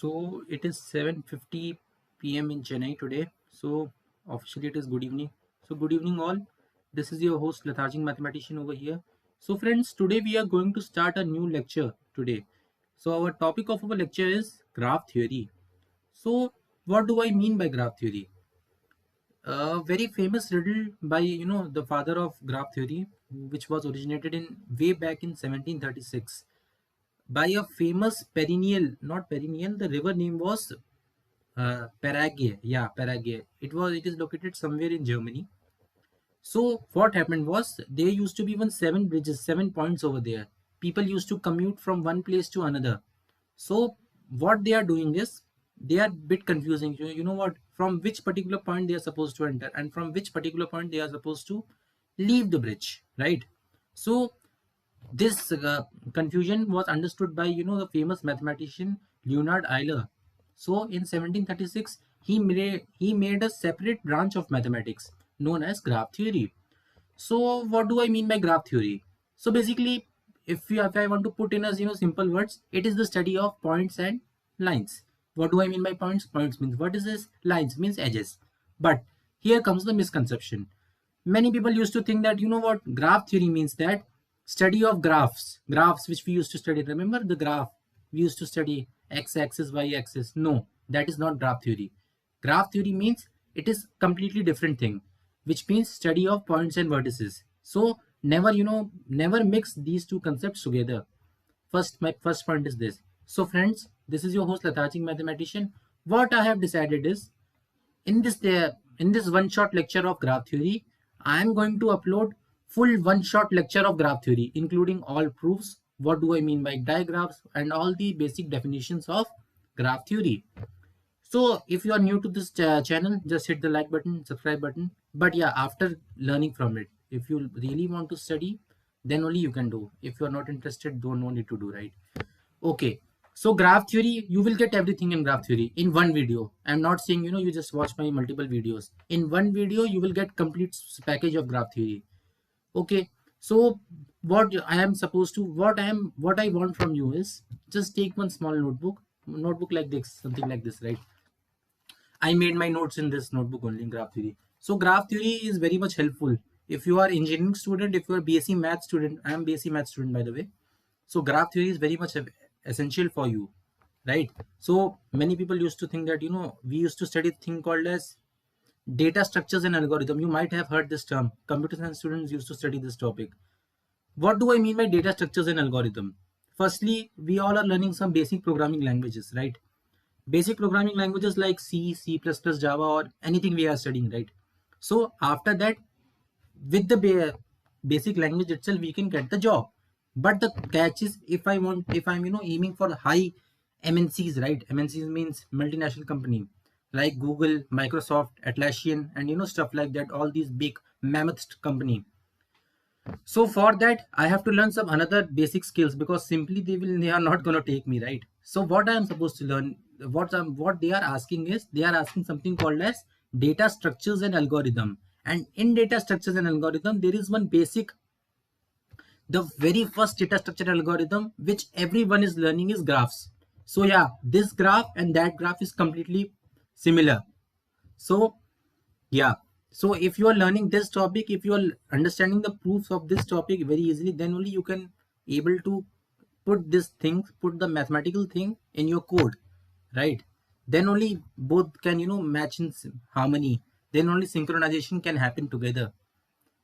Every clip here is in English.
So it is 7:50 p.m. in Chennai today. So officially it is good evening. So good evening all. This is your host Lethargic Mathematician over here. So friends, today we are going to start a new lecture today. So our topic of our lecture is graph theory. So what do I mean by graph theory? A very famous riddle by the father of graph theory, which was originated in way back in 1736 by a famous perennial, not perennial, the river name was Paraguay. Yeah, Paraguay. It is located somewhere in Germany. So what happened was there used to be even 7 bridges, 7 points over there. People used to commute from one place to another. So what they are doing is they are bit confusing. You know what? From which particular point they are supposed to enter and from which particular point they are supposed to leave the bridge, right? So this confusion was understood by the famous mathematician Leonard Euler. So in 1736 he made a separate branch of mathematics known as graph theory. So what do I mean by graph theory? So basically, if I want to put in as simple words, it is the study of points and lines. What do I mean by points? Points means what is this? Lines means edges. But here comes the misconception. Many people used to think that what graph theory means, that study of graphs which we used to study. Remember the graph we used to study, x-axis, y-axis. No, that is not graph theory. Graph theory means it is completely different thing, which means study of points and vertices. So never mix these two concepts together. My first point is this. So friends, this is your host Lethargic Mathematician. What I have decided is, in this one shot lecture of graph theory, I am going to upload full one shot lecture of graph theory, including all proofs, what do I mean by diagrams, and all the basic definitions of graph theory. So if you are new to this channel, just hit the like button, subscribe button. But yeah, after learning from it, if you really want to study, then only you can do. If you are not interested, don't no need to do, right? Okay. So graph theory, you will get everything in graph theory in one video. I'm not saying you just watch my multiple videos. In one video, you will get complete package of graph theory. Okay. So what I want from you is just take one small notebook like this, something like this, right? I made my notes in this notebook only in graph theory. So graph theory is very much helpful. If you are engineering student, if you are BSc math student, I am BSc math student by the way. So graph theory is very much essential for you, right? So many people used to think that we used to study a thing called as data structures and algorithm. You might have heard this term. Computer science students used to study this topic. What do I mean by data structures and algorithm? Firstly, we all are learning some basic programming languages, right? Basic programming languages like C, C++, Java, or anything we are studying, right? So after that, with the basic language itself, we can get the job. But the catch is, if I'm aiming for high MNCs, right? MNCs means multinational company like Google, Microsoft, Atlassian, and stuff like that. All these big mammoth company. So for that, I have to learn some another basic skills, because simply they are not gonna take me, right? So what I am supposed to learn, what they are asking is, they are asking something called as data structures and algorithm. And in data structures and algorithm, there is one basic, the very first data structure algorithm which everyone is learning is graphs. So yeah, this graph and that graph is completely similar. So yeah, so if you are learning this topic, if you are understanding the proofs of this topic very easily, then only you can able to put the mathematical thing in your code, right? Then only both can match in harmony. Then only synchronization can happen together.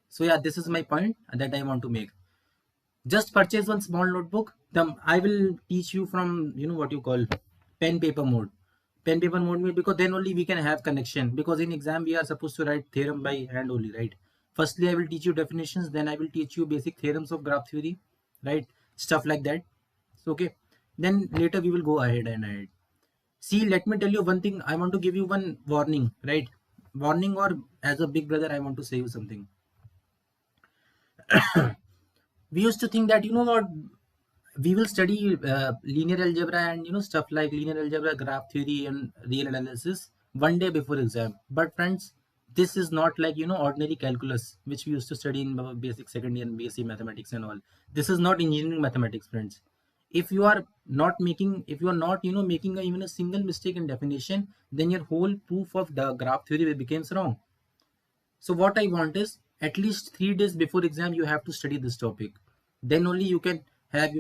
So yeah, this is my point that I want to make. Just purchase one small notebook. I will teach you from what you call pen paper mode. Pen paper mode means, because then only we can have connection, because in exam we are supposed to write theorem by hand only, right? Firstly I will teach you definitions, then I will teach you basic theorems of graph theory, right? Stuff like that. So, okay, then later we will go ahead and ahead. See, let me tell you one thing. I want to give you one warning, right? Warning, or as a big brother I want to say you something. We used to think that what we will study linear algebra and stuff like linear algebra, graph theory, and real analysis one day before exam. But friends, this is not like ordinary calculus which we used to study in basic second year and basic mathematics and all. This is not engineering mathematics, friends. If you are not making, if you are not making even a single mistake in definition, then your whole proof of the graph theory becomes wrong. So what I want is, at least 3 days before exam you have to study this topic. Then only you can have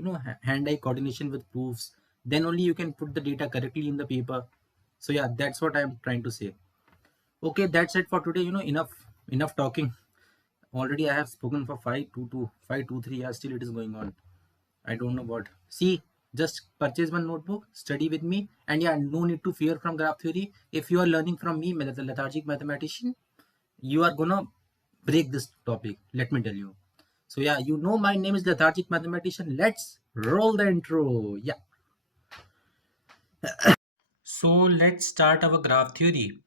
hand-eye coordination with proofs. Then only you can put the data correctly in the paper. So yeah, that's what I'm trying to say. Okay, that's it for today. Enough talking. Already I have spoken for 5 2 3 hours. Still it is going on. I don't know what. See, just purchase one notebook, study with me, and yeah, no need to fear from graph theory. If you are learning from me, the lethargic mathematician, you are gonna break this topic. Let me tell you. So yeah, my name is Lethargic Mathematician. Let's roll the intro. Yeah. So let's start our graph theory.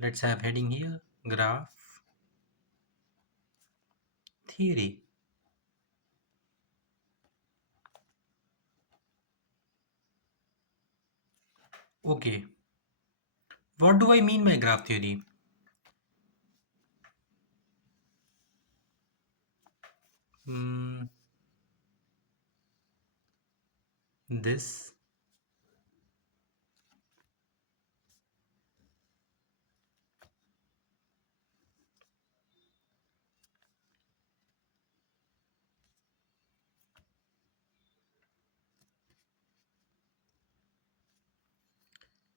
Let's have heading here, graph theory. Okay. What do I mean by graph theory? This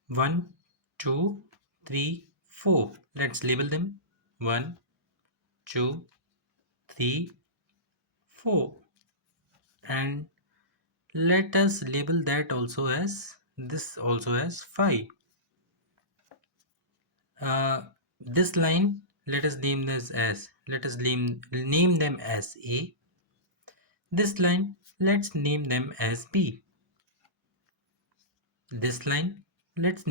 one, two, three, four. Let's label them. 1, 2, 3, 4. And let us label that also as this also as 5. This line, let us name them as A. This line, let's name them as B. This line, let's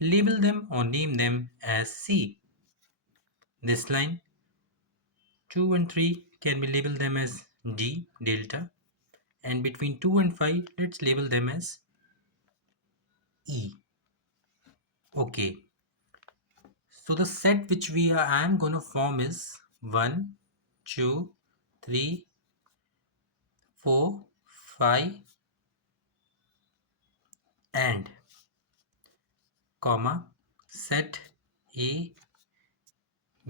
label them or name them as C. This line, 2 and 3 can be labeled them as D, delta, and between 2 and 5, let's label them as E. Okay. So the set which I am going to form is 1, 2, 3, 4, 5, and comma set A,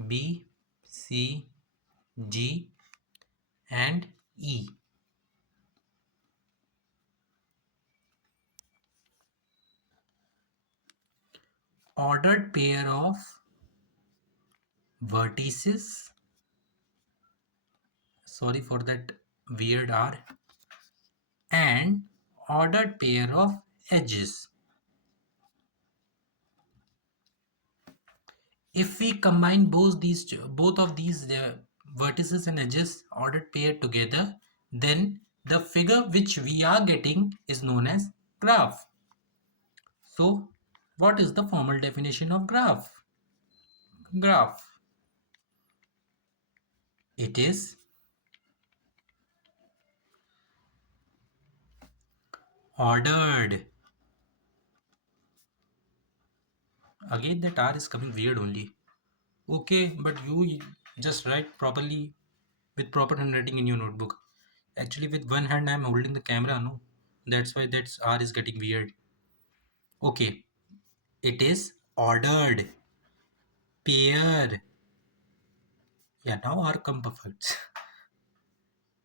B, C, D, and E. Ordered pair of vertices, sorry for that weird R, and ordered pair of edges. If we combine both of these vertices and edges ordered pair together, then the figure which we are getting is known as graph. So what is the formal definition of graph? Graph. It is ordered. Again that R is coming weird only. Okay, but you just write properly with proper handwriting in your notebook. Actually with one hand I am holding the camera, no? That's why that R is getting weird. Okay, it is ordered pair. Yeah, now R come perfect.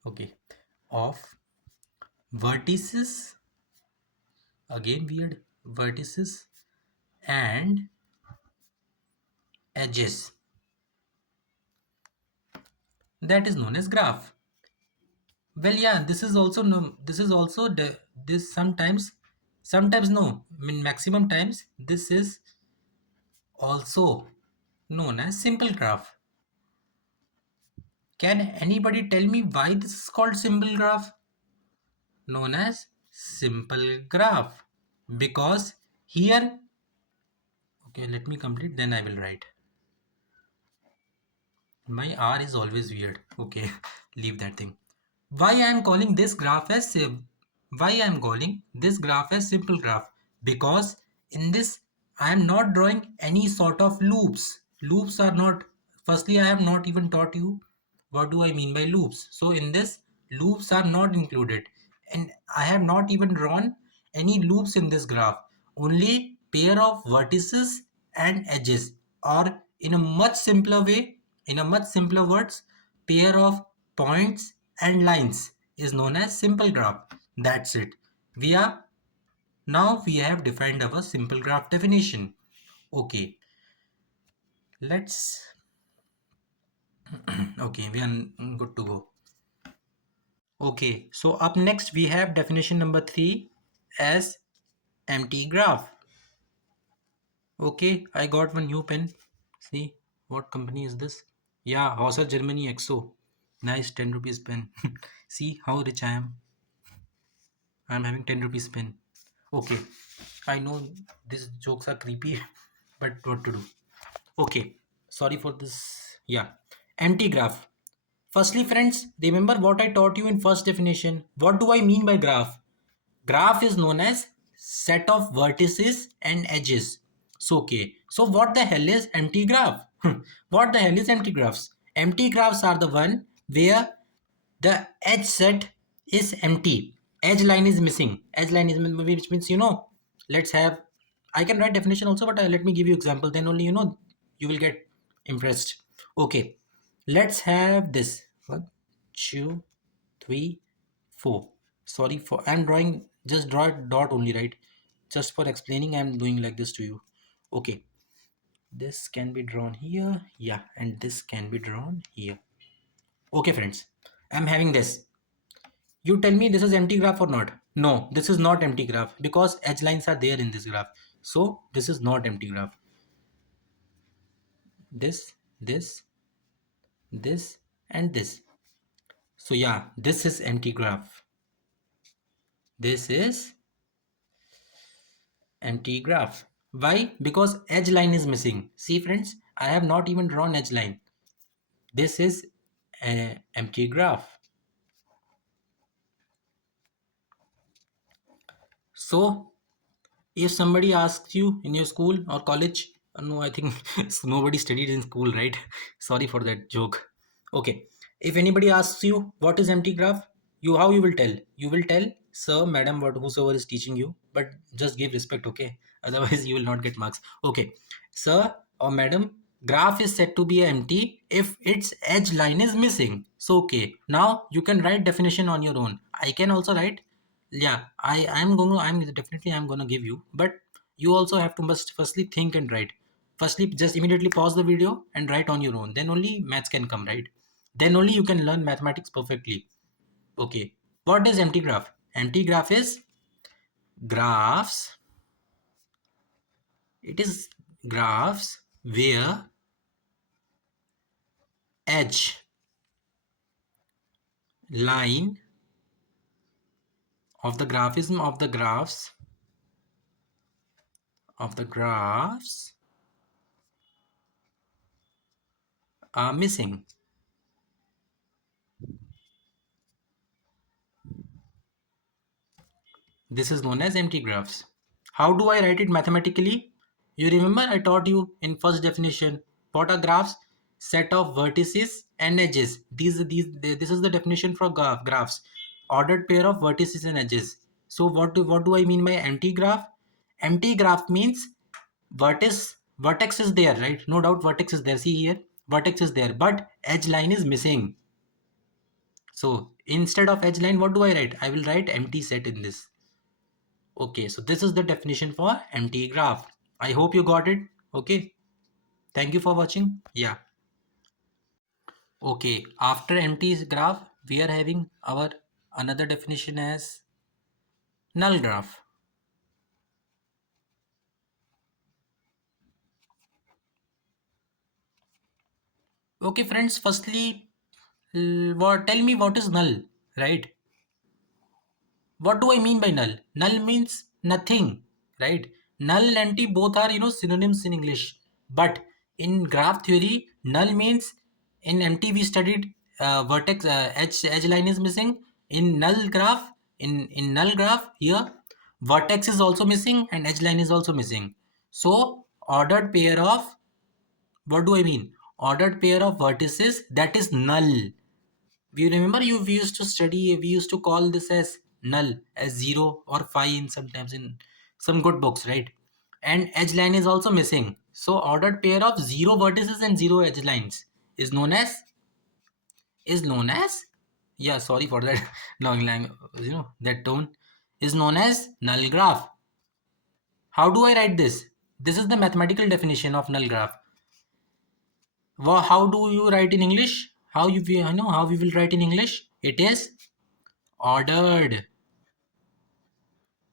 Okay, of vertices, again weird, vertices and edges. That is known as graph. Well, yeah, this is also this sometimes no, I mean maximum times this is also known as simple graph. Can anybody tell me why this is called simple graph? Known as simple graph because here, okay, let me complete, then I will write. My R is always weird. Okay, leave that thing. Why I am calling this graph as simple graph? Because in this I am not drawing any sort of loops. Loops are not. Firstly, I have not even taught you what do I mean by loops. So in this loops are not included, and I have not even drawn any loops in this graph. Only pair of vertices and edges, or in a much simpler way, in a much simpler words, pair of points and lines is known as simple graph. That's it. Now we have defined our simple graph definition. Okay, let's okay, we are good to go. Okay, so up next we have definition number 3 as empty graph. Okay, I got one new pen. See, what company is this? Yeah, Hauser Germany XO. Nice 10 rupees pen. See how rich I am. I'm having 10 rupees pen. Okay, I know these jokes are creepy, but what to do? Okay, sorry for this. Yeah, empty graph. Firstly, friends, remember what I taught you in first definition. What do I mean by graph? Graph is known as set of vertices and edges. So okay, so what the hell is empty graph? What the hell is empty graphs? Empty graphs are the one where the edge set is empty, edge line is missing. Edge line is which means, let's have, I can write definition also, but let me give you example, then only you will get impressed. Okay, let's have this 1 2 3 4. Sorry for, I'm drawing, just draw a dot only, right? Just for explaining, I'm doing like this to you. Okay, this can be drawn here, yeah, and this can be drawn here. Okay friends, I'm having this. You tell me this is empty graph or not? No, this is not empty graph because edge lines are there in this graph. So this is not empty graph. This, this, and this. So yeah, this is empty graph. This is empty graph. Why? Because edge line is missing. See friends, I have not even drawn edge line. This is an empty graph. So if somebody asks you in your school or college, no, I think nobody studied in school, right? Sorry for that joke. Okay, if anybody asks you what is empty graph, how you will tell? You will tell sir, madam, what whosoever is teaching you, but just give respect, okay? Otherwise you will not get marks. Okay, sir or madam, graph is said to be empty if its edge line is missing. So okay, now you can write definition on your own. I can also write. Yeah, I'm gonna give you, but you also have to must firstly think and write. Firstly, just immediately pause the video and write on your own, then only maths can come, right? Then only you can learn mathematics perfectly. Okay, what is empty graph? Empty graph is graphs, it is graphs where edge line of the graphism of the graphs are missing. This is known as empty graphs. How do I write it mathematically? You remember I taught you in first definition. What are graphs? Set of vertices and edges. This is the definition for graphs. Ordered pair of vertices and edges. So what do I mean by empty graph? Empty graph means vertex is there, right? No doubt vertex is there. See here, vertex is there, but edge line is missing. So instead of edge line, what do I write? I will write empty set in this. Okay, so this is the definition for empty graph. I hope you got it. Okay, thank you for watching. Yeah. Okay, after empty graph, we are having our another definition as null graph. Okay, friends, firstly, tell me what is null, right? What do I mean by null? Null means nothing, right? Null and empty both are, synonyms in English. But in graph theory, null means, in empty we studied vertex, edge line is missing. In null graph, in null graph here, vertex is also missing and edge line is also missing. So ordered pair of, what do I mean? Ordered pair of vertices, that is null. You remember we used to study, we used to call this as null, as 0 or 5 in sometimes in some good books, right? And edge line is also missing. So ordered pair of 0 vertices and 0 edge lines is known as yeah, sorry for that long language, that tone is known as null graph. How do I write this? This is the mathematical definition of null graph. How do you write in English? How we will write in English? It is ordered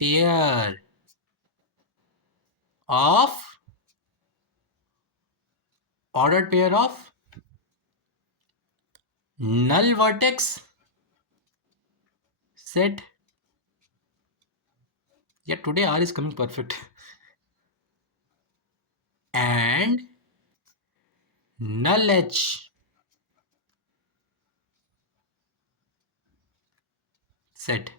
pair of null vertex set. Yeah, today R is coming perfect. And null edge set.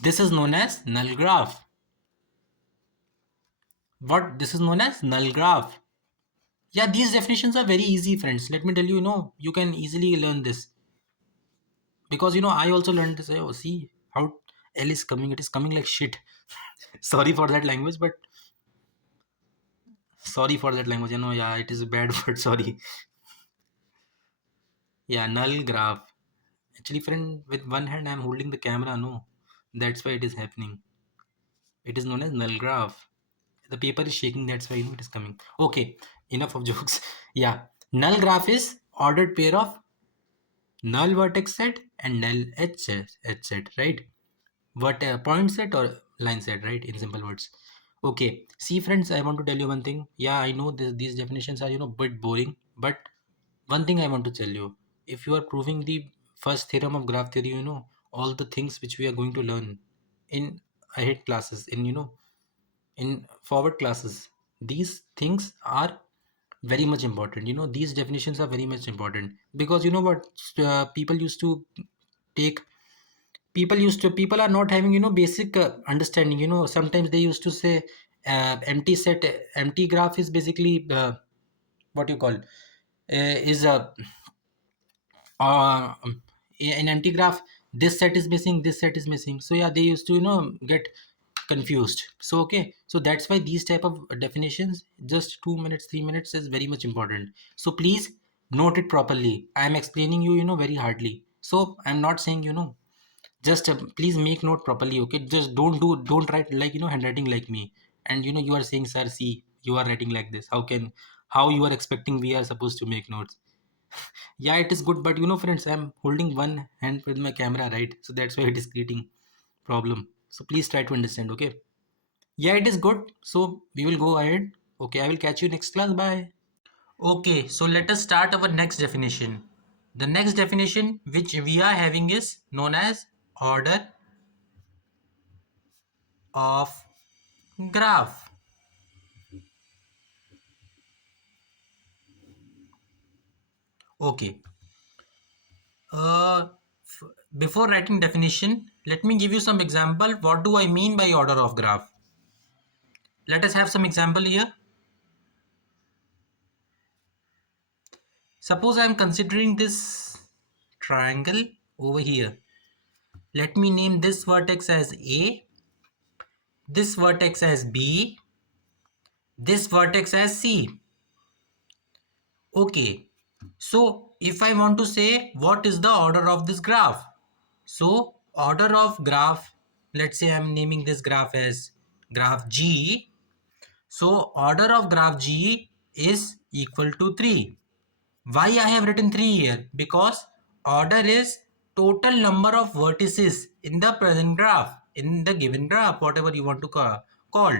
This is known as null graph. What this is known as null graph. Yeah, these definitions are very easy, friends. Let me tell you, you can easily learn this. Because I also learned this. Oh, see how L is coming. It is coming like shit. Sorry for that language, but sorry for that language. Yeah, it is a bad word. Sorry. Yeah, null graph. Actually, friend, with one hand I'm holding the camera. No, that's why it is happening. It is known as null graph. The paper is shaking. That's why it is coming. Okay, enough of jokes. Yeah, null graph is ordered pair of null vertex set and null edge set, right? What point set or line set, right? In simple words. Okay, see friends, I want to tell you one thing. Yeah, I know these definitions are bit boring, but one thing I want to tell you: if you are proving the first theorem of graph theory, all the things which we are going to learn in ahead classes, in forward classes, these things are very much important. These definitions are very much important, because what, people used to take people are not having basic understanding. Sometimes they used to say empty graph is basically what you call is a in empty graph, this set is missing, this set is missing. So yeah, they used to get confused. So okay, so that's why these type of definitions, just 2 minutes 3 minutes is very much important. So please note it properly. I am explaining you very hardly, so I'm not saying just please make note properly. Okay, just don't write like handwriting like me. And you are saying, sir, see, you are writing like this. How you are expecting we are supposed to make notes? Yeah, it is good, but friends, I'm holding one hand with my camera, right? So that's why it is creating problem. So please try to understand. Okay, yeah, it is good. So we will go ahead. Okay, I will catch you next class. Bye. Okay, so let us start our next definition. The next definition which we are having is known as order of graph. Okay. Uh, Before writing definition, let me give you some example. What do I mean by order of graph? Let us have some example here. Suppose I am considering this triangle over here. Let me name this vertex as A, this vertex as B, this vertex as C. Okay, so if I want to say what is the order of this graph, so order of graph, let's say I'm naming this graph as graph G. So order of graph G is equal to 3. Why I have written 3 here? Because order is total number of vertices in the present graph, in the given graph, whatever you want to call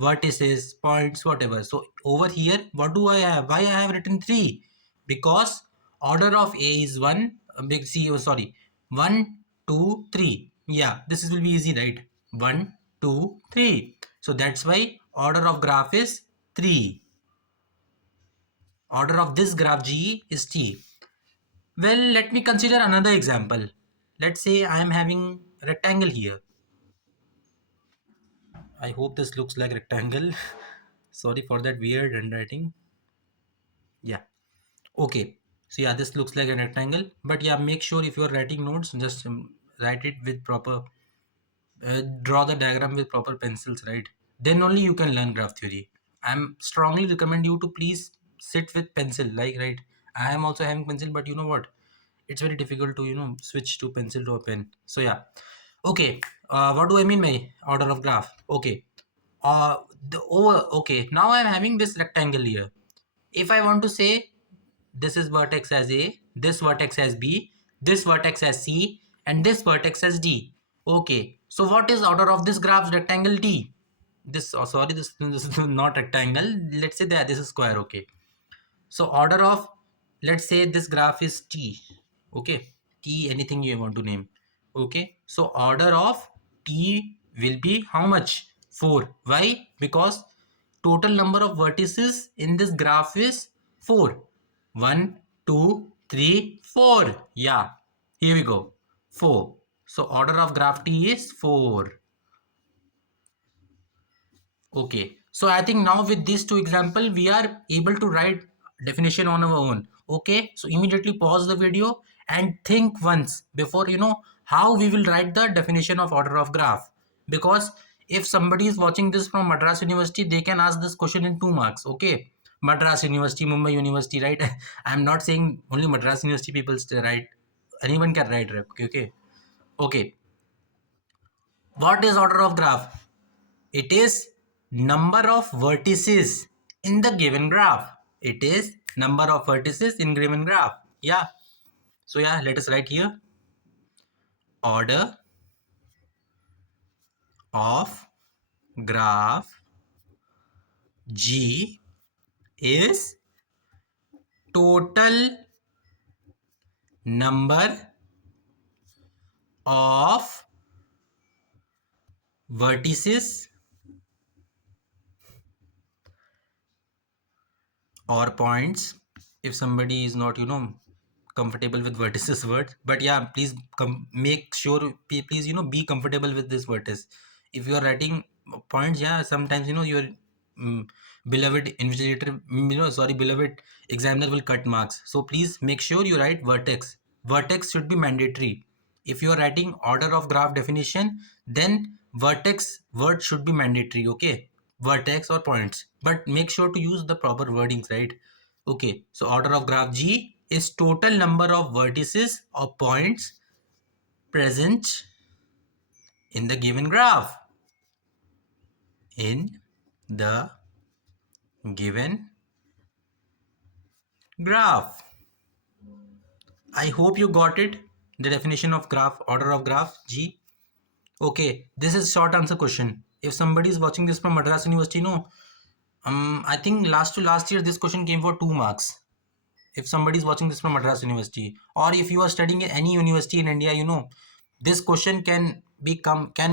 vertices, points, whatever. So over here, what do I have? Why I have written 3? Because order of A is 1, big C, oh sorry, 1, 2, 3. Yeah, this will be easy, right? 1, 2, 3. So that's why order of graph is 3. Order of this graph G is T. Well, let me consider another example. Let's say I am having a rectangle here. I hope this looks like rectangle. Sorry for that weird handwriting. Yeah. Okay. So yeah, this looks like a rectangle, but yeah, make sure if you are writing notes, just write it with proper, draw the diagram with proper pencils, right? Then only you can learn graph theory. I'm strongly recommend you to please sit with pencil, like, right? I am also having pencil, but you know what? It's very difficult to, switch to pencil to a pen. So yeah. Okay. What do I mean by order of graph? Okay. Okay. Now I'm having this rectangle here. If I want to say this is vertex as A, this vertex as B, this vertex as C, and this vertex as D. Okay, so what is order of this graph's rectangle T? This, oh, sorry, this is not rectangle. Let's say that this is square. Okay, so order of, let's say this graph is T. Okay, T, anything you want to name. Okay, so order of T will be how much? 4. Why? Because total number of vertices in this graph is 4. 1, 2, 3, 4. Yeah, here we go. 4. So order of graph T is 4. Okay, so I think now with these two example, we are able to write definition on our own. Okay, so immediately pause the video and think once before, how we will write the definition of order of graph. Because if somebody is watching this from Madras University, they can ask this question in 2 marks. Okay, Madras University, Mumbai University, right? I'm not saying only Madras University people write. Anyone can write. Okay, okay. Okay. What is order of graph? It is number of vertices in the given graph. It is number of vertices in given graph. Yeah. So yeah, let us write here. Order of graph G is total number of vertices or points. If somebody is not, comfortable with vertices words, but yeah, please make sure, please, be comfortable with this vertex. If you are writing points, yeah, sometimes, your um, beloved invigilator, sorry, beloved examiner will cut marks. So please make sure you write vertex. Vertex should be mandatory. If you are writing order of graph definition, then vertex word should be mandatory. Okay, vertex or points, but make sure to use the proper wordings, right? Okay, so order of graph G is total number of vertices or points present in the given graph. In the given graph. I hope you got it. The definition of graph, order of graph G. Okay, this is short answer question. If somebody is watching this from Madras University, no, I think last to last year this question came for 2 marks. If somebody is watching this from Madras University, or if you are studying in any university in India, this question can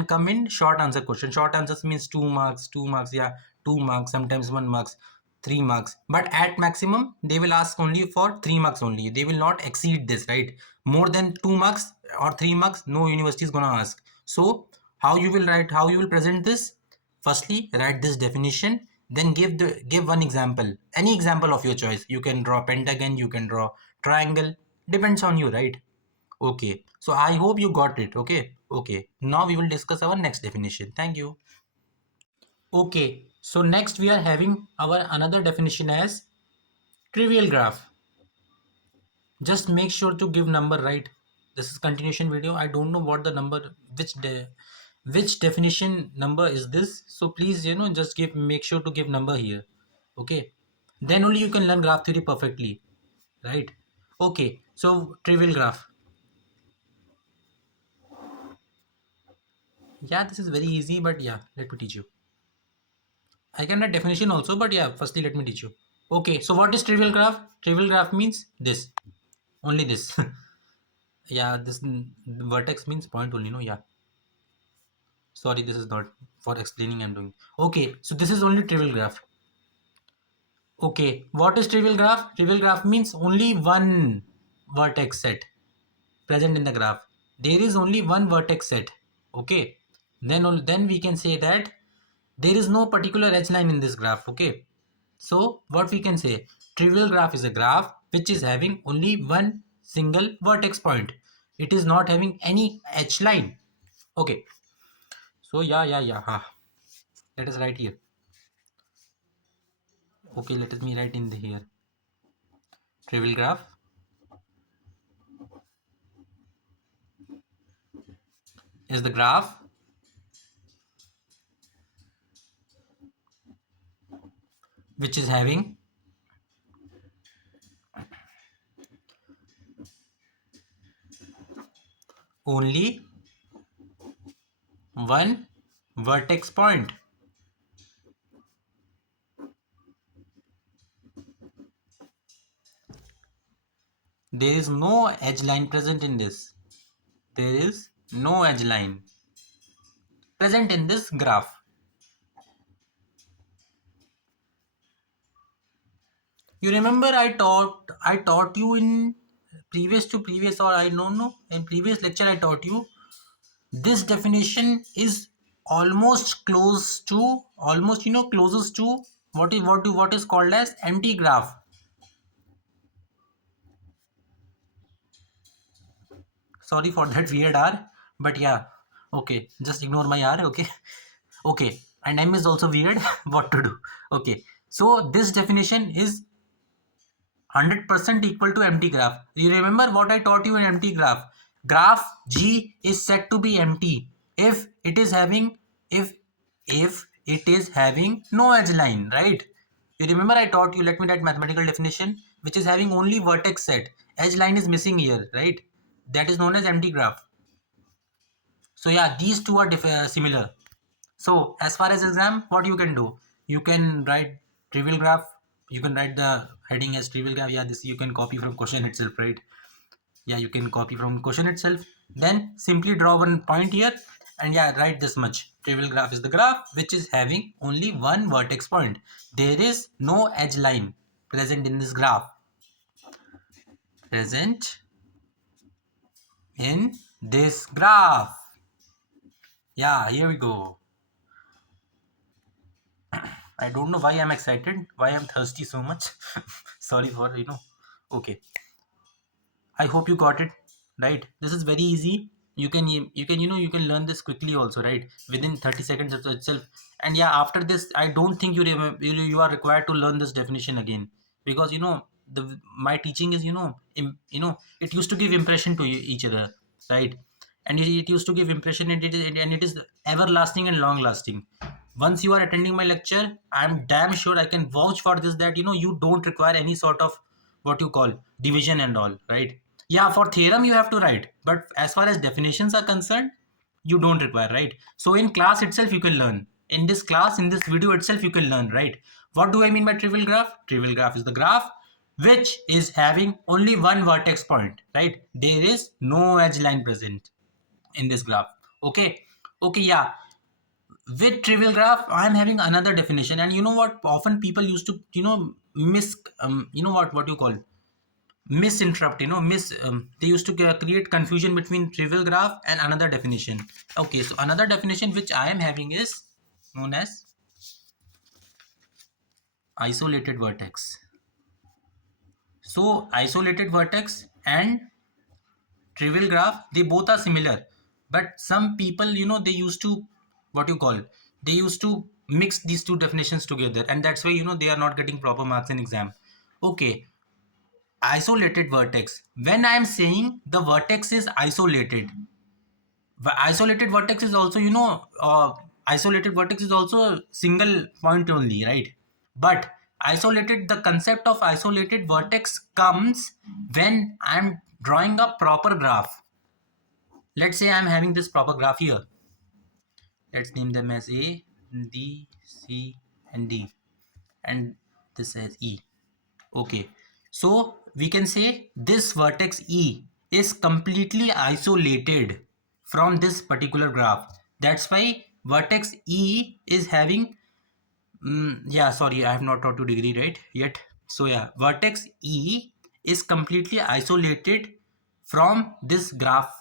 come in short answer question. Short answers means 2 marks, 2 marks, yeah, 2 marks, sometimes 1 marks, 3 marks. But at maximum, they will ask only for 3 marks only. They will not exceed this, right? More than 2 marks or 3 marks, no university is gonna ask. So how you will write, how you will present this? Firstly, write this definition, then give one example, any example of your choice. You can draw pentagon, you can draw triangle, depends on you, right? Okay, so I hope you got it. Okay, okay, now we will discuss our next definition. Thank you. Okay, so next we are having our another definition as trivial graph. Just make sure to give number, right? This is continuation video. I don't know what the number, which definition number is this, so please, just make sure to give number here. Okay, then only you can learn graph theory perfectly, right? Okay, so trivial graph. Yeah, this is very easy, but yeah, let me teach you. I can write definition also, but yeah, firstly let me teach you. Okay, so what is trivial graph? Trivial graph means this, only this. Yeah, this vertex means point only, no? Yeah, sorry, this is not for explaining, I'm doing. Okay, so this is only trivial graph. Okay, what is trivial graph? Trivial graph means only one vertex set present in the graph. There is only one vertex set. Okay, then we can say that there is no particular edge line in this graph. Okay, so what we can say, trivial graph is a graph which is having only one single vertex point. It is not having any H line. Okay. So yeah. Let us write here. Okay, let us me write in the here. Trivial graph is the graph which is having only one vertex point. There is no edge line present in this. There is no edge line present in this graph. You remember I taught you in previous or I don't know in previous lecture I taught you this definition is almost close to almost closest to what is called as empty graph. Sorry for that weird R, but yeah, okay, just ignore my R, okay. Okay, and M is also weird. What to do? Okay, so this definition is 100% equal to empty graph. You remember what I taught you in empty graph? Graph G is said to be empty if it is having if it is having no edge line, right? You remember I taught you, let me write mathematical definition, which is having only vertex set. Edge line is missing here, right? That is known as empty graph. So yeah, these two are similar. So as far as exam, what you can do? You can write trivial graph. You can write the heading as trivial graph. Yeah, this you can copy from question itself, right? Yeah, you can copy from question itself. Then simply draw one point here and yeah, write this much. Trivial graph is the graph which is having only one vertex point. There is no edge line present in this graph. Present in this graph. Yeah, here we go. I don't know why I'm excited, why I'm thirsty so much. Sorry for, Okay. I hope you got it, right? This is very easy. You can learn this quickly also, right? Within 30 seconds itself. And yeah, after this, I don't think you are required to learn this definition again because the my teaching is it used to give impression to each other, right? And it used to give impression and it is everlasting and long lasting. Once you are attending my lecture, I'm damn sure I can vouch for this that you don't require any sort of what you call division and all, right? Yeah, for theorem you have to write, but as far as definitions are concerned, you don't require, right? So in class itself you can learn. In this class, in this video itself, you can learn, right? What do I mean by trivial graph? Trivial graph is the graph which is having only one vertex point, right? There is no edge line present in this graph. Okay. Okay, yeah. With trivial graph, I'm having another definition, and you know what? Often people used to, miss, what you call misinterrupt, they used to create confusion between trivial graph and another definition. Okay, so another definition which I am having is known as isolated vertex. So isolated vertex and trivial graph, they both are similar, but some people, they used to what you call they used to mix these two definitions together, and that's why they are not getting proper marks in exam. Okay, isolated vertex, when I am saying the vertex is isolated, isolated vertex is also isolated vertex is also a single point only, right? But isolated, the concept of isolated vertex comes when I'm drawing a proper graph. Let's say I'm having this proper graph here. Let's name them as A, D, C, and D, and this as E. Okay, so we can say this vertex E is completely isolated from this particular graph. That's why vertex E is having, yeah, sorry, I have not taught you degree right yet. So yeah, vertex E is completely isolated from this graph,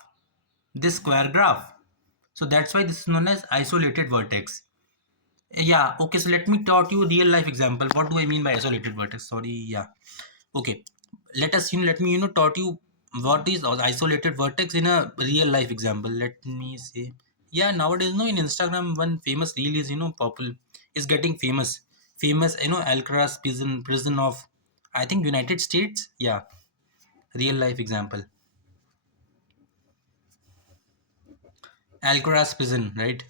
this square graph. So that's why this is known as isolated vertex. Yeah, okay, so let me taught you real life example. What do I mean by isolated vertex? Sorry, yeah. Okay, let me taught you what is isolated vertex in a real life example. Let me say, yeah, nowadays in Instagram one famous reel is popular, is getting famous Alcaraz prison of, I think, United States. Yeah, real life example, Alcaraz prison, right?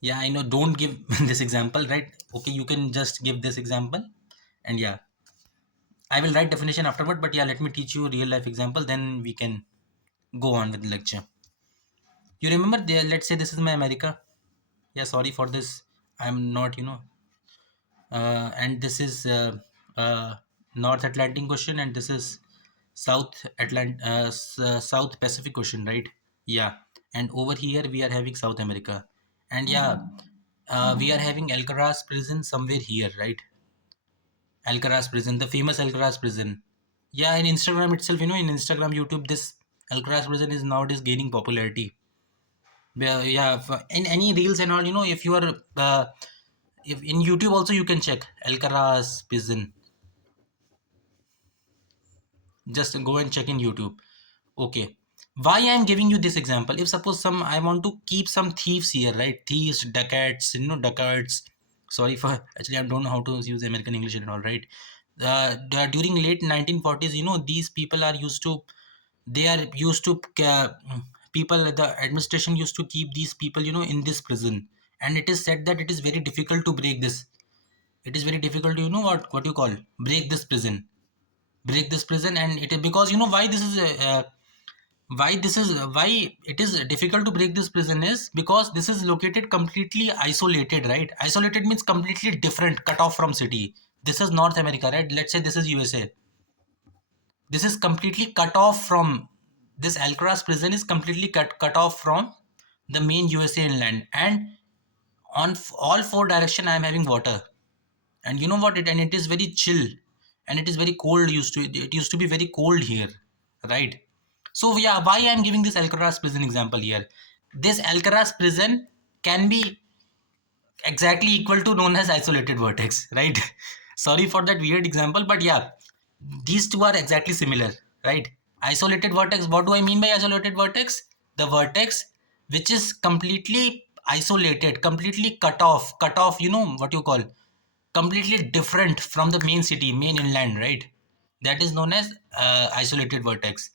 Yeah, I know, don't give this example, right? Okay, you can just give this example, and yeah, I will write definition afterward, but yeah, let me teach you real life example, then we can go on with the lecture. You remember there, let's say this is my America. Yeah, sorry for this. I'm not, and this is North Atlantic Ocean, and this is South Pacific Ocean, right? Yeah, and over here we are having South America, and yeah, we are having Alcaraz prison somewhere here, right? Alcaraz prison, the famous Alcaraz prison. Yeah, in Instagram itself, in Instagram, YouTube, this Alcaraz prison is nowadays gaining popularity. Yeah, in any reels and all, if you are if in YouTube also you can check Alcaraz prison. Just go and check in YouTube. Okay, why I am giving you this example? If suppose some I want to keep some thieves here, right? Thieves, dacoits, dacoits. Sorry for, actually I don't know how to use American English and all, right? During late 1940s, these people are used to, they are used to people, the administration used to keep these people in this prison, and it is said that it is very difficult to break this. It is very difficult to, what you call, break this prison, break this prison. And it is because, why this is why it is difficult to break this prison is because this is located completely isolated, right? Isolated means completely different, cut off from city. This is North America, right? Let's say this is USA. This is completely cut off from, this Alcaraz prison is completely cut off from the main USA inland, and on all four direction I am having water. And you know what, it is very chill, and it is very cold. It used to be very cold here, right? So yeah, why I am giving this Alcaraz prison example here? This Alcaraz prison can be exactly equal to known as isolated vertex, right? Sorry for that weird example, but yeah, these two are exactly similar, right? Isolated vertex, what do I mean by isolated vertex? The vertex which is completely isolated, completely cut off, what you call, completely different from the main city, main inland, right? That is known as isolated vertex.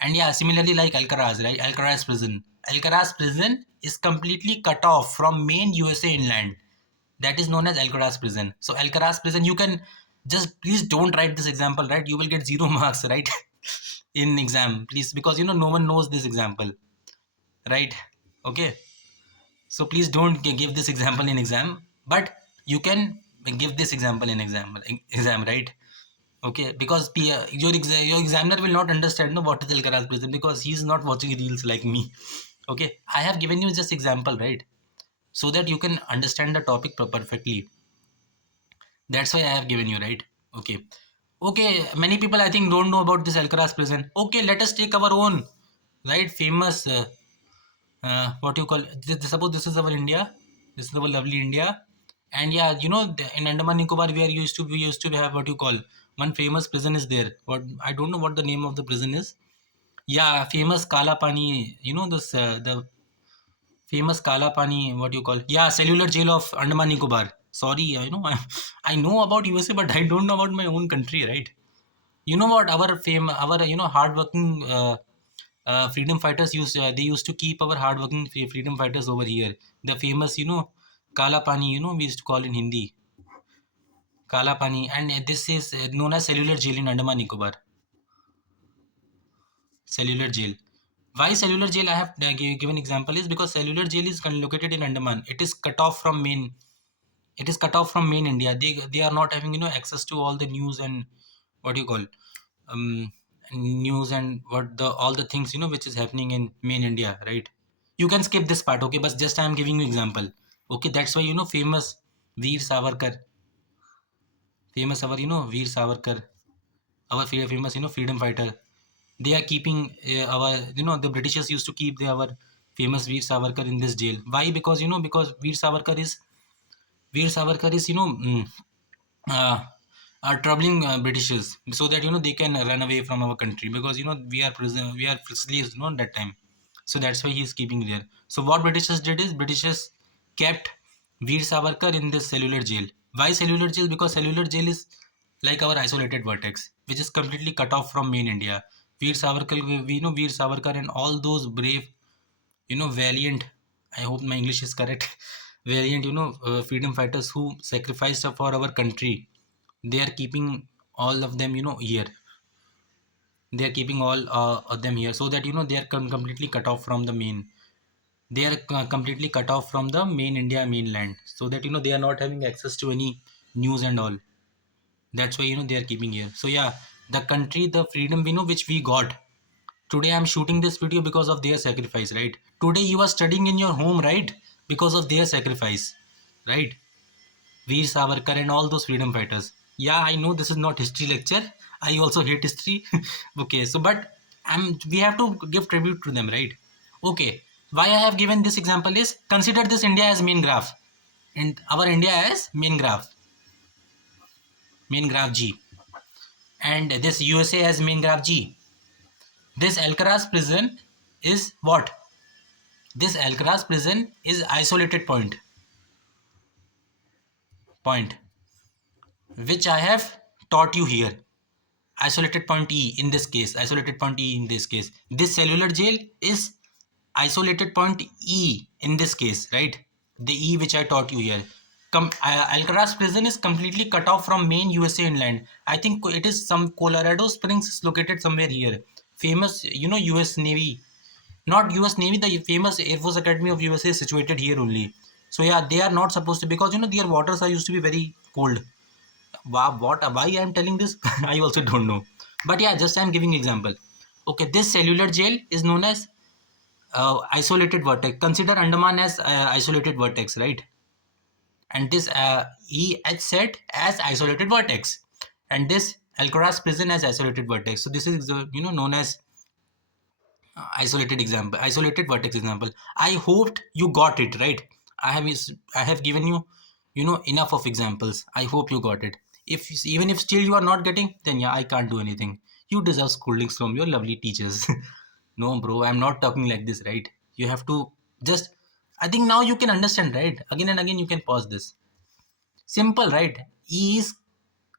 And yeah, similarly like Alcaraz, right? Alcaraz prison. Alcaraz prison is completely cut off from main USA inland. That is known as Alcaraz prison. So Alcaraz prison, you can just, please don't write this example, right? You will get 0 marks, right? In exam, please, because no one knows this example, right? Okay. So please don't give this example in exam, but you can give this example in exam, right? Okay, because your examiner will not understand what is Alcaraz prison, because he is not watching reels like me. Okay, I have given you just example, right? So that you can understand the topic perfectly. That's why I have given you, right? Okay. Okay, many people I think don't know about this Alcaraz prison. Okay, let us take our own, right? Famous, what you call, suppose this is our India. This is our lovely India. And yeah, in Andaman Nicobar, we used to have, what you call, one famous prison is there. What, I don't know what the name of the prison is. Yeah, famous Kala Pani. This the famous Kala Pani, what you call, yeah, cellular jail of Andaman Nicobar. Sorry, I know about USA, but I don't know about my own country, right? You know what, our hardworking freedom fighters they used to keep our hardworking freedom fighters over here. The famous, Kala Pani, we used to call in Hindi Kala Pani, and this is known as cellular jail in Andaman Nicobar. Cellular jail. Why cellular jail? I have given example is because cellular jail is located in Andaman. It is cut off from main. It is cut off from main India. They are not having access to all the news and, what do you call, um news and what the all the things which is happening in main India, right? You can skip this part, okay? But just I am giving you example. Okay, that's why famous Veer Savarkar, famous our Veer Savarkar, our famous freedom fighter. They are keeping our the Britishers used to keep our famous Veer Savarkar in this jail. Why? Because because Veer Savarkar is uh, are troubling Britishers, so that they can run away from our country, because we are slaves, that time. So that's why he is keeping there. So what Britishers did is Britishers kept Veer Savarkar in this cellular jail. Why cellular jail? Because cellular jail is like our isolated vertex, which is completely cut off from main India. Veer Savarkar, we know Veer Savarkar and all those brave, valiant, I hope my English is correct, valiant, freedom fighters who sacrificed for our country. They are keeping all of them, here. They are keeping all of them here, so that they are completely cut off from the main. They are completely cut off from the main India mainland, so that they are not having access to any news and all. That's why they are keeping here. So yeah, the country, the freedom, which we got. Today I'm shooting this video because of their sacrifice, right? Today you are studying in your home, right? Because of their sacrifice, right? Veer Savarkar and all those freedom fighters. Yeah, I know this is not history lecture. I also hate history. Okay, so but we have to give tribute to them, right? Okay, why I have given this example is, consider this India as main graph, and our India as main graph G, and this USA as main graph G. This Alcaraz prison is what? This Alcaraz prison is isolated point, which I have taught you here. Isolated point E in this case, isolated point E in this case. This cellular jail is isolated point E in this case, right? The E which I taught you here. Alcaraz prison is completely cut off from main USA inland. I think it is some Colorado Springs is located somewhere here. Famous, US Navy, not US Navy, the famous Air Force Academy of USA is situated here only. So yeah, they are not supposed to, because their waters are used to be very cold. Wow, why I am telling this? I also don't know. But yeah, just I am giving example. Okay, this cellular jail is known as isolated vertex. Consider Andaman as isolated vertex, right? And this EH set as isolated vertex, and this Alcaraz prison as isolated vertex. So this is known as isolated vertex example. I hoped you got it right. I have given you enough of examples. I hope you got it. If even if still you are not getting, then yeah, I can't do anything. You deserve scoldings from your lovely teachers. No bro, I'm not talking like this, right? You have to just, I think now you can understand, right? Again and again you can pause this. Simple, right? E is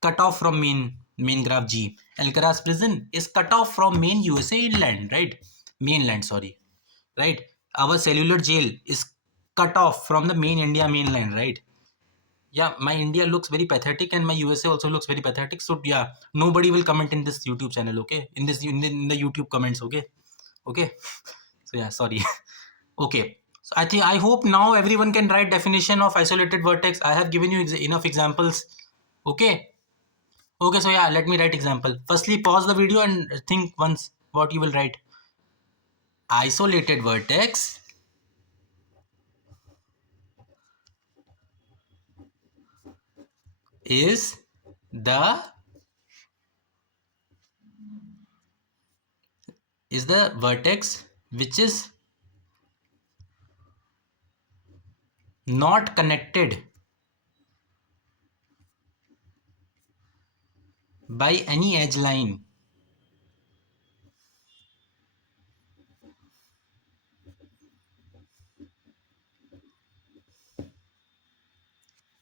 cut off from main graph G. Alcaraz prison is cut off from main USA inland, right? Mainland, sorry, right? Our cellular jail is cut off from the main India mainland, right? Yeah, my India looks very pathetic, and my USA also looks very pathetic. So yeah, nobody will comment in this YouTube channel, okay? In the YouTube comments, okay? Okay. So yeah, sorry. Okay. So I hope now everyone can write definition of isolated vertex. I have given you enough examples. Okay. Okay, so yeah, let me write example. Firstly, pause the video and think once what you will write. Isolated vertex is the vertex which is not connected by any edge line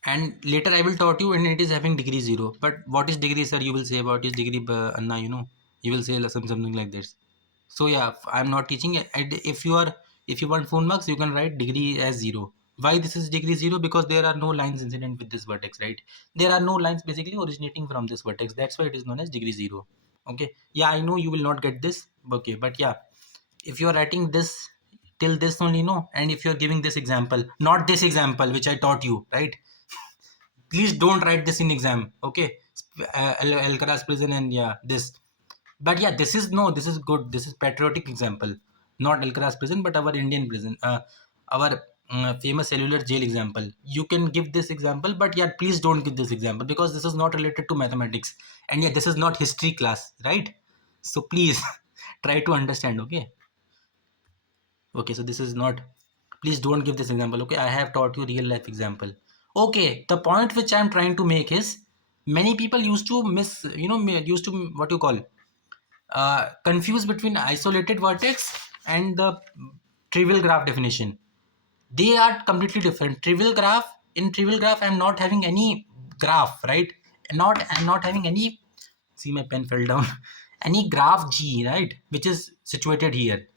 and later I will taught you when it is having degree 0. But what is degree, sir? You will say about is degree Anna, you will say something like this. So yeah, I'm not teaching it. And if you want full marks, you can write degree as 0. Why this is degree 0? Because there are no lines incident with this vertex, right? There are no lines basically originating from this vertex. That's why it is known as degree 0. Okay. Yeah, I know you will not get this. Okay, but yeah, if you are writing this till this only, and if you are giving this example, not this example which I taught you, right? Please don't write this in exam, okay? Alcaraz prison and yeah, this. But yeah, this is good. This is patriotic example, not Alcaraz prison, but our Indian prison, our famous cellular jail example. You can give this example, but yeah, please don't give this example, because this is not related to mathematics, and yeah, this is not history class, right? So please try to understand, okay? Okay, so this is not, please don't give this example, okay? I have taught you real life example. Okay, the point which I'm trying to make is, Many people used to used to what you call confuse between isolated vertex and the trivial graph definition. They are completely different. Trivial graph, I'm not having any graph, right? I'm not having any, see my pen fell down, any graph G, right, which is situated here.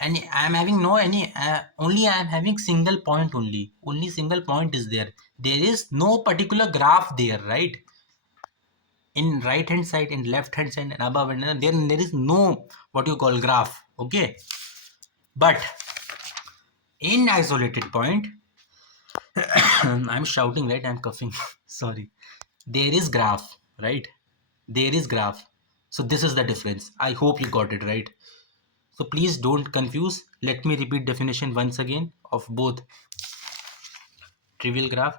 And I'm having no any, only I'm having single point only single point is there. There is no particular graph there, right? In right hand side, in left hand side, and above, and then there is no what you call graph, okay? But in isolated point, I'm shouting, right? I'm coughing. Sorry. There is graph, right? There is graph. So this is the difference. I hope you got it right. So please don't confuse. Let me repeat definition once again of both trivial graph.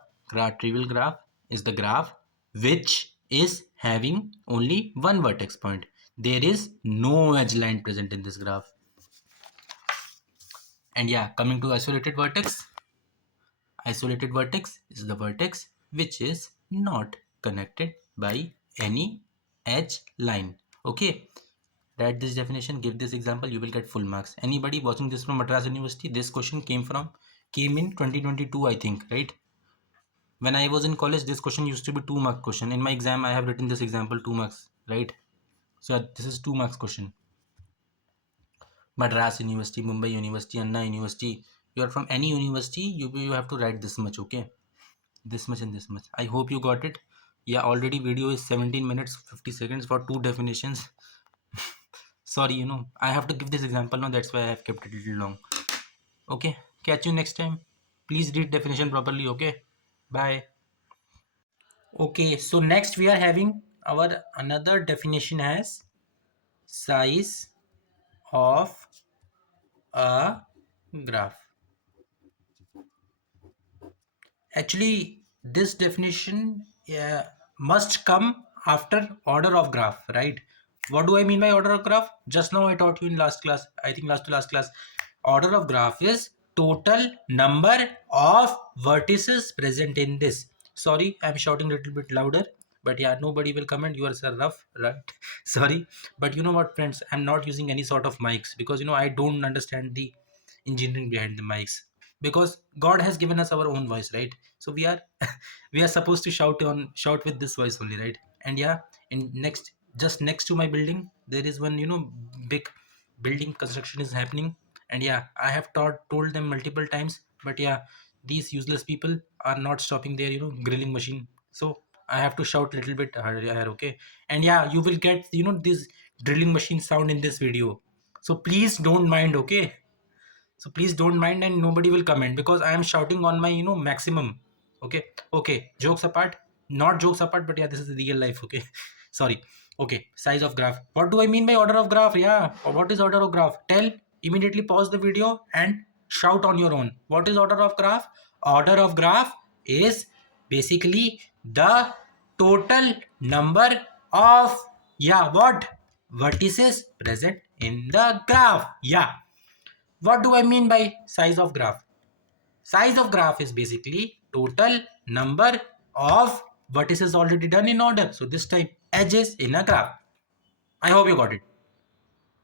Trivial graph is the graph which is having only one vertex point. There is no edge line present in this graph. And yeah, coming to isolated vertex. Isolated vertex is the vertex which is not connected by any edge line. Okay, write this definition, give this example, you will get full marks. Anybody watching this from Madras University, this question came in 2022, I think, right? When I was in college, this question used to be 2 mark question. In my exam, I have written this example 2 marks, right? So yeah, this is 2 marks question. Madras University, Mumbai University, Anna University. You are from any university, you have to write this much, okay? This much and this much. I hope you got it. Yeah, already video is 17 minutes 50 seconds for 2 definitions. Sorry, I have to give this example now, that's why I have kept it a little long. Okay, catch you next time. Please read definition properly. Okay, bye. Okay, so next we are having our another definition as size of a graph. Actually, this definition must come after order of graph, right? What do I mean by order of graph? Just now I taught you in last class, I think last to last class. Order of graph is total number of vertices present in this. Sorry, I'm shouting a little bit louder, but yeah, nobody will comment. You are so rough, right? Sorry, but you know what, friends? I'm not using any sort of mics because I don't understand the engineering behind the mics, because God has given us our own voice, right? So we are we are supposed to shout with this voice only, right? And yeah, in next, just next to my building, there is one big building construction is happening. And yeah, I have told them multiple times, but yeah, these useless people are not stopping their grilling machine. So I have to shout a little bit higher, okay? And yeah, you will get this drilling machine sound in this video, so please don't mind, okay? So please don't mind, and nobody will comment because I am shouting on my maximum. Okay, okay, jokes apart, not jokes apart, but yeah, this is real life, okay? Sorry. Okay, size of graph. What do I mean by order of graph? Yeah, what is order of graph? Tell. Immediately pause the video and shout on your own. What is order of graph? Order of graph is basically the total number of, yeah, what, vertices present in the graph. Yeah. What do I mean by size of graph? Size of graph is basically total number of vertices already done in order. So this time edges in a graph. I hope you got it.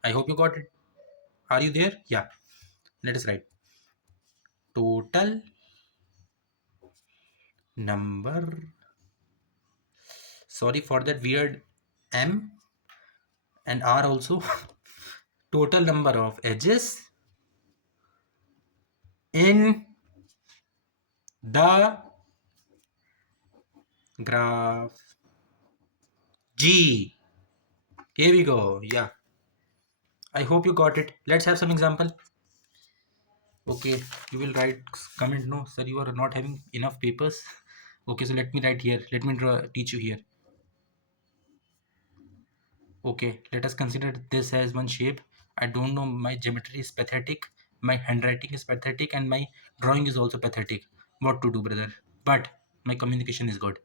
I hope you got it. Are you there? Yeah. Let us write total number. Sorry for that weird M and R also. Total number of edges in the graph G. Here we go. Yeah. I hope you got it. Let's have some example. Okay, you will write comment. No, sir, you are not having enough papers. Okay, so let me write here. Let me teach you here. Okay, let us consider this as one shape. I don't know, my geometry is pathetic, my handwriting is pathetic, and my drawing is also pathetic. What to do, brother? But my communication is good.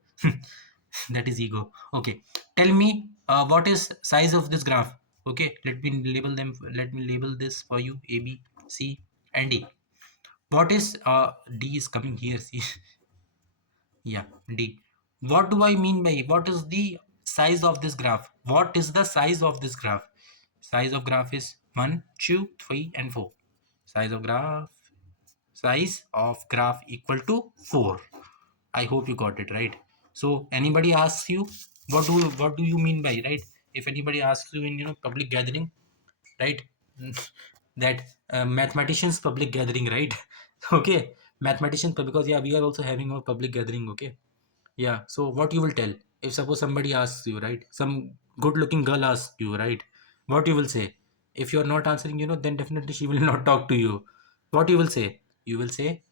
That is ego. Okay, tell me what is size of this graph? Okay, let me label them. Let me label this for you: A, B, C, and D. What is D is coming here? See, yeah, D. What do I mean by what is the size of this graph? What is the size of this graph? Size of graph is 1, 2, 3, and 4. Size of graph equal to 4. I hope you got it right. So anybody asks you what do you mean by, right? If anybody asks you in public gathering, right? That mathematicians public gathering, right? Okay, mathematicians, because yeah, we are also having a public gathering. Okay, yeah. So what you will tell if suppose somebody asks you, right? Some good looking girl asks you, right? What you will say? If you are not answering, then definitely she will not talk to you. What you will say? You will say,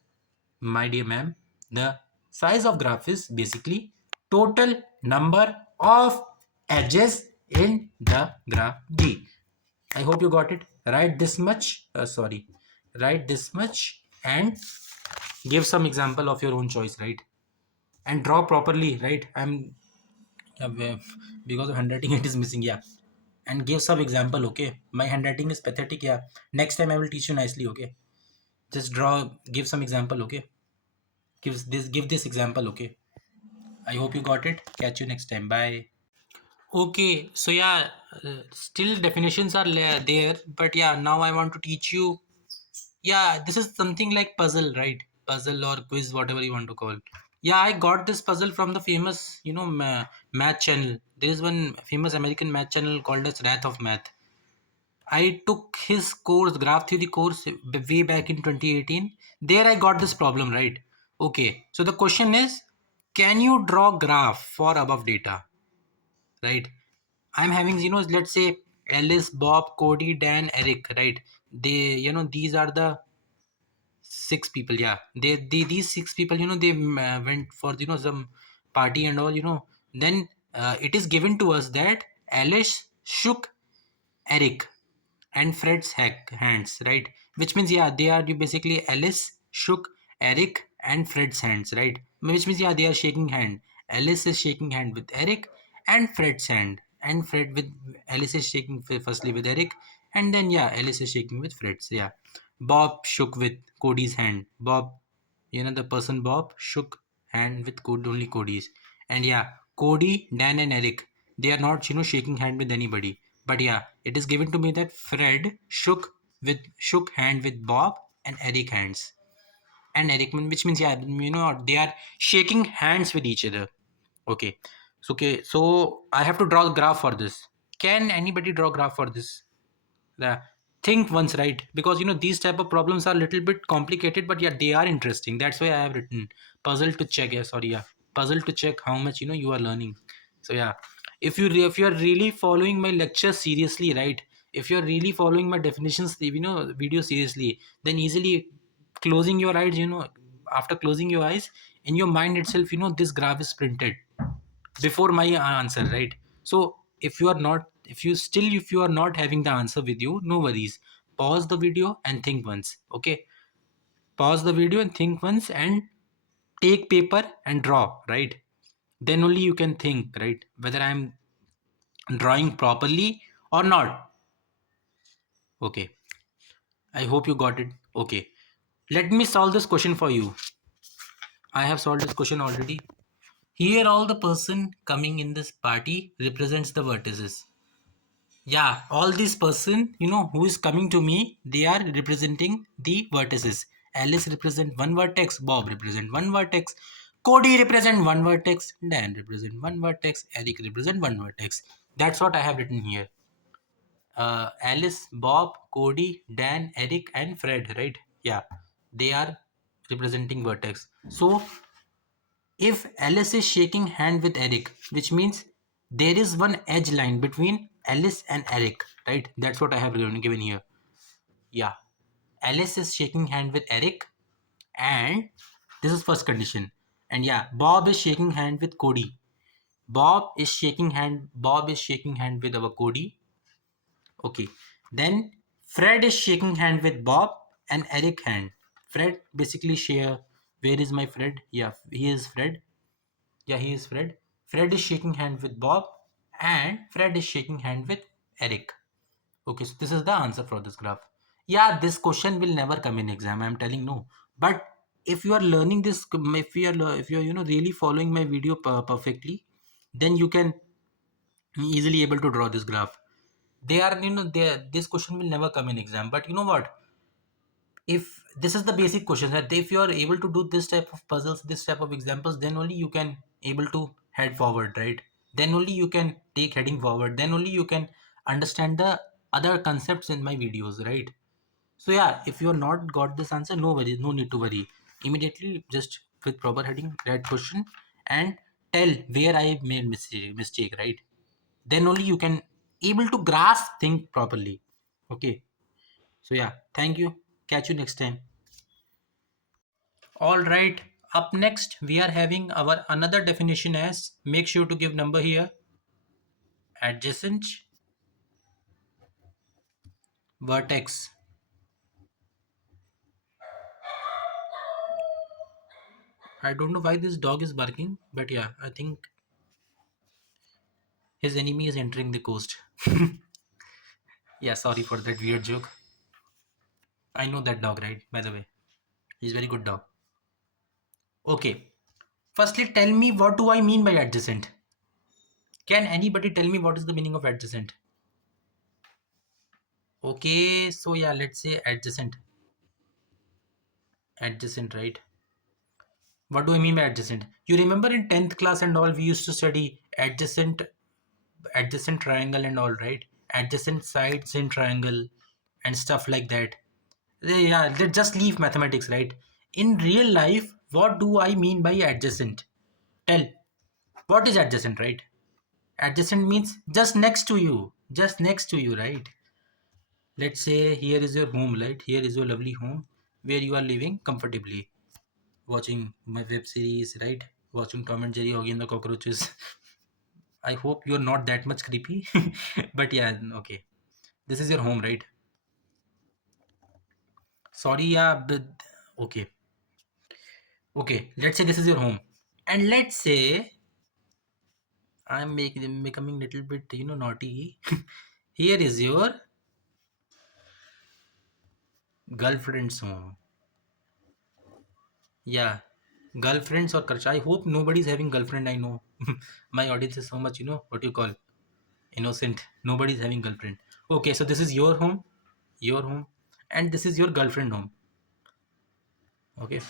my dear ma'am, the size of graph is basically total number of edges in the graph D. I hope you got it. Write this much. Sorry. Write this much and give some example of your own choice, right? And draw properly, right? Because of handwriting it is missing, yeah. And give some example, okay? My handwriting is pathetic, yeah. Next time I will teach you nicely, okay? Just draw, give some example, okay? Give this example, okay? I hope you got it. Catch you next time. Bye. Okay, so yeah, still definitions are there, but yeah, now I want to teach you. Yeah, this is something like puzzle, right? Puzzle or quiz, whatever you want to call. Yeah, I got this puzzle from the famous, math channel. There is one famous American math channel called as Wrath of Math. I took his course, graph theory course, way back in 2018. There I got this problem, right? Okay, so the question is, can you draw graph for above data, right? I'm having, let's say Alice, Bob, Cody, Dan, Eric, right? These are the six people. Yeah, these six people, they went for some party and all. Then it is given to us that Alice shook Eric and Fred's hands, right? Which means, yeah, they are basically Alice shook Eric and Fred's hands, right? Which means, yeah, they are shaking hand. Alice is shaking hand with Eric and Fred's hand, and Fred with Alice is shaking firstly with Eric, and then yeah, Alice is shaking with Fred's. Yeah, Bob shook with Cody's hand. Bob, the person Bob shook hand with only Cody's, and yeah, Cody, Dan, and Eric, they are not shaking hand with anybody. But yeah, it is given to me that Fred shook hand with Bob and Eric hands. And Eric, which means, yeah, they are shaking hands with each other. Okay. So I have to draw the graph for this. Can anybody draw graph for this? Yeah. Think once, right? Because these type of problems are a little bit complicated, but yeah, they are interesting. That's why I have written puzzle to check. Yeah, sorry, yeah, puzzle to check how much you are learning. So yeah, if you are really following my lecture seriously, right? If you are really following my definitions, video seriously, then easily closing your eyes, after closing your eyes, in your mind itself, this graph is printed before my answer, right? So if you are not having the answer with you, no worries. Pause the video and think once, okay? Pause the video and think once, and take paper and draw, right? Then only you can think, right, whether I'm drawing properly or not. Okay, I hope you got it. Okay, let me solve this question for you. I have solved this question already. Here all the person coming in this party represents the vertices. Yeah, all this person, who is coming to me, they are representing the vertices. Alice represent one vertex, Bob represent one vertex, Cody represent one vertex, Dan represent one vertex, Eric represent one vertex. That's what I have written here. Alice, Bob, Cody, Dan, Eric, and Fred, right? Yeah, they are representing vertex. So if Alice is shaking hand with Eric, which means there is one edge line between Alice and Eric, right? That's what I have given here. Yeah, Alice is shaking hand with Eric, and this is first condition. And yeah, Bob is shaking hand with Cody. Bob is shaking hand with our Cody. Okay. Then Fred is shaking hand with Bob and Eric hand. Fred basically share. Where is my Fred? Yeah, he is Fred. Yeah, he is Fred. Fred is shaking hand with Bob, and Fred is shaking hand with Eric. Okay, so this is the answer for this graph. Yeah, this question will never come in exam. I'm telling no. But if you are learning this, if you are really following my video perfectly, then you can easily able to draw this graph. They are, this question will never come in exam, but you know what, if this is the basic question, that if you are able to do this type of puzzles, this type of examples, then only you can able to head forward, right? Then only you can take heading forward, then only you can understand the other concepts in my videos, right? So yeah, if you are not got this answer, no worry, no need to worry. Immediately just with proper heading write question and tell where I made mistake, right? Then only you can able to grasp think properly. Okay, so yeah, thank you, catch you next time. All right, up next we are having our another definition as, make sure to give number here, adjacent vertex. I don't know why this dog is barking, but yeah, I think his enemy is entering the coast. Yeah, sorry for that weird joke. I know that dog, right? By the way, he's very good dog. Okay, firstly tell me, what do I mean by adjacent? Can anybody tell me what is the meaning of adjacent? Okay, so yeah, let's say adjacent. Adjacent, right? What do I mean by adjacent? You remember in 10th class and all, we used to study adjacent triangle and all, right? Adjacent sides in triangle and stuff like that. Yeah, just leave mathematics, right? In real life, what do I mean by adjacent? Tell. What is adjacent, right? Adjacent means just next to you. Just next to you, right? Let's say here is your home, right? Here is your lovely home where you are living comfortably, watching my web series, right? Watching Tom and Jerry, Augie and the Cockroaches. I hope you're not that much creepy. But yeah, okay. This is your home, right? Sorry, yeah, but okay. Okay, let's say this is your home. And let's say I'm becoming little bit, naughty. Here is your girlfriend's home. Yeah, girlfriends or crush. I hope nobody's having girlfriend. I know my audience is so much, what you call innocent. Nobody's having girlfriend. Okay, so this is your home, and this is your girlfriend home. Okay,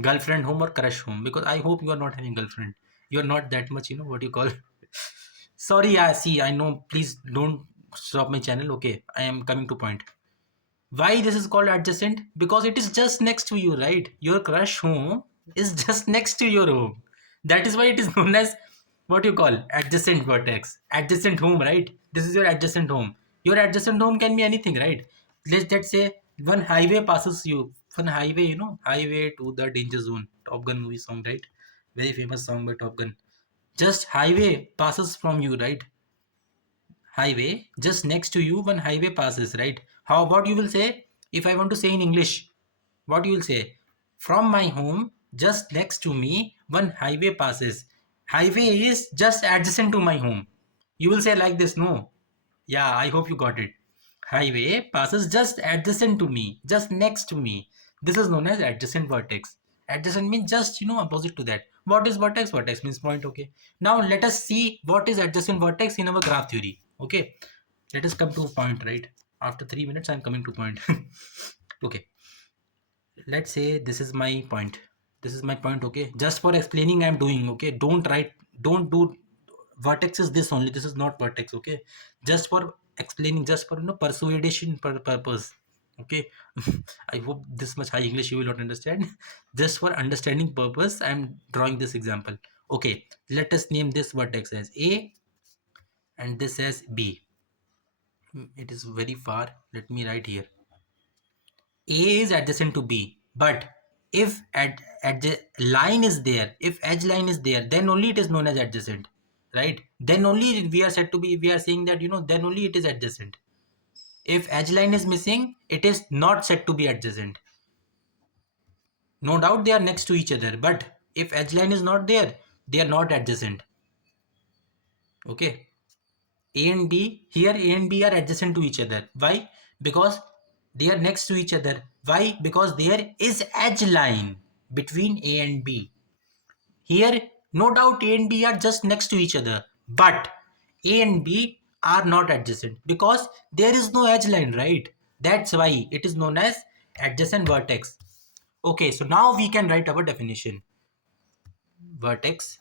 girlfriend home or crush home, because I hope you are not having girlfriend. You are not that much, what you call. Sorry, yeah, see, I know. Please don't stop my channel. Okay, I am coming to point. Why this is called adjacent? Because it is just next to you, right? Your crush home is just next to your home. That is why it is known as, what you call, adjacent vertex. Adjacent home, right? This is your adjacent home. Your adjacent home can be anything, right? Let's say one highway passes you. One highway, highway to the danger zone. Top Gun movie song, right? Very famous song by Top Gun. Just highway passes from you, right? Highway just next to you, one highway passes, right? How about you will say, if I want to say in English, what you will say? From my home just next to me, one highway passes. Highway is just adjacent to my home. You will say like this, no? Yeah, I hope you got it. Highway passes just adjacent to me, just next to me. This is known as adjacent vertex. Adjacent means just, opposite to that. What is vertex? Vertex means point, okay. Now let us see what is adjacent vertex in our graph theory. Okay. Let us come to a point, right? After 3 minutes, I'm coming to point. Okay. Let's say this is my point. This is my point, okay. Just for explaining, I'm doing, okay. Don't do vertex is this only. This is not vertex, okay. Just for explaining, just for persuasion purpose, okay. I hope this much high English you will not understand. Just for understanding purpose, I'm drawing this example. Okay, let us name this vertex as A and this as B. It is very far. Let me write here. A is adjacent to B, but if line is there, if edge line is there, then only it is known as adjacent, right? Then only we are said to be, we are saying that, then only it is adjacent. If edge line is missing, it is not said to be adjacent. No doubt they are next to each other, but if edge line is not there, they are not adjacent. Okay. A and B, here A and B are adjacent to each other. Why? Because they are next to each other. Why? Because there is edge line. between A and B. Here, no doubt A and B are just next to each other, but A and B are not adjacent because there is no edge line, right? That's why it is known as adjacent vertex. Okay, so now we can write our definition. Vertex,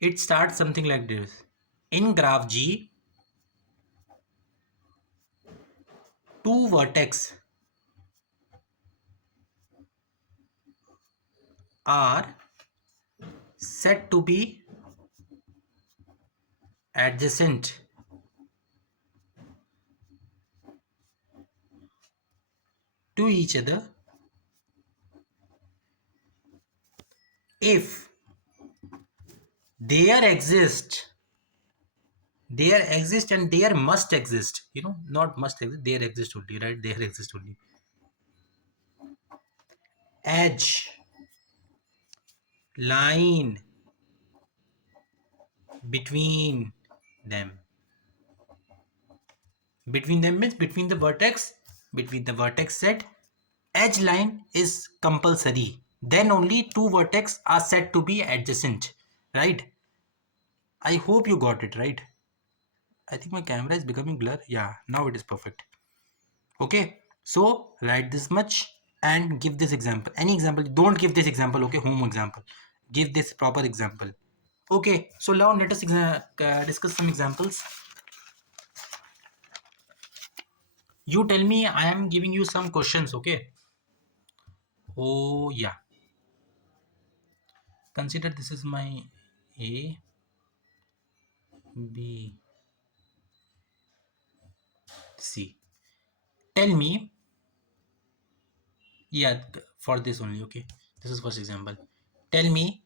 it starts something like this. In graph G, two vertex are said to be adjacent to each other if there exist and there must exist, not must exist, there exist only, right? There exist only edge line between them. Between them means between the vertex set. Edge line is compulsory, then only two vertex are said to be adjacent, right? I hope you got it right. I think my camera is becoming blur. Yeah, now it is perfect. Okay, so write this much and give this example. Any example, don't give this example, okay? Home example, give this proper example. Okay, so now let us discuss some examples. You tell me, I am giving you some questions, okay? Oh yeah, consider this is my A, B, C. Tell me, yeah, for this only, okay? This is first example. Tell me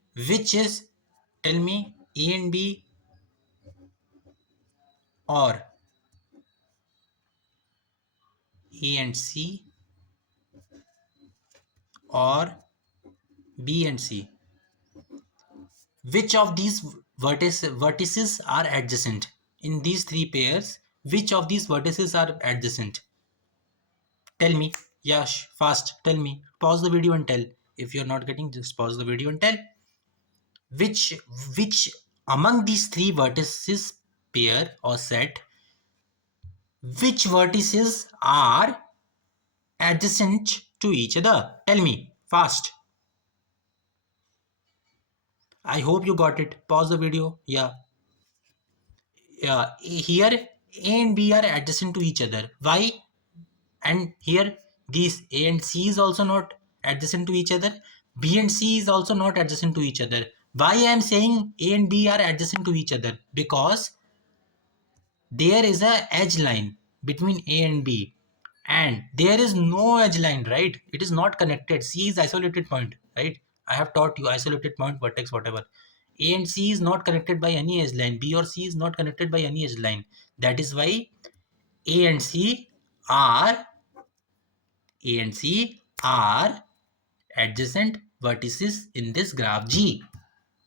tell me A and B or A and C or B and C. Which of these vertices are adjacent? In these three pairs, which of these vertices are adjacent? Tell me. Yash, fast, tell me. Pause the video and tell. If you're not getting, just pause the video and tell. Which which among these three vertices pair or set, which vertices are adjacent to each other? Tell me, fast. I hope you got it. Pause the video. Yeah. Here A and B are adjacent to each other. Why? And here these A and C is also not adjacent to each other. B and C is also not adjacent to each other. Why I am saying A and B are adjacent to each other? Because there is a edge line between A and B, and there is no edge line, right? It is not connected. C is isolated point, right? I have taught you isolated point, vertex, whatever. A and C is not connected by any edge line. B or C is not connected by any edge line. That is why A and C are A and C are adjacent vertices in this graph G.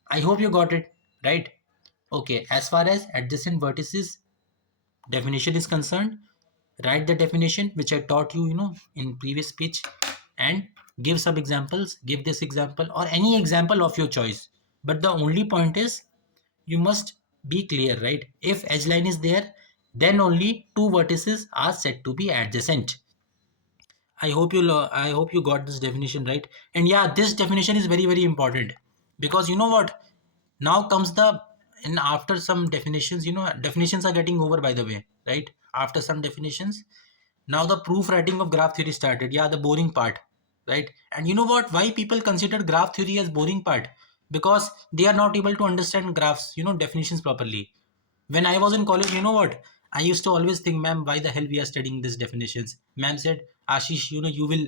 I hope you got it, right? Okay, as far as adjacent vertices definition is concerned, write the definition which I taught you, in previous speech, and give some examples. Give this example or any example of your choice. But the only point is you must be clear, right? If edge line is there, then only two vertices are said to be adjacent. I hope you got this definition right. And yeah, this definition is very very important, because you know what? Now comes the and after some definitions, definitions are getting over, by the way, right? After some definitions, now the proof writing of graph theory started. Yeah, the boring part, right? And you know what? Why people consider graph theory as boring part? Because they are not able to understand graphs, definitions properly. When I was in college, you know what? I used to always think, ma'am, why the hell we are studying these definitions? Ma'am said, Ashish, you will.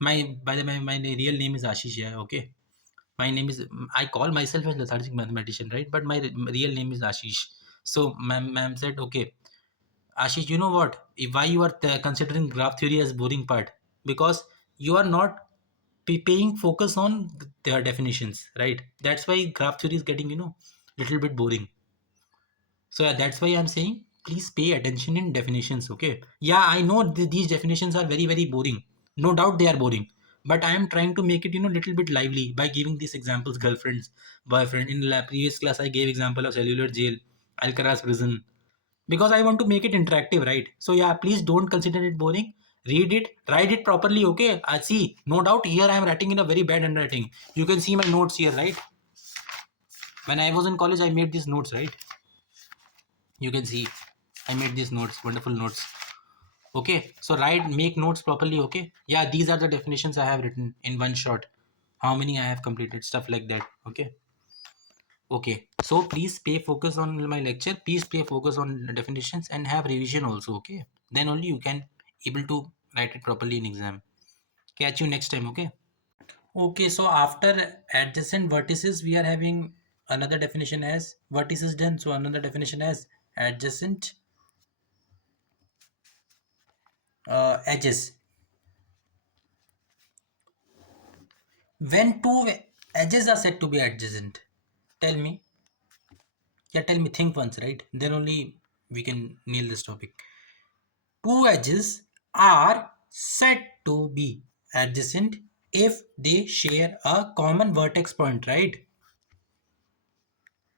By the way, my real name is Ashish. Yeah, okay. My name is. I call myself as Lethargic Mathematician, right? But my real name is Ashish. So, ma'am said, okay, Ashish, you know what? Why you are considering graph theory as boring part? Because you are not paying focus on their definitions, right? That's why graph theory is getting, little bit boring. So yeah, that's why I'm saying please pay attention in definitions. Okay, yeah, I know these definitions are very very boring, no doubt they are boring, but I am trying to make it little bit lively by giving these examples: girlfriends, boyfriend. In the previous class I gave example of cellular jail, Alcaraz prison, because I want to make it interactive, right? So yeah, please don't consider it boring. Read it, write it properly. Okay, I see, no doubt here I am writing in a very bad handwriting. You can see my notes here, right? When I was in college I made these notes, right? You can see I made these notes, wonderful notes. Okay, so write, make notes properly. Okay, yeah, these are the definitions I have written in one shot, how many I have completed, stuff like that. Okay. Okay, so please pay focus on my lecture, please pay focus on the definitions and have revision also. Okay, then only you can able to write it properly in exam. Catch you next time. Okay. Okay, so after adjacent vertices we are having another definition as vertices done, so another definition as adjacent edges. When two edges are said to be adjacent, tell me. Yeah, tell me, think once, right? Then only we can nail this topic. Two edges are said to be adjacent if they share a common vertex point, right?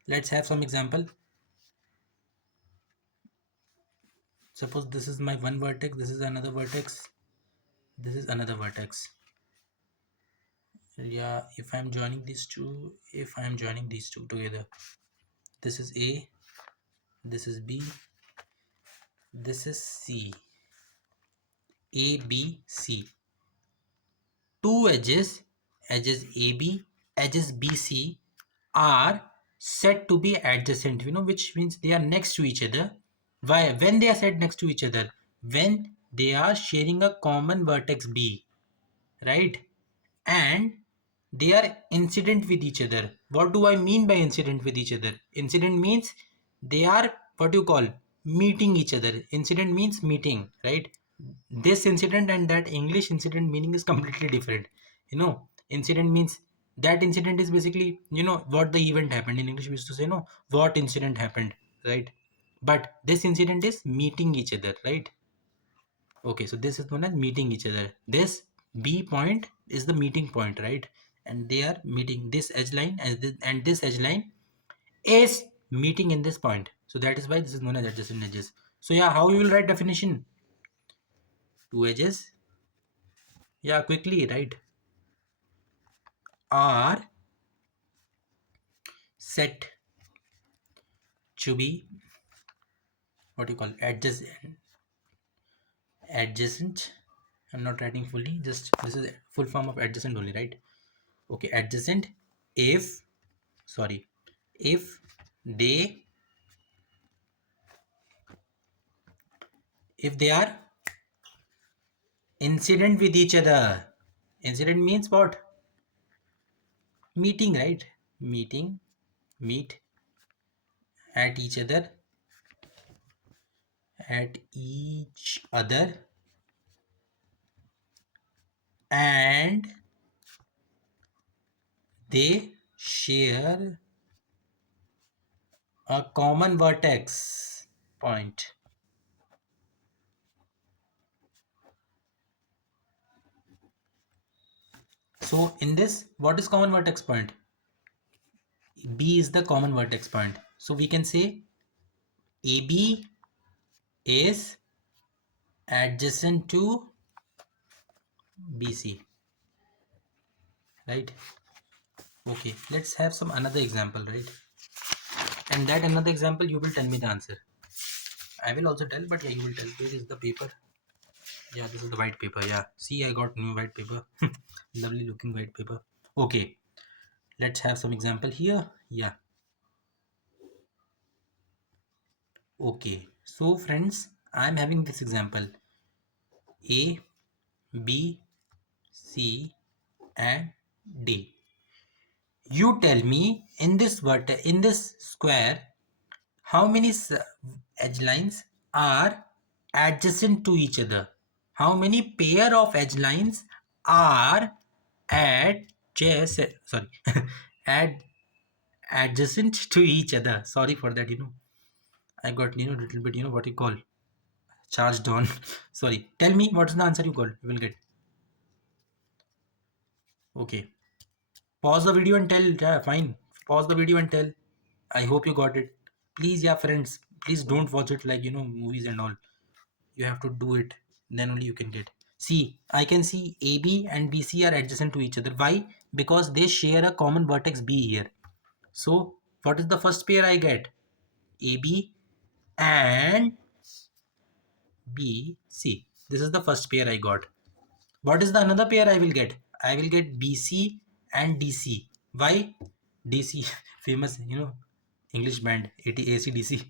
Let's have some example. Suppose this is my one vertex, this is another vertex, this is another vertex. Yeah, if I'm joining these two, if I'm joining these two together, this is A, this is B, this is C. A, B, C. Two edges, edges AB, edges BC are said to be adjacent, which means they are next to each other. Why? When they are said next to each other? When they are sharing a common vertex B, right? And they are incident with each other. What do I mean by incident with each other? Incident means they are, what you call, meeting each other. Incident means meeting, right? This incident and that English incident meaning is completely different. Incident means that incident is basically what the event happened. In English we used to say no, what incident happened, right? But this incident is meeting each other, right? Okay, so this is known as meeting each other. This B point is the meeting point, right? And they are meeting this edge line, and this edge line is meeting in this point. So that is why this is known as adjacent edges. So yeah, how you will write definition? Two edges, yeah, quickly, right, are set to be, what you call, adjacent. I'm not writing fully, just this is full form of adjacent only, right? Okay, adjacent if, sorry, if they, if they are incident with each other. Incident means what? Meeting, right? Meeting, meet at each other, at each other, and they share a common vertex point. So in this, what is common vertex point? B is the common vertex point. So we can say AB is adjacent to BC, right? Okay, let's have some another example, right? And that another example you will tell me the answer. I will also tell, but yeah, you will tell. This is the paper. Yeah, this is the white paper. Yeah, see, I got new white paper. Lovely looking white paper. Okay, let's have some example here. Yeah. Okay, so friends, I'm having this example: A, B, C, and D. You tell me in this in this square, how many edge lines are adjacent to each other? How many pair of edge lines are sorry, ad, adjacent to each other? Sorry for that, I got little bit what you call charged on. Sorry. Tell me what's the answer you got. You will get. Okay. Pause the video and tell. Yeah, fine. Pause the video and tell. I hope you got it. Please, yeah, friends. Please don't watch it like movies and all. You have to do it. Then only you can get. See, I can see AB and BC are adjacent to each other. Why? Because they share a common vertex B here. So, what is the first pair I get? AB and BC. This is the first pair I got. What is the another pair I will get? I will get BC and DC. Why? DC, famous, English band, AC/DC.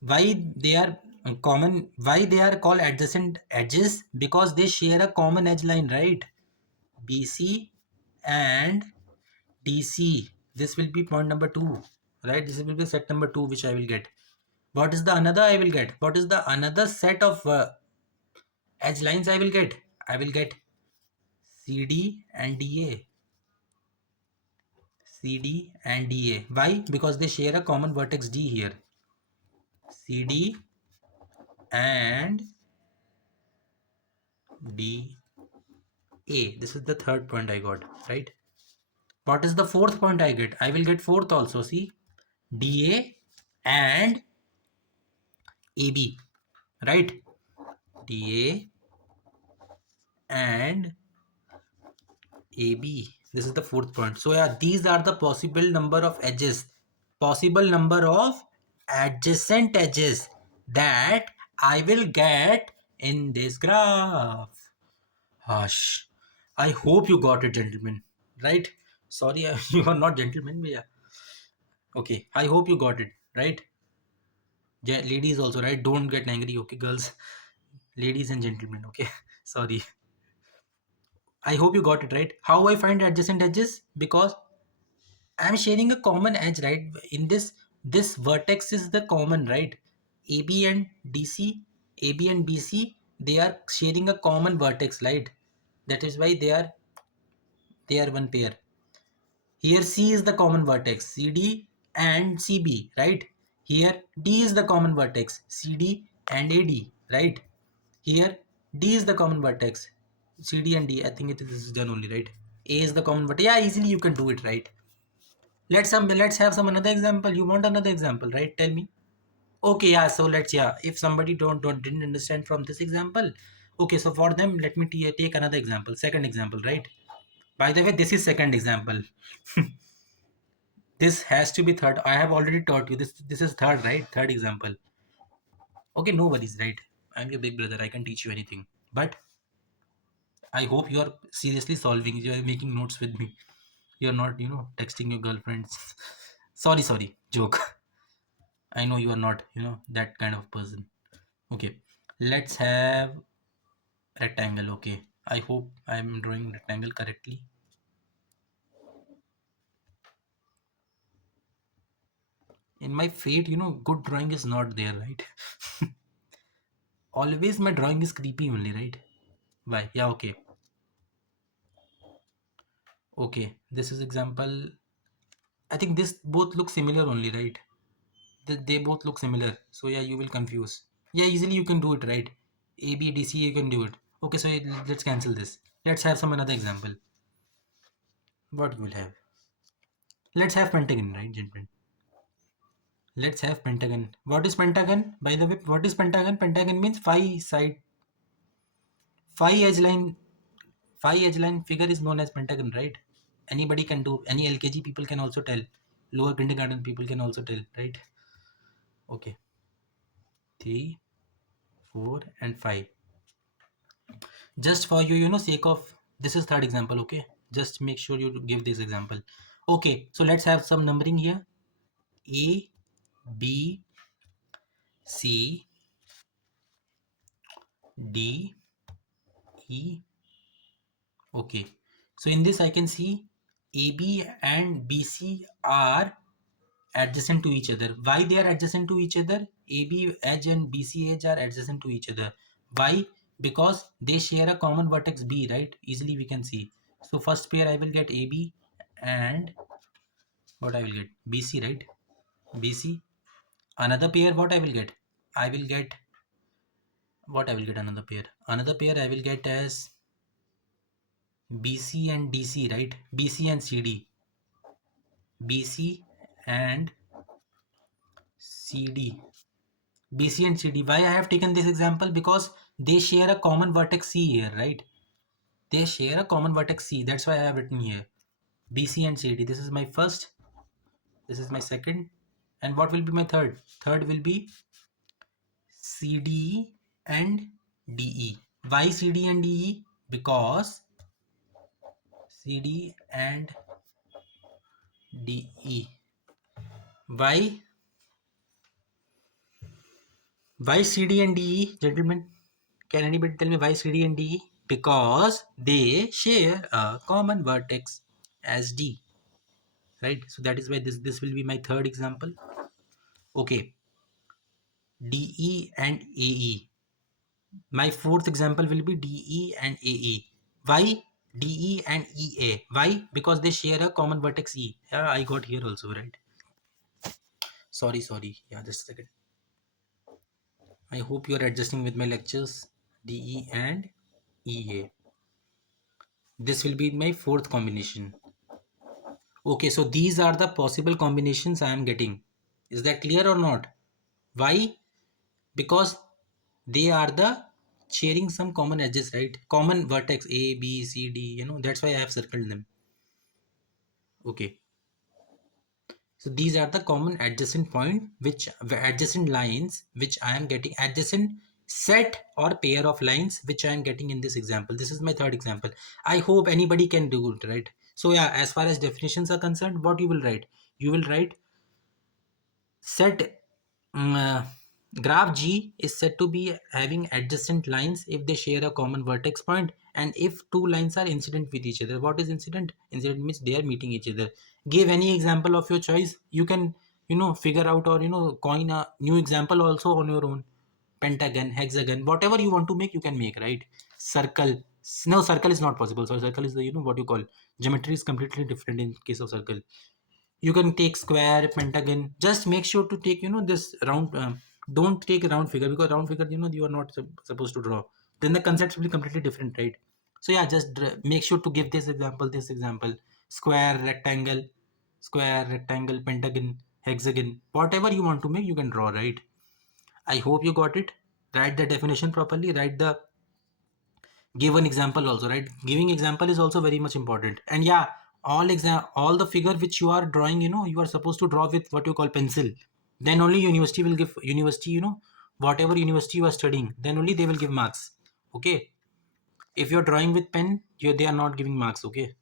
Why they are common? Why they are called adjacent edges? Because they share a common edge line, right? BC and DC. This will be point number 2, right? This will be set number 2 which I will get. What is the another I will get? What is the another set of edge lines I will get? I will get CD and DA. CD and DA. Why? Because they share a common vertex D here. CD and DA. This is the third point I got, right? What is the fourth point I get? I will get fourth also. See, DA and AB, right? DA and AB. This is the fourth point. So yeah, these are the possible number of edges, possible number of adjacent edges that I will get in this graph. Hush. I hope you got it, gentlemen. Right? Sorry, you are not gentlemen, but yeah. Okay, I hope you got it, right? Yeah, ladies also, right? Don't get angry, okay, girls. Ladies and gentlemen, okay. Sorry. I hope you got it right. How I find adjacent edges? Because I'm sharing a common edge, right? In this vertex is the common, right? AB and DC, AB and BC, they are sharing a common vertex, right? That is why they are one pair. Here C is the common vertex, CD and CB, right? Here D is the common vertex, CD and AD, right? Here D is the common vertex, CD and D. I think this is done only, right? A is the common vertex. Yeah, easily you can do it, right? Let's have some another example. You want another example, right? Tell me. Okay, yeah. So let's if somebody don't didn't understand from this example, okay. So for them, let me take another example. Second example, right? By the way, this is second example. This has to be third. I have already taught you this. This is third, right? Third example. Okay, no worries, right? I'm your big brother. I can teach you anything. But I hope you are seriously solving. You are making notes with me. You're not, texting your girlfriends. Sorry, joke. I know you are not, that kind of person. Okay, let's have rectangle. Okay, I hope I'm drawing rectangle correctly. In my fate, good drawing is not there, right? Always my drawing is creepy only, right? Why? Yeah, okay. Okay, this is example. I think this both look similar only, right? They both look similar. So yeah, you will confuse. Yeah, easily you can do it, right? A, B, D, C, you can do it. Okay, so let's cancel this. Let's have some another example. What you will have? Let's have pentagon, right, gentlemen? Let's have pentagon. What is pentagon? By the way, what is pentagon? Pentagon means five edge line, five edge line figure is known as pentagon, right? Anybody can do. Any LKG people can also tell. Lower kindergarten people can also tell, right? Okay. 3, 4, and 5. Just for you, sake of this is third example. Okay. Just make sure you give this example. Okay. So let's have some numbering here. A, B, C, D, E. Okay. So in this I can see AB and BC are adjacent to each other. Why they are adjacent to each other? AB edge and BC edge are adjacent to each other. Why? Because they share a common vertex B, right? Easily we can see. So first pair I will get AB and what I will get? BC, right? BC. Another pair, what I will get? I will get another pair. Another pair I will get as BC and DC, right? BC and CD. BC and CD. BC and CD. Why I have taken this example? Because they share a common vertex C here, right? They share a common vertex C. That's why I have written here BC and CD. This is my first. This is my second. And what will be my third? Third will be CD and DE. Why CD and DE? Because CD and DE. Why? Why CD and DE, gentlemen? Can anybody tell me why CD and DE? Because they share a common vertex as D. Right? So that is why this will be my third example. Okay. DE and AE. My fourth example will be DE and AE. Why DE and EA? Why? Because they share a common vertex E. Yeah, I got here also, right? Sorry. Yeah, just a second. I hope you are adjusting with my lectures. DE and EA. This will be my fourth combination. Okay, so these are the possible combinations I am getting. Is that clear or not? Why? Because they are the sharing some common edges, right? Common vertex A, B, C, D, that's why I have circled them. Okay. So these are the common adjacent point, which adjacent lines, which I am getting, adjacent set or pair of lines, which I am getting in this example. This is my third example. I hope anybody can do it, right? So yeah, as far as definitions are concerned, what you will write? You will write set graph G is said to be having adjacent lines if they share a common vertex point and if two lines are incident with each other. What is incident? Incident means they are meeting each other. Give any example of your choice. You can figure out or coin a new example also on your own. Pentagon, hexagon, whatever you want to make, you can make, right? Circle. No, circle is not possible. So circle is the what you call geometry is completely different in case of circle. You can take square, pentagon. Just make sure to take this round. Don't take a round figure, because round figure you are not supposed to draw. Then the concepts will be completely different, right? So yeah, just make sure to give this example: square, rectangle, pentagon, hexagon. Whatever you want to make, you can draw, right? I hope you got it. Write the definition properly. Write the give an example also, right? Giving example is also very much important. And yeah, all the figure which you are drawing, you are supposed to draw with what you call pencil. Then only university will give university, whatever university you are studying, then only they will give marks. Okay, if you're drawing with pen, they are not giving marks. Okay,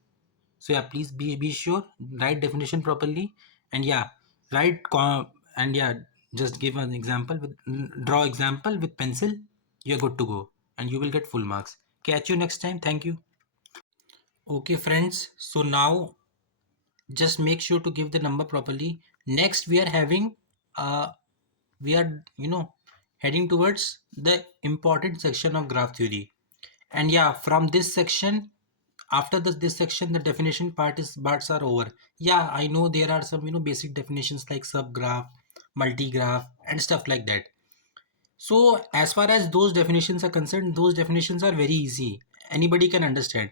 so yeah, please be sure, write definition properly. And yeah, and yeah, just give an example with draw example with pencil. You're good to go, and you will get full marks. Catch you next time. Thank you. Okay, friends. So now just make sure to give the number properly. Next, we are having we are heading towards the important section of graph theory. And yeah, from this section, after this section, the definition parts are over. Yeah, I know there are some basic definitions like subgraph, multigraph, and stuff like that. So as far as those definitions are concerned, those definitions are very easy. Anybody can understand.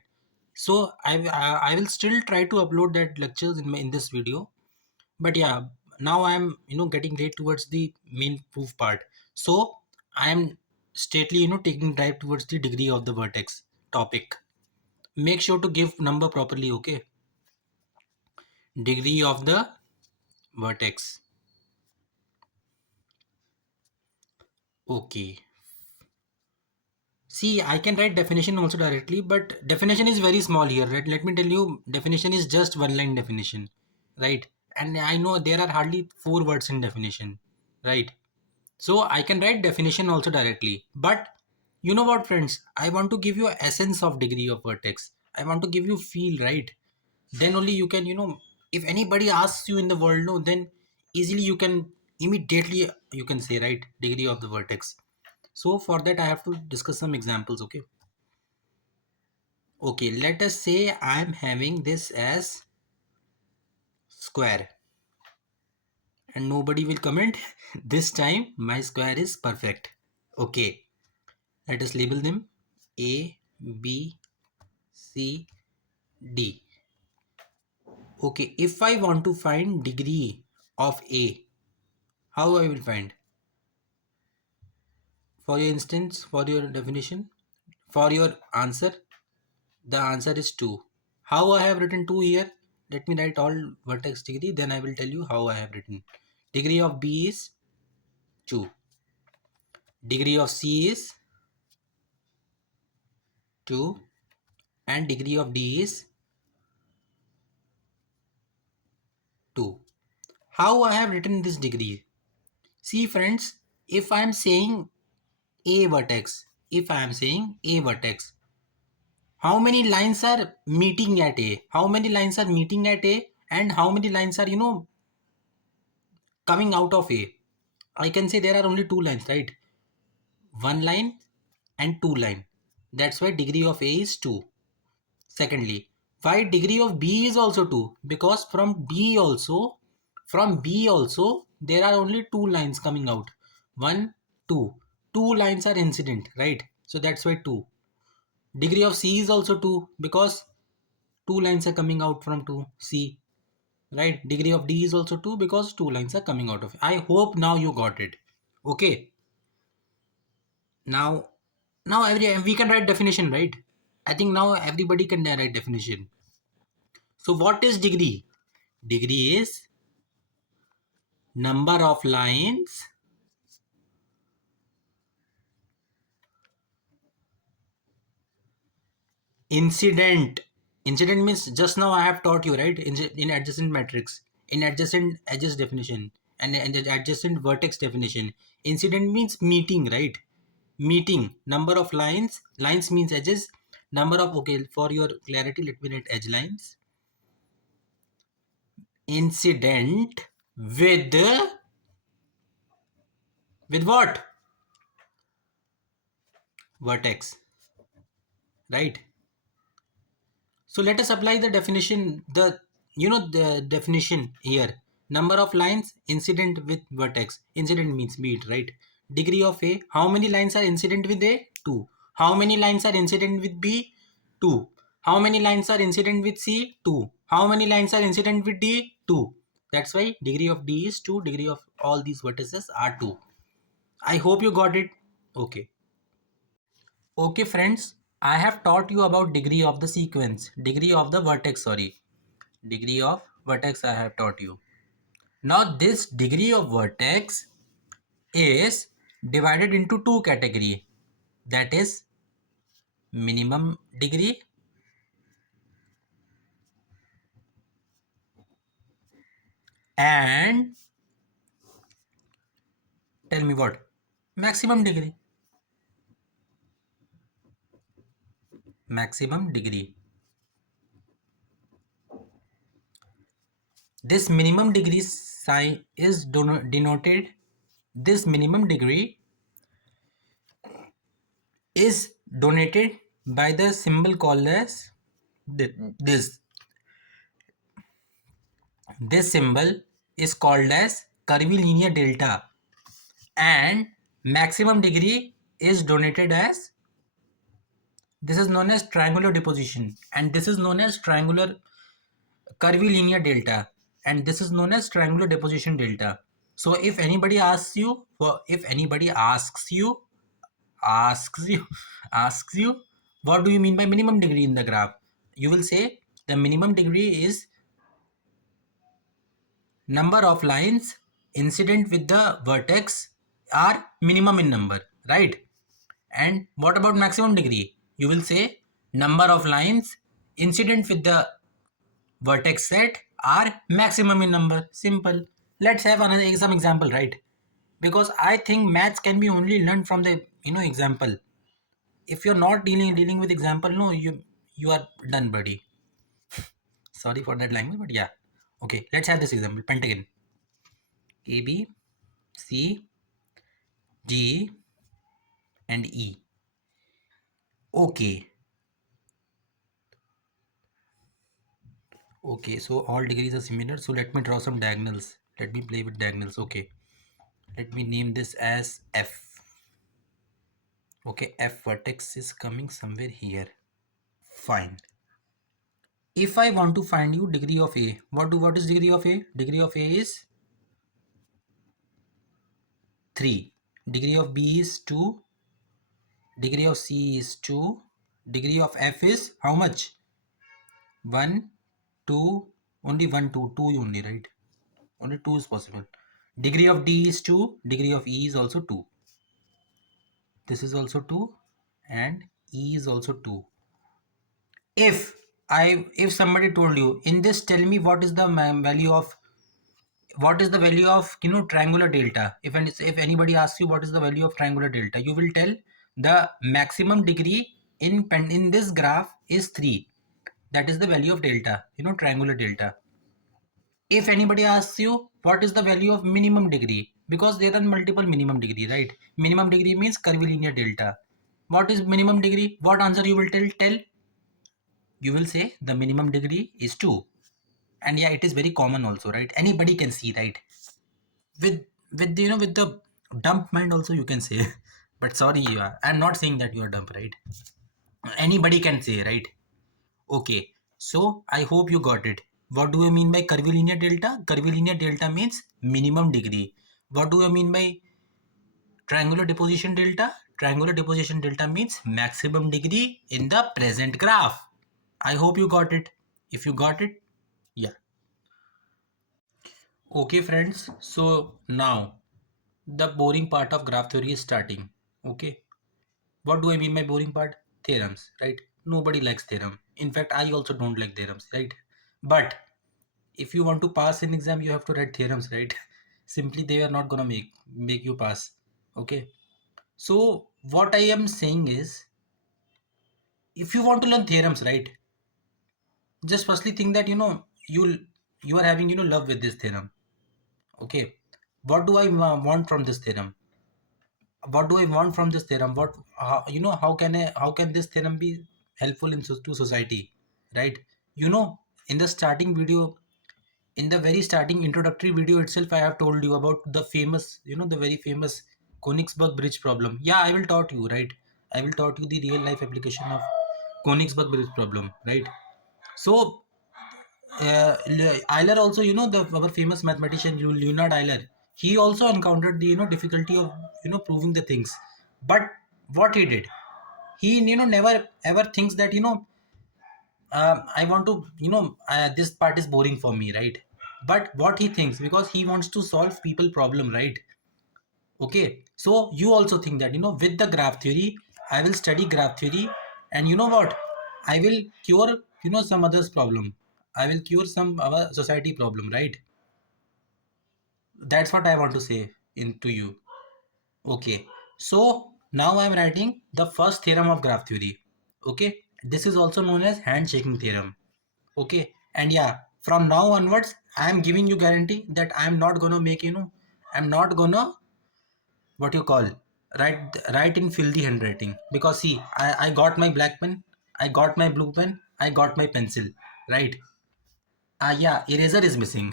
So I will still try to upload that lectures in this video. But yeah, now I'm getting right towards the main proof part. So I am straightly taking right towards the degree of the vertex topic. Make sure to give number properly. Okay, degree of the vertex. Okay. See, I can write definition also directly, but definition is very small here, right? Let me tell you, definition is just one line definition, right? And I know there are hardly 4 words in definition, right? So I can write definition also directly. But you know what, friends? I want to give you a essence of degree of vertex. I want to give you feel, right? Then only you can, if anybody asks you in the world, no, then easily you can immediately you can say, right, degree of the vertex. So for that I have to discuss some examples. Okay. Okay, let us say I'm having this as square and nobody will comment. This time my square is perfect. Okay, let us label them A, B, C, D. Okay, if I want to find degree of A, how I will find? For your instance, for your definition, for your answer, the answer is 2. How I have written 2 here? Let me write all vertex degree, then I will tell you how I have written. Degree of B is 2. Degree of C is 2. And degree of D is 2. How I have written this degree? See friends, if I am saying A vertex, how many lines are meeting at A? How many lines are meeting at A? And how many lines are, coming out of A? I can say there are only 2 lines, right? 1 line and 2 line. That's why degree of A is 2. Secondly, why degree of B is also 2? Because from B also, there are only 2 lines coming out. 1, 2. 2 lines are incident, right? So that's why 2. Degree of C is also 2 because 2 lines are coming out from 2 C, right? Degree of D is also 2 because 2 lines are coming out of it. I hope now you got it. Okay. Now we can write definition, right? I think now everybody can write definition. So what is degree? Degree is number of lines incident. Incident means just now I have taught you, right? In adjacent matrix, in adjacent edges definition, and adjacent vertex definition. Incident means meeting, right? Meeting. Number of lines. Lines means edges. Number of, okay, for your clarity, let me write edge lines. Incident with what? Vertex, right? So let us apply the definition, the definition here. Number of lines incident with vertex. Incident means meet, right? Degree of A. How many lines are incident with A? 2. How many lines are incident with B? 2. How many lines are incident with C? 2. How many lines are incident with D? 2. That's why degree of D is 2. Degree of all these vertices are 2. I hope you got it. Okay. Okay friends, I have taught you about degree of the sequence, degree of the vertex, sorry. Degree of vertex I have taught you. Now this degree of vertex is divided into 2 categories. That is minimum degree and tell me what? Maximum degree. Maximum degree. This minimum degree sign is denoted. This minimum degree is denoted by the symbol called as this. This symbol is called as curvilinear delta, and maximum degree is denoted as, this is known as triangular deposition, and this is known as triangular curvilinear delta, and this is known as triangular deposition delta. So if anybody asks you asks you asks you what do you mean by minimum degree in the graph, you will say the minimum degree is number of lines incident with the vertex are minimum in number, right? And what about maximum degree? You will say number of lines incident with the vertex set are maximum in number. Simple. Let's have another some example, right? Because I think maths can be only learned from the example. If you're not dealing with example, no, you are done, buddy. Sorry for that language, but yeah. Okay, let's have this example. Pentagon. A, B, C, D, and E. Okay. Okay, so all degrees are similar. So let me draw some diagonals. Let me play with diagonals. Okay, let me name this as F. Okay, F vertex is coming somewhere here. Fine. If I want to find you degree of A, what is degree of A? Degree of A is 3. Degree of B is 2. Degree of C is 2. Degree of F is how much? 1, 2, only 1, 2, 2 only, right? Only 2 is possible. Degree of D is 2. Degree of E is also 2. This is also 2 and E is also 2. If somebody told you in this, tell me what is the value of triangular delta. If anybody asks you what is the value of triangular delta, you will tell the maximum degree in this graph is 3. That is the value of delta, triangular delta. If anybody asks you what is the value of minimum degree, because there are multiple minimum degree, right? Minimum degree means curvilinear delta. What is minimum degree? What answer you will tell? You will say the minimum degree is 2. And yeah, it is very common also, right? Anybody can see, right? With the dump mind also you can say. But sorry, I'm not saying that you are dumb, right? Anybody can say, right? Okay, so I hope you got it. What do I mean by curvilinear delta? Curvilinear delta means minimum degree. What do I mean by triangular deposition delta? Triangular deposition delta means maximum degree in the present graph. I hope you got it. If you got it, yeah. Okay, friends. So now the boring part of graph theory is starting. Okay. What do I mean by boring part? Theorems, right? Nobody likes theorem. In fact, I also don't like theorems, right? But if you want to pass an exam, you have to write theorems, right? Simply they are not gonna make you pass. Okay. So what I am saying is, if you want to learn theorems, right? Just firstly think that you are having love with this theorem. Okay. What do I want from this theorem? What do I want from this theorem? How can this theorem be helpful to society, right? In the starting video, in the very starting introductory video itself, I have told you about the famous, the very famous Königsberg bridge problem. Yeah, I will taught you, right? I will taught you the real life application of Königsberg bridge problem, right? So Euler also, our famous mathematician Leonard Euler, he also encountered the difficulty of proving the things. But what he did, he never ever thinks that I want to this part is boring for me, right? But what he thinks, because he wants to solve people problem, right? Okay, so you also think that with the graph theory, I will study graph theory, and you know what, I will cure some others problem. I will cure some our society problem, right? That's what I want to say to you. Okay, so now I am writing the first theorem of graph theory. Okay, this is also known as handshaking theorem. Okay, and yeah, from now onwards I am giving you guarantee that I am not gonna make I'm not gonna what you call write in filthy handwriting, because see, I got my black pen, I got my blue pen, I got my pencil, right? Yeah, eraser is missing.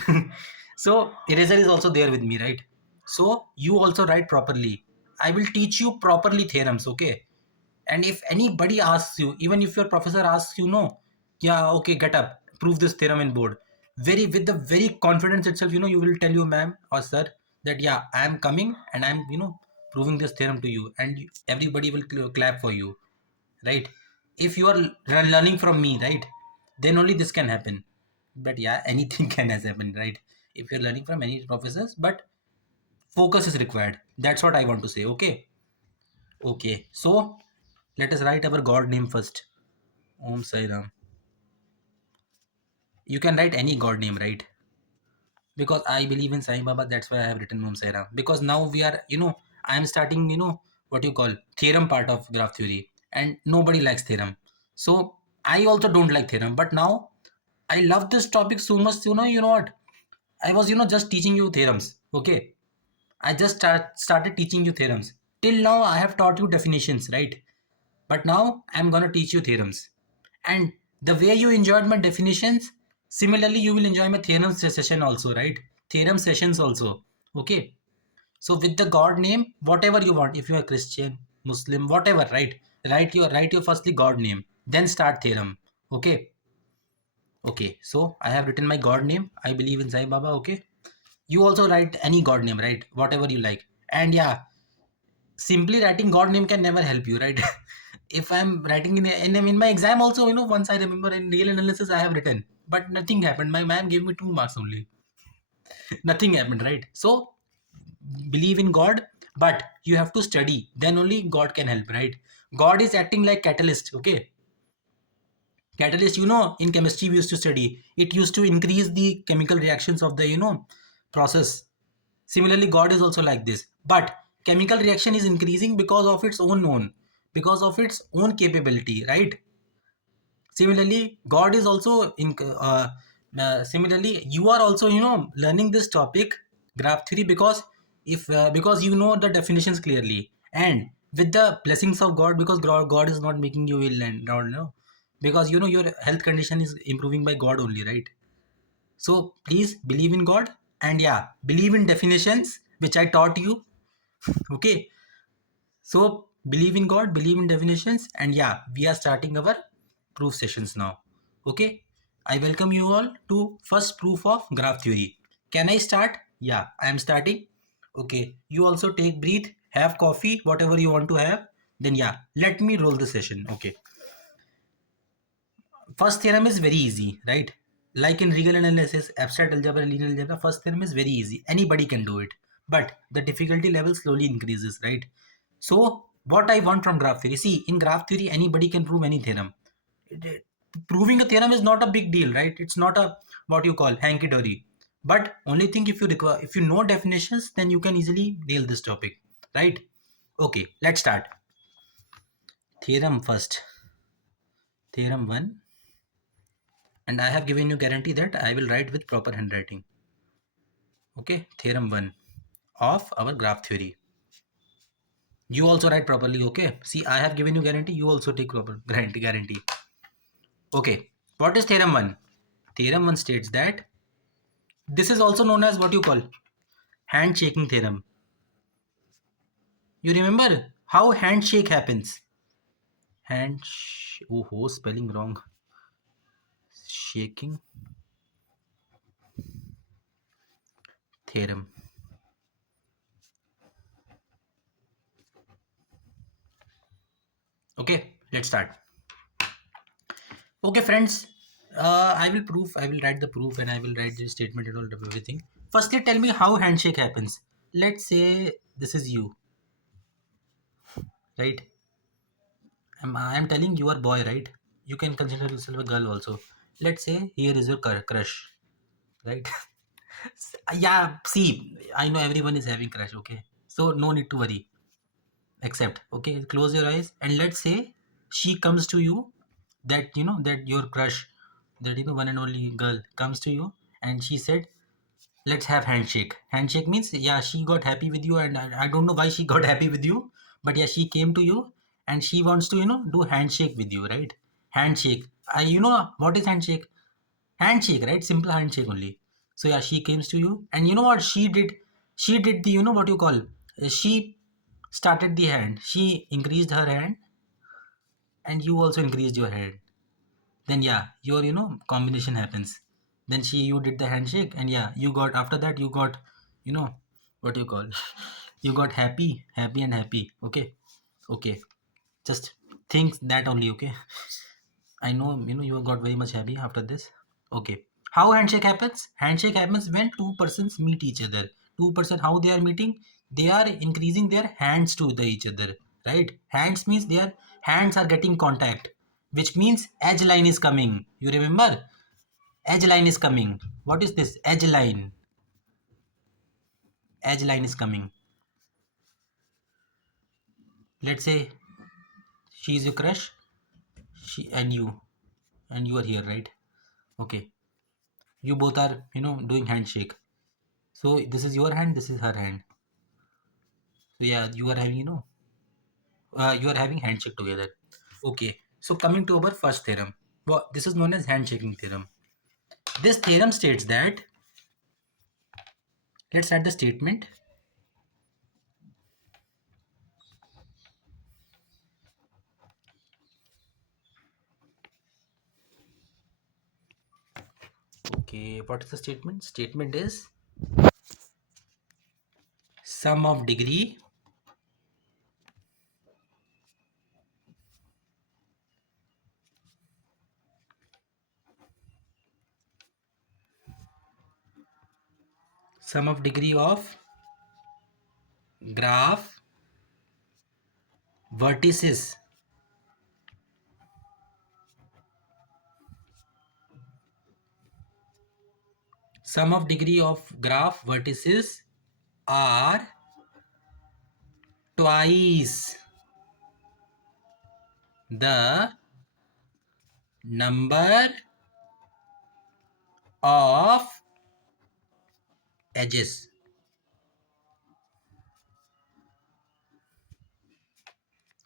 So eraser is also there with me, right? So you also write properly. I will teach you properly theorems, okay? And if anybody asks you, even if your professor asks you, no, yeah, okay, get up, prove this theorem in board. With the very confidence itself, you will tell you, ma'am or sir, that yeah, I am coming and I'm, proving this theorem to you, and everybody will clap for you, right? If you are learning from me, right, then only this can happen. But yeah, anything can has happened, right? If you're learning from any professors, but focus is required. That's what I want to say. Okay. Okay, so let us write our god name first. Om Sai Ram. You can write any god name, right? Because I believe in Sai Baba, that's why I have written Om Sai Ram. Because now we are, I am starting, what you call theorem part of graph theory, and nobody likes theorem. So I also don't like theorem, but now I love this topic so much. You know what? I was, just teaching you theorems. Okay, I just started teaching you theorems. Till now, I have taught you definitions, right? But now I'm gonna teach you theorems. And the way you enjoyed my definitions, similarly, you will enjoy my theorems session also, right? theorem sessions also. Okay. So with the God name, whatever you want, if you are Christian, Muslim, whatever, right? Write your firstly God name, then start theorem. Okay. Okay. So I have written my God name. I believe in Sai Baba. Okay. You also write any God name, right? Whatever you like. And yeah, simply writing God name can never help you, right? If I'm writing in my exam also, once I remember in real analysis I have written, but nothing happened. My ma'am gave me 2 marks only. Nothing happened, right? So believe in God, but you have to study. Then only God can help, right? God is acting like catalyst. Okay, catalyst. In chemistry we used to study. It used to increase the chemical reactions of the process. Similarly, God is also like this. But chemical reaction is increasing because of its because of its own capability, right? Similarly, God is also similarly, you are also learning this topic, graph theory, because if because you know the definitions clearly, and with the blessings of God, because God is not making you ill and not because your health condition is improving by God only, right? So please believe in God, and yeah, believe in definitions which I taught you. Okay, so believe in God, believe in definitions, and yeah, we are starting our proof sessions now. Okay, I welcome you all to first proof of graph theory. Can I start? Yeah, I am starting. Okay, you also take breathe, have coffee, whatever you want to have. Then yeah, let me roll the session. Okay, first theorem is very easy, right? Like in real analysis, abstract algebra, linear algebra, first theorem is very easy. Anybody can do it. But the difficulty level slowly increases, right? So what I want from graph theory, see, in graph theory, anybody can prove any theorem. Proving a theorem is not a big deal, right? It's not a what you call hanky dory. But only thing, if you know definitions, then you can easily nail this topic, right? Okay, let's start. Theorem first. Theorem 1. And I have given you guarantee that I will write with proper handwriting. Okay, theorem 1 of our graph theory. You also write properly, okay? See, I have given you guarantee, you also take proper guarantee. Okay, what is theorem 1? Theorem 1 states that this is also known as what you call handshaking theorem. You remember how handshake happens? Oh, spelling wrong. Shaking theorem. Okay, let's start. Okay, friends, I will write the proof and I will write the statement and all of everything. Firstly, tell me how handshake happens. Let's say this is you, right? I am telling you are boy, right? You can consider yourself a girl also. Let's say here is your crush, right? Yeah, see, I know everyone is having crush, okay? So no need to worry. Except, okay, close your eyes and let's say she comes to you, that that your crush, that one and only girl comes to you, and she said, let's have handshake. Handshake means, yeah, she got happy with you, and I don't know why she got happy with you, but yeah, she came to you and she wants to do handshake with you, right? Handshake. What is handshake? Handshake, right? Simple handshake only. So yeah, she came to you, and you know what she did? She did the what you call, she started the hand, she increased her hand, and you also increased your hand. Then yeah, your combination happens. Then you did the handshake, and yeah, you got, after that you got, you know what you call, you got happy and happy. Okay. Okay, just think that only. Okay, I know you got very much happy after this. Okay, how handshake happens? Handshake happens when two persons meet each other. Two-person, how they are meeting? They are increasing their hands to each other, right? Hands means their hands are getting contact, which means edge line is coming. You remember, edge line is coming. What is this? Edge line. Edge line is coming. Let's say she is your crush, she and you are here, right? Okay, you both are doing handshake. So this is your hand, this is her hand. So yeah, you are having you are having handshake together. Okay. So coming to our first theorem, well, this is known as handshaking theorem. This theorem states that Let's add the statement. Okay, what is the statement? Statement is sum of degree of graph vertices sum of degree of graph vertices are twice the number of edges.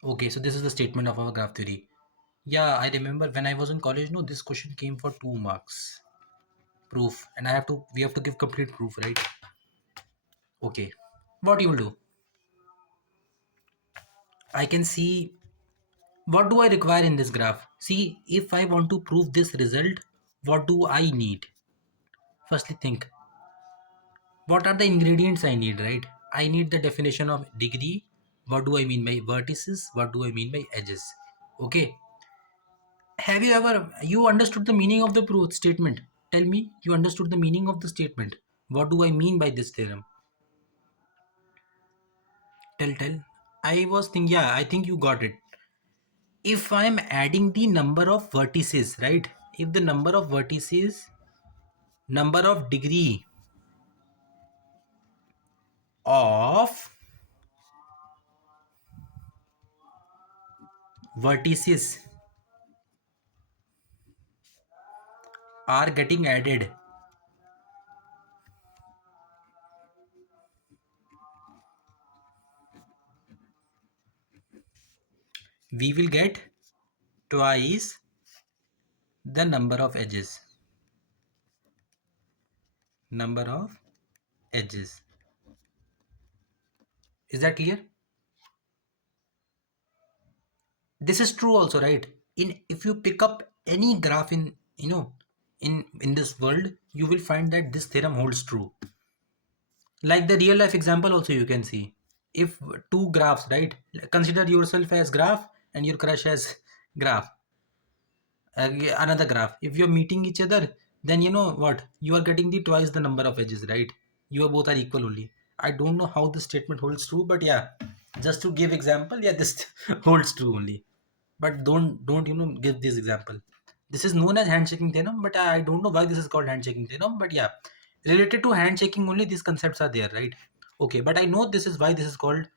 Okay, so this is the statement of our graph theory. Yeah, I remember when I was in college, no, this question came for 2 marks. Proof. And we have to give complete proof, right? Okay. What you will do? I can see what do I require in this graph. See, if I want to prove this result, what do I need? Firstly think, what are the ingredients I need, right? I need the definition of degree. What do I mean by vertices? What do I mean by edges? Okay. Have you understood the meaning of the proof statement? Tell me, you understood the meaning of the statement. What do I mean by this theorem? Tell. I was thinking, yeah, I think you got it. If I'm adding the number of vertices, right? If the number of vertices, number of degree of vertices are getting added, we will get twice the number of edges. Number of edges. Is that clear? This is true also, right? In if you pick up any graph in in this world, you will find that this theorem holds true. Like the real life example also you can see. If two graphs, right? Consider yourself as graph and your crush as graph. Another graph. If you're meeting each other, then you know what? You are getting the twice the number of edges, right? You are both are equal only. I don't know how this statement holds true, but yeah, just to give example, yeah, this holds true only. But don't give this example. This is known as handshaking theorem, but I don't know why this is called handshaking theorem. But yeah, related to handshaking only these concepts are there, right? Okay, but I know this is why this is called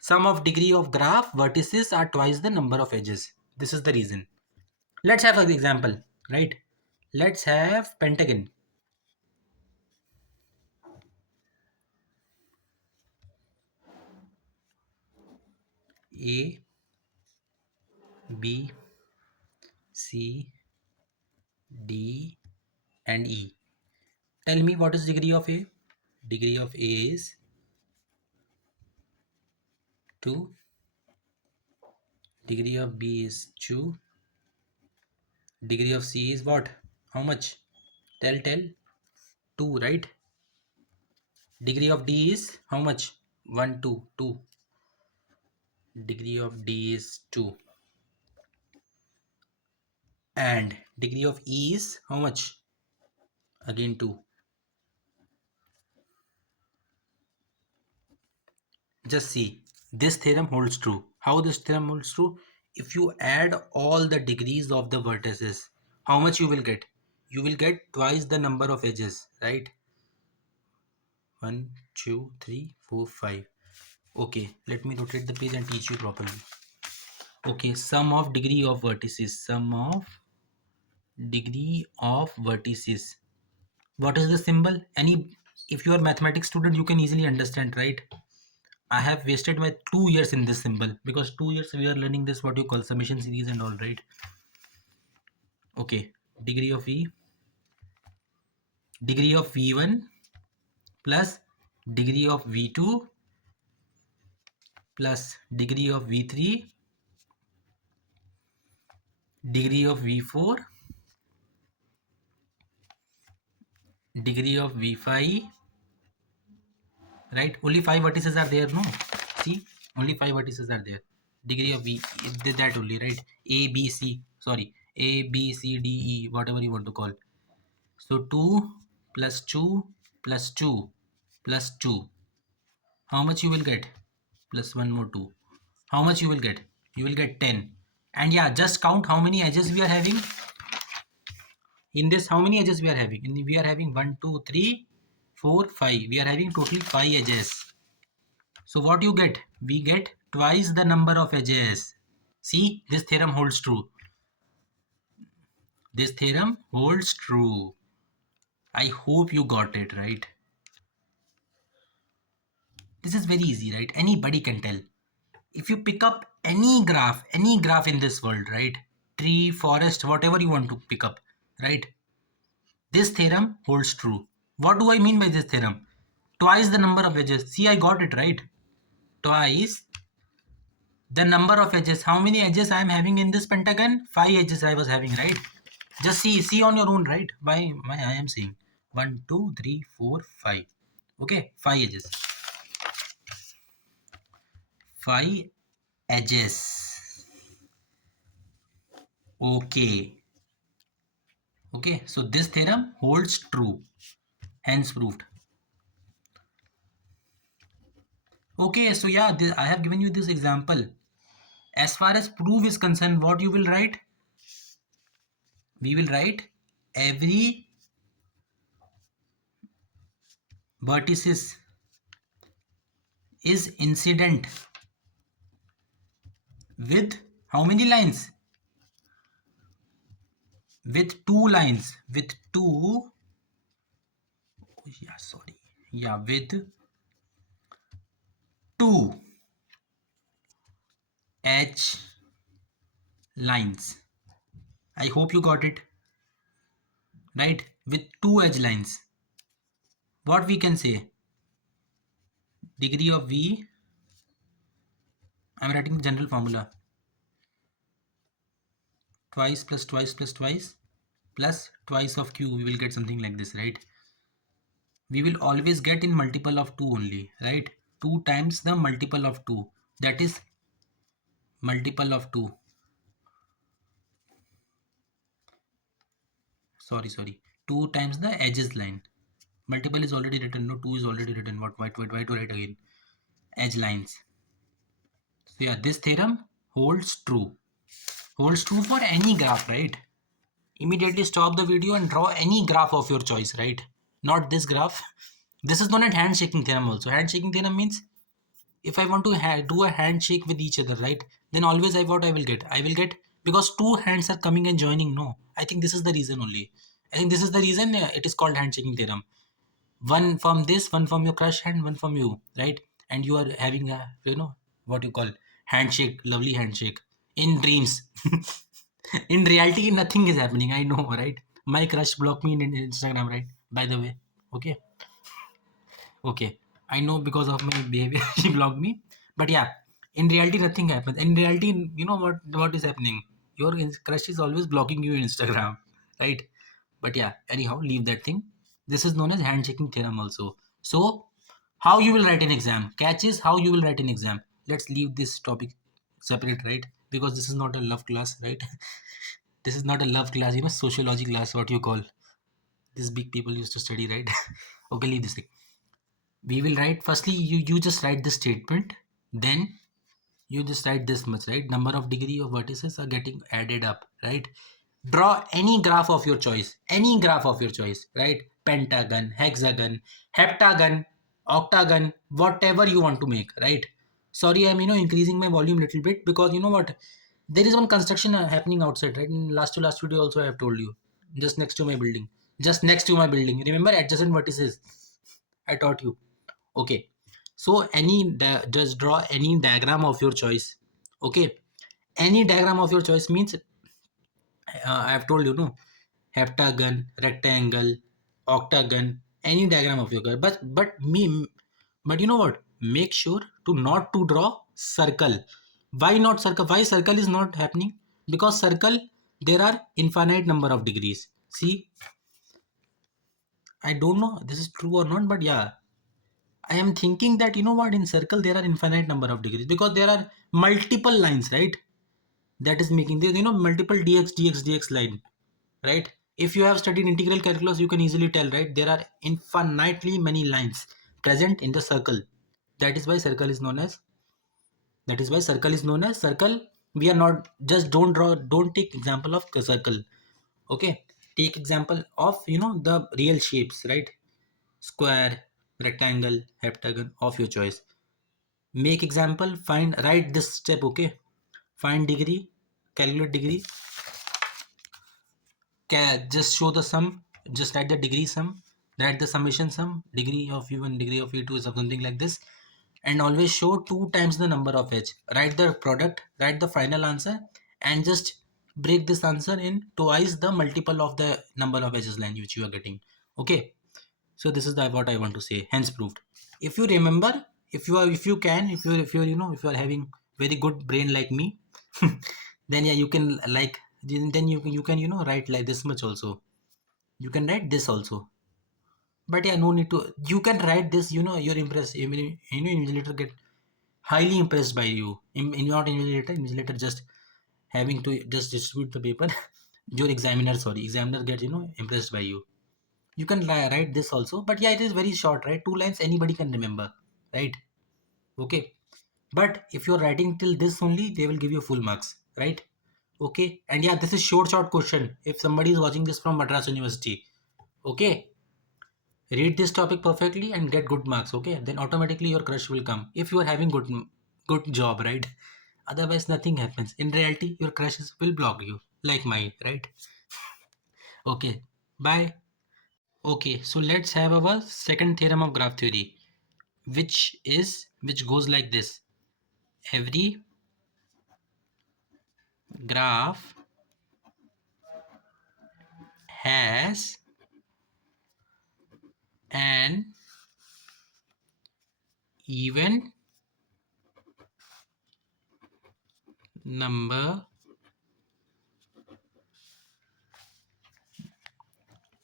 sum of degree of graph vertices are twice the number of edges. This is the reason. Let's have an example, right? Let's have pentagon. A, B, C, D, and E. Tell me what is degree of A? Degree of A is 2. Degree of B is 2. Degree of C is what? How much? Tell. 2, right? Degree of D is how much? 1, 2, 2. Degree of D is 2. And degree of E is how much? Again 2. Just see, this theorem holds true. How this theorem holds true? If you add all the degrees of the vertices, how much you will get? You will get twice the number of edges, right? 1, 2, 3, 4, 5. Okay, let me rotate the page and teach you properly. Okay, sum of degree of vertices. Sum of degree of vertices. What is the symbol? If you are a mathematics student, you can easily understand, right? I have wasted my 2 years in this symbol because 2 years we are learning this what you call summation series and all, right? Okay, degree of V, degree of V1 plus degree of V2 plus degree of V3, degree of V4, degree of V5, right? Only 5 vertices are there, no? See, only 5 vertices are there. Degree of V, that only, right? A, B, C, sorry, A, B, C, D, E, whatever you want to call. So 2 plus 2 plus 2 plus 2. How much you will get? Plus 1 more 2. How much you will get? You will get 10. And yeah, just count how many edges we are having. In this, how many edges we are having? We are having 1, 2, 3, 4, 5. We are having totally 5 edges. So what you get? We get twice the number of edges. See, this theorem holds true. This theorem holds true. I hope you got it right. This is very easy, right? Anybody can tell. If you pick up any graph in this world, right? Tree, forest, whatever you want to pick up, right? This theorem holds true. What do I mean by this theorem? Twice the number of edges. See, I got it right. Twice the number of edges. How many edges I am having in this pentagon? 5 edges I was having, right? Just see on your own, right? Why I am saying 1, 2, 3, 4, 5. Okay, 5 edges. 5 edges. Okay. Okay, so this theorem holds true. Hence proved. Okay, so yeah, I have given you this example. As far as proof is concerned, what you will write? We will write every vertices is incident with how many lines? With 2 lines. With 2. Yeah, sorry. Yeah, with 2 edge lines. I hope you got it. Right? With 2 edge lines. What we can say? Degree of V. I am writing the general formula. Twice plus twice plus twice plus twice of Q. We will get something like this, right? We will always get in multiple of 2 only, right? 2 times the multiple of 2. That is multiple of 2. Sorry. 2 times the edges line. Multiple is already written. No, 2 is already written. Why to write again? Edge lines. So yeah, this theorem holds true. Holds true for any graph, right? Immediately stop the video and draw any graph of your choice, right? Not this graph. This is known as handshaking theorem also. Handshaking theorem means if I want to do a handshake with each other, right? Then always I will get? I will get, because 2 hands are coming and joining. No, I think this is the reason only. I think this is the reason it is called handshaking theorem. One from this, one from your crush hand, one from you, right? And you are having a, what you call handshake, lovely handshake in dreams. In reality, nothing is happening. I know, right? My crush blocked me in Instagram, right? By the way, okay. I know because of my behavior she blocked me. But yeah, in reality, nothing happens. In reality, you know what is happening? Your crush is always blocking you in Instagram, right? But yeah, anyhow, leave that thing. This is known as handshaking theorem also. So, how you will write an exam? Catch is how you will write an exam. Let's leave this topic separate, right? Because this is not a love class, right? This is not a love class, sociology class, what you call. These big people used to study, right? Okay, leave this thing. We will write, firstly, you just write the statement, then you just write this much, right? Number of degree of vertices are getting added up, right? Draw any graph of your choice, right? Pentagon, hexagon, heptagon, octagon, whatever you want to make, right? Sorry, I'm increasing my volume a little bit because you know what, there is one construction happening outside, right? In last to last video also I have told you, just next to my building, remember adjacent vertices, I taught you. Okay, so just draw any diagram of your choice. Okay, any diagram of your choice means I have told you, no, heptagon, rectangle, octagon, any diagram of your choice. But But you know what? Make sure to not to draw circle. Why not circle? Why circle is not happening? Because circle, there are infinite number of degrees. See, I don't know this is true or not, but yeah, I am thinking that you know what, in circle there are infinite number of degrees because there are multiple lines, right? That is making this, multiple dx line, right? If you have studied integral calculus, you can easily tell, right? There are infinitely many lines present in the circle. That is why circle is known as circle. We are not just don't draw, don't take example of the circle. Okay, take example of the real shapes, right? Square, rectangle, heptagon of your choice. Make example, find, write this step. Okay, find degree, calculate degree, just show the sum, just write the degree sum, write the summation sum, degree of u1, degree of u2 is something like this, and always show 2 times the number of edge. Write the product, write the final answer, and just break this answer in twice the multiple of the number of edges line which you are getting. Okay, so this is the what I want to say, hence proved. If you remember, if you can, if you are having very good brain like me, then yeah, you can like, then you can write like this much also. You can write this also. But yeah, no need to. You can write this. You're impressed. Invigilator get highly impressed by you. Not invigilator just having to just distribute the paper. Your examiner gets impressed by you. You can write this also, but yeah, it is very short, right? 2 lines anybody can remember, right? Okay, but if you're writing till this only, they will give you full marks, right? Okay, and yeah, this is short question. If somebody is watching this from Madras University, okay, read this topic perfectly and get good marks. Okay, then automatically your crush will come if you are having good job, right? Otherwise nothing happens. In reality, your crushes will block you like mine, right? Okay, bye. Okay, so let's have our second theorem of graph theory, which goes like this. Every graph has an even number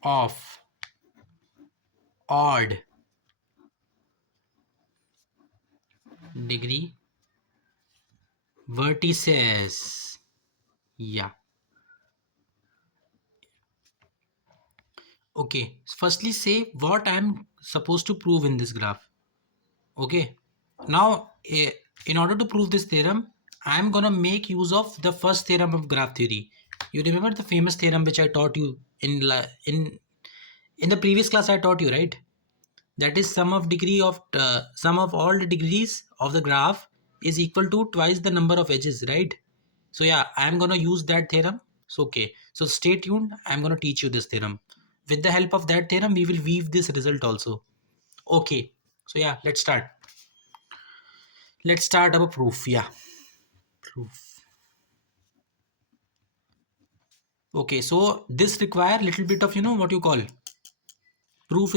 of odd degree vertices. Yeah. Okay. Firstly, say what I'm supposed to prove in this graph. Okay. Now, in order to prove this theorem, I'm gonna make use of the first theorem of graph theory. You remember the famous theorem which I taught you in the previous class I taught you, right? That is sum of all the degrees of the graph is equal to twice the number of edges, right? So yeah, I'm gonna use that theorem. So okay, so stay tuned. I'm gonna teach you this theorem. With the help of that theorem, we will weave this result also. Okay, so yeah, let's start. Let's start our proof. Yeah, proof. Okay, so this require little bit of what you call proof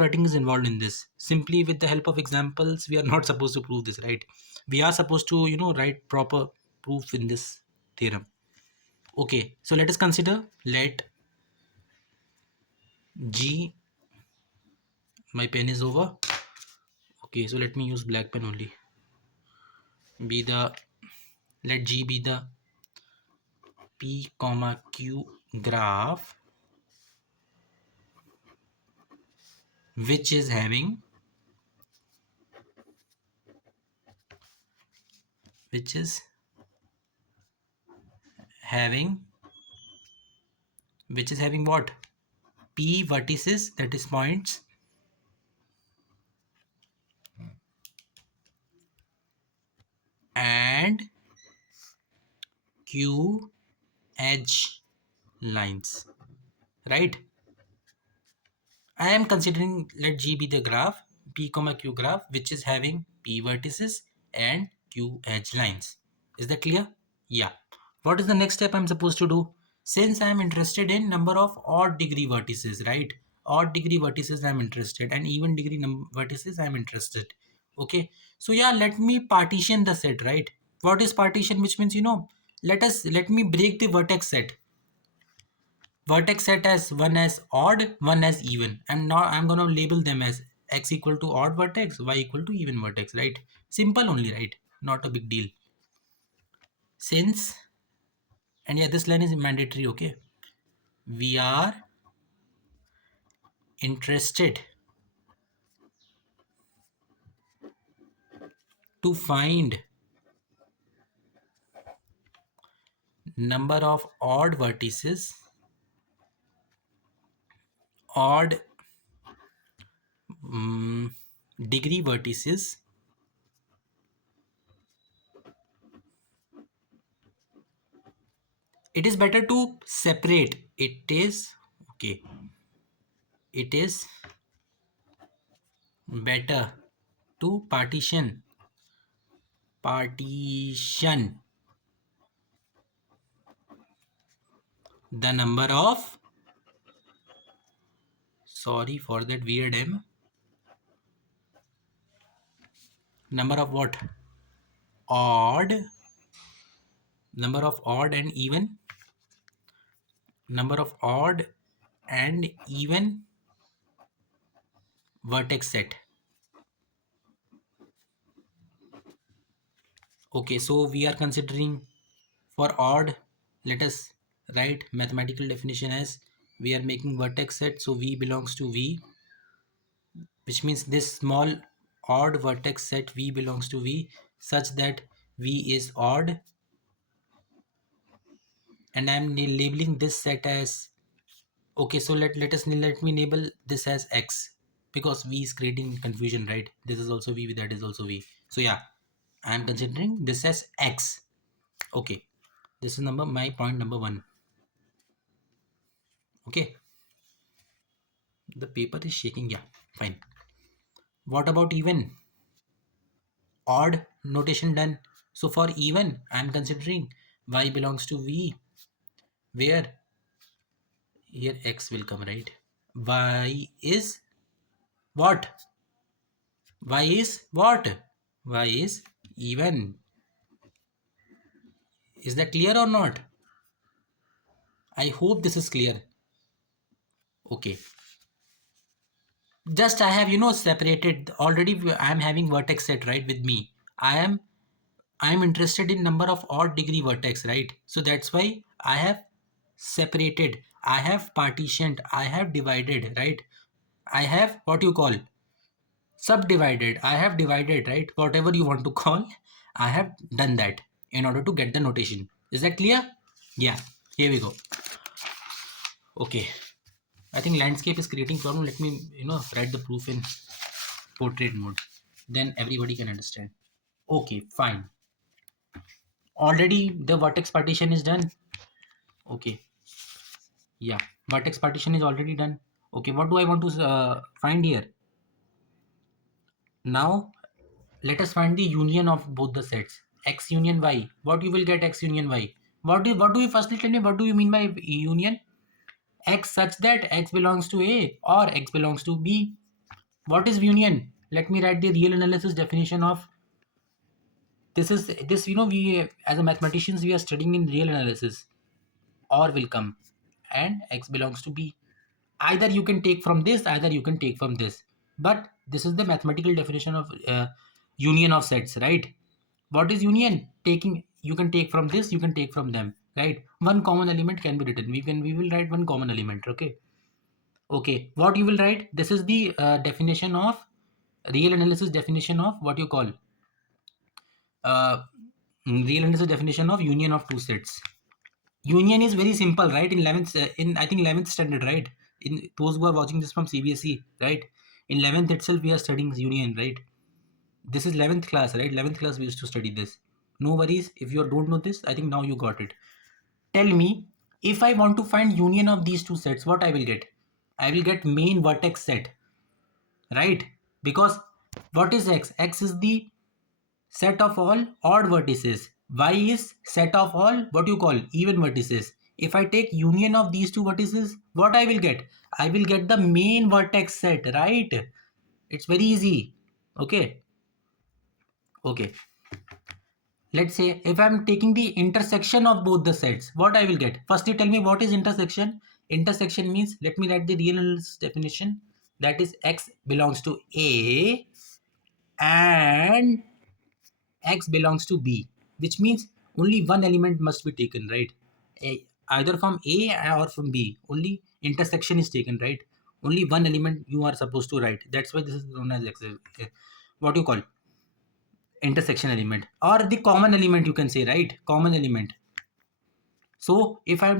writing is involved in this. Simply with the help of examples, we are not supposed to prove this, right? We are supposed to write proper proof in this theorem. Okay, so let us consider, let G, my pen is over. Okay, so let me use black pen only. Be the, let G be the P comma Q graph which is having which is having what? P vertices, that is points, and Q edge lines, right? I am considering, let G be the graph, P comma Q graph, which is having P vertices and Q edge lines. Is that clear? Yeah. What is the next step I'm supposed to do? Since I'm interested in number of odd degree vertices, right? odd degree vertices I'm interested, and even degree vertices I'm interested. Okay, so yeah, let me partition the set, right? What is partition? Which means, let me break the vertex set. Vertex set as one as odd, one as even, and now I'm gonna label them as x equal to odd vertex, y equal to even vertex, right? Simple only, right? Not a big deal. Since, and yeah, this line is mandatory, okay? We are interested to find number of odd vertices, odd degree vertices it is better to separate. It is okay. It is better to partition the number of, sorry for that weird m, number of what? Odd, number of odd and even, number of odd and even vertex set. Okay, so we are considering for odd, let us write mathematical definition as we are making vertex set, so v belongs to v, which means this small odd vertex set v belongs to v such that v is odd, and I am labeling this set as, okay, so let me label this as x, because v is creating confusion, right? This is also v, that is also v, so yeah, I am considering this as x. Okay, this is my point number 1. Okay, the paper is shaking, yeah, fine. What about even? Odd notation done. So for even, I am considering y belongs to v, where here x will come, right? Y is what? Y is what? Y is even. Is that clear or not? I hope this is clear. Okay. Just I have, separated already. I am having vertex set, right, with me. I am interested in number of odd degree vertex, right? So that's why I have separated, I have partitioned, I have divided, right? I have what you call subdivided, I have divided, right? Whatever you want to call, I have done that in order to get the notation. Is that clear? Yeah, here we go. Okay, I think landscape is creating problem. Let me, write the proof in portrait mode. Then everybody can understand. Okay, fine. Already the vertex partition is done. Okay. Yeah, vertex partition is already done. Okay, what do I want to find here? Now, let us find the union of both the sets. X union Y. What you will get x union Y? What do you firstly tell me? What do you mean by union? X such that X belongs to A or X belongs to B. What is union? Let me write the real analysis definition of this. Is this, we as a mathematicians we are studying in real analysis. Or will come and X belongs to B. Either you can take from this, either you can take from this, but this is the mathematical definition of union of sets, right? What is union? Taking, you can take from this, you can take from them, right? One common element can be written, we will write one common element. Okay, what you will write? This is the definition of real analysis, definition of what you call uh, real analysis definition of union of two sets. Union is very simple, right? In 11th, in I think 11th standard, right? In those who are watching this from CBSE, right? In 11th itself, we are studying union, right? This is 11th class, right? 11th class we used to study this. No worries if you don't know this. I think now you got it. Tell me, if I want to find union of these two sets, what I will get? I will get main vertex set, right? Because what is X? X is the set of all odd vertices. Y is set of all what you call even vertices. if I take union of these two vertices, what I will get? I will get the main vertex set, right? It's very easy. Okay. Okay. Let's say if I'm taking the intersection of both the sets, what I will get? Firstly, tell me what is intersection. Intersection means, let me write the real definition. That is x belongs to A and x belongs to B, which means only one element must be taken, right? Either from A or from B. Only intersection is taken, right? Only one element you are supposed to write. That's why this is known as what you call intersection element, or the common element, you can say, right? Common element. So if I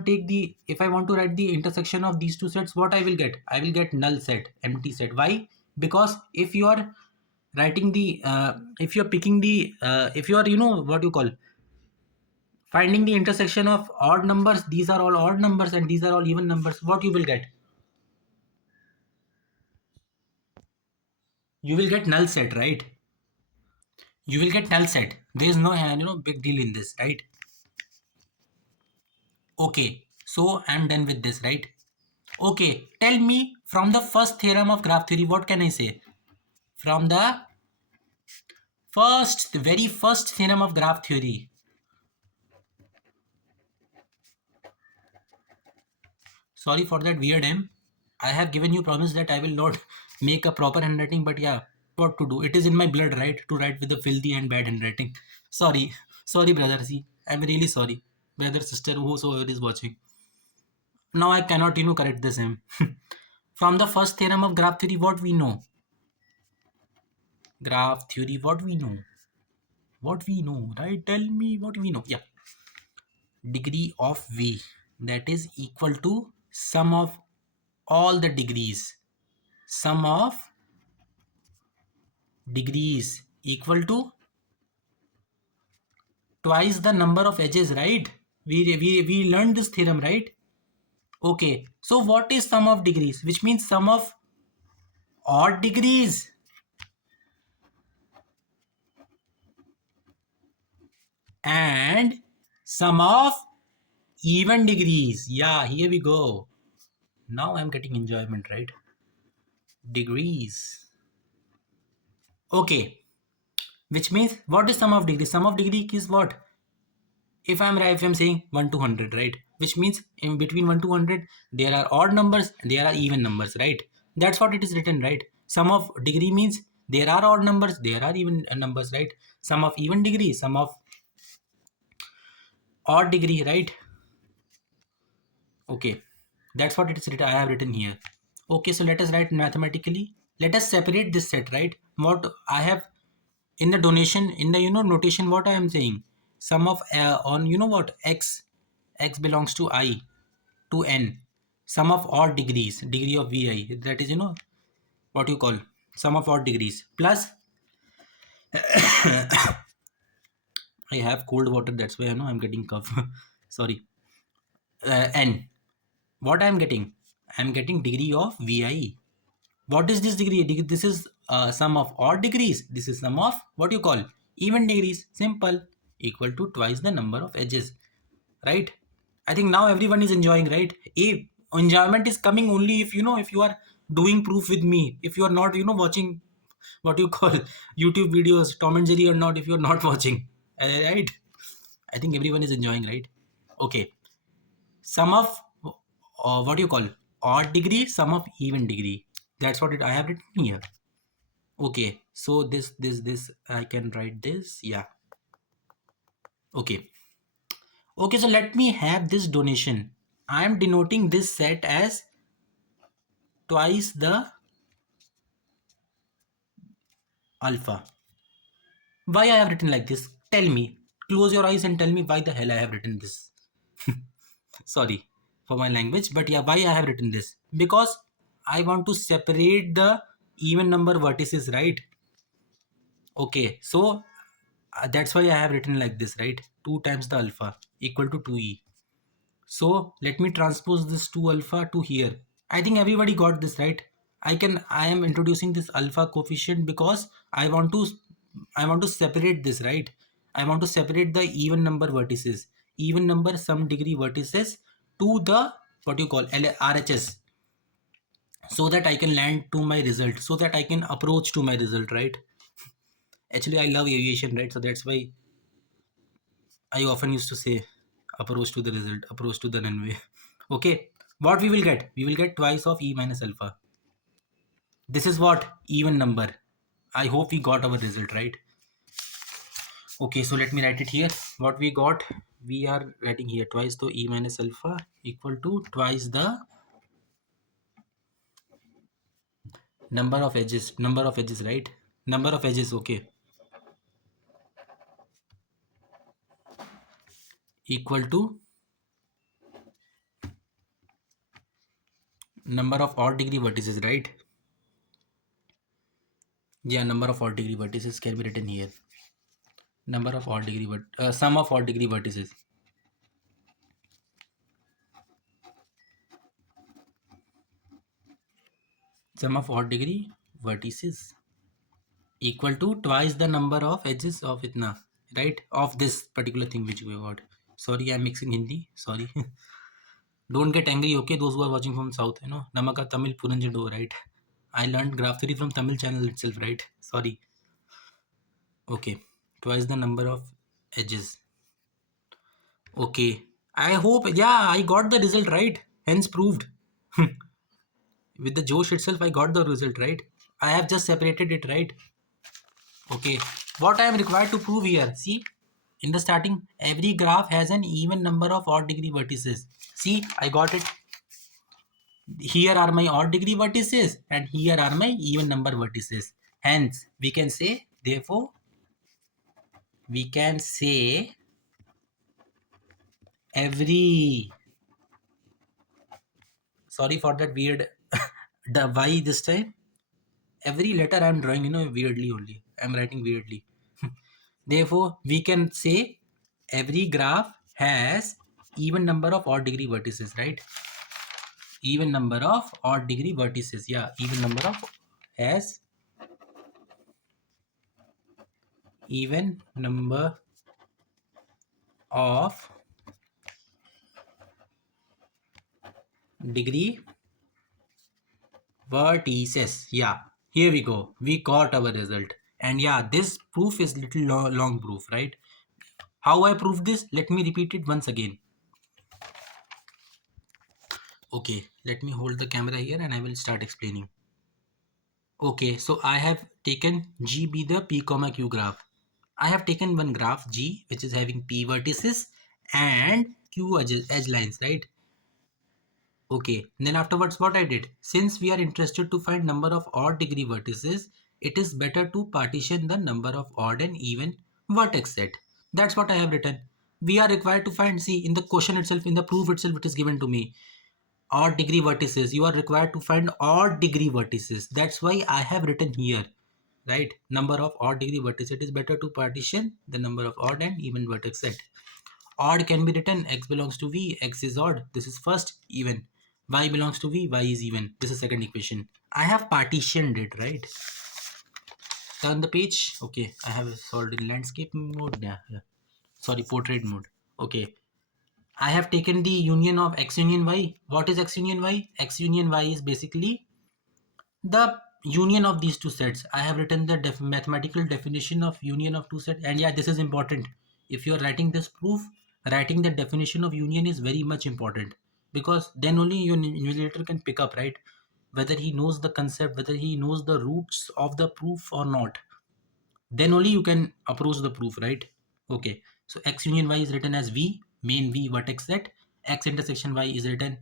want to write the intersection of these two sets, what I will get? I will get null set, empty set. Why? Because if you are writing the if you're picking the if you are, what you call, finding the intersection of odd numbers, these are all odd numbers and these are all even numbers, what you will get? You will get null set, right? You will get null set. There is no big deal in this, right? Okay, so I'm done with this, right? Okay, tell me, from the first theorem of graph theory, what can I say? From the very first theorem of graph theory. Sorry for that weird name. I have given you promise that I will not make a proper handwriting, but yeah, what to do? It is in my blood, right? To write with a filthy and bad handwriting. Sorry. Sorry, brother. See, I'm really sorry. Brother, sister, whosoever is watching. Now I cannot, correct the same. From the first theorem of graph theory, what we know? Graph theory, what we know? What we know, right? Tell me what we know. Yeah. Degree of V, that is equal to sum of all the degrees. Sum of degrees equal to twice the number of edges, right? We learned this theorem, right? Okay, so what is sum of degrees? Which means sum of odd degrees and sum of even degrees. Yeah, here we go. Now I'm getting enjoyment, right? Degrees. Okay, which means what is sum of degree? Sum of degree is what? If I'm saying 1 to 100, right? Which means in between 1 to 100 there are odd numbers, there are even numbers, right? That's what it is written, right? Sum of degree means there are odd numbers, there are even numbers, right? Sum of even degree, sum of odd degree, right? Okay, that's what it is written. I have written here. Okay, so let us write mathematically. Let us separate this set, right? What I have in the donation, in the notation, what I am saying, sum of on what, x belongs to I to n, sum of odd degrees, degree of vi, that is what you call sum of odd degrees, plus I have cold water, that's why I'm getting cough. Sorry. N, what I'm getting degree of vi. What is this degree? This is sum of odd degrees. This is sum of what you call even degrees. Simple. Equal to twice the number of edges. Right? I think now everyone is enjoying, right? Enjoyment is coming only if if you are doing proof with me. If you are not, watching what you call YouTube videos, Tom and Jerry or not, if you are not watching. Right? I think everyone is enjoying, right? Okay. Sum of what do you call odd degree, sum of even degree. That's what I have written here. Okay, so this I can write this. Yeah. Okay. Okay, so let me have this donation. I am denoting this set as twice the alpha. Why I have written like this? Tell me. Close your eyes and tell me why the hell I have written this. Sorry for my language, but yeah, why I have written this? Because I want to separate the even number vertices, right? Okay, so that's why I have written like this, right? 2 times the alpha equal to 2e. So let me transpose this 2 alpha to here. I think everybody got this, right? I am introducing this alpha coefficient because I want to separate this, right? I want to separate the even number vertices, even number some degree vertices to the what you call RHS, so that I can land to my result, so that I can approach to my result, right? Actually, I love aviation, right? So that's why I often used to say approach to the result, approach to the runway. Okay, what we will get? We will get twice of E minus alpha. This is what? Even number. I hope we got our result, right? Okay, so let me write it here. What we got? We are writing here twice the E minus alpha equal to twice the number of edges, right? Number of edges, okay, equal to number of odd degree vertices, right? Yeah, number of odd degree vertices can be written here. Number of odd degree sum of odd degree vertices. Sum of odd degree vertices equal to twice the number of edges of itna, right? Of this particular thing which we got. Sorry, I'm mixing Hindi. Sorry. Don't get angry, okay? Those who are watching from South, Namaka Tamil Puranjado, right? I learned graph theory from Tamil channel itself, right? Sorry. Okay. Twice the number of edges. Okay. I hope, yeah, I got the result right. Hence proved. With the Josh itself, I got the result right. I have just separated it, right? Okay. What I am required to prove here, see, in the starting, every graph has an even number of odd degree vertices. See, I got it. Here are my odd degree vertices and here are my even number vertices. Hence, we can say, therefore, we can say every, sorry for that weird the y this time. Every letter I'm drawing, weirdly only. I'm writing weirdly. Therefore, we can say every graph has even number of odd degree vertices, right? Even number of odd degree vertices. Yeah, even number of has even number of degree vertices. Yeah, here we go. We got our result. And yeah, this proof is little long proof, right? How I proved this? Let me repeat it once again. Okay, let me hold the camera here and I will start explaining. Okay, so I have taken G be the P comma Q graph. I have taken one graph G which is having P vertices and Q edge lines, right? Okay, then afterwards what I did, since we are interested to find number of odd degree vertices, it is better to partition the number of odd and even vertex set. That's what I have written. We are required to find, see, in the question itself, in the proof itself, it is given to me odd degree vertices. You are required to find odd degree vertices. That's why I have written here, right? Number of odd degree vertices. It is better to partition the number of odd and even vertex set. Odd can be written x belongs to v, x is odd. This is first. Even y belongs to v, y is even. This is second equation. I have partitioned it, right? Turn the page. Okay, I have solved in landscape mode. Yeah. Sorry, portrait mode. Okay. I have taken the union of x union y. What is x union y? X union y is basically the union of these two sets. I have written the mathematical definition of union of two sets. And yeah, this is important. If you are writing this proof, writing the definition of union is very much important, because then only your invigilator can pick up, right? Whether he knows the concept, whether he knows the roots of the proof or not. Then only you can approach the proof, right? Okay, so x union y is written as v, main v vertex set. X intersection y is written,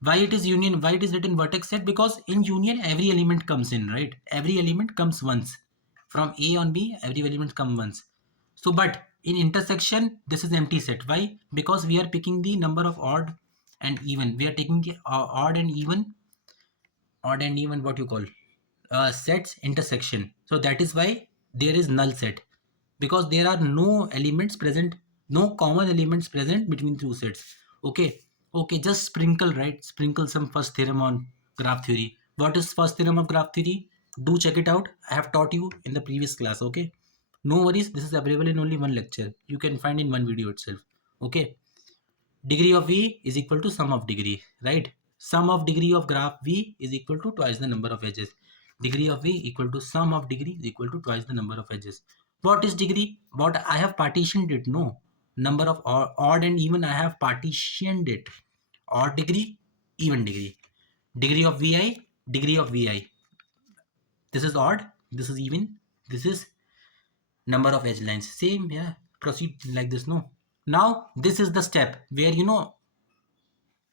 why it is union, why it is written vertex set? Because in union every element comes in, right? Every element comes once. From A on B, every element comes once. So but in intersection, this is empty set. Why? Because we are picking the number of odd and even. We are taking the odd and even what you call sets intersection. So that is why there is null set, because there are no elements present, no common elements present between two sets. Okay, okay, just sprinkle, right? Sprinkle some first theorem on graph theory. What is first theorem of graph theory? Do check it out. I have taught you in the previous class. Okay, no worries. This is available in only one lecture. You can find in one video itself. Okay. Degree of V is equal to sum of degree, right? Sum of degree of graph V is equal to twice the number of edges. Degree of V equal to sum of degree is equal to twice the number of edges. What is degree? What I have partitioned it, no. Number of odd and even I have partitioned it. Odd degree, even degree. Degree of Vi, degree of Vi. This is odd, this is even, this is number of edge lines. Same, yeah. Proceed like this, no. Now, this is the step where,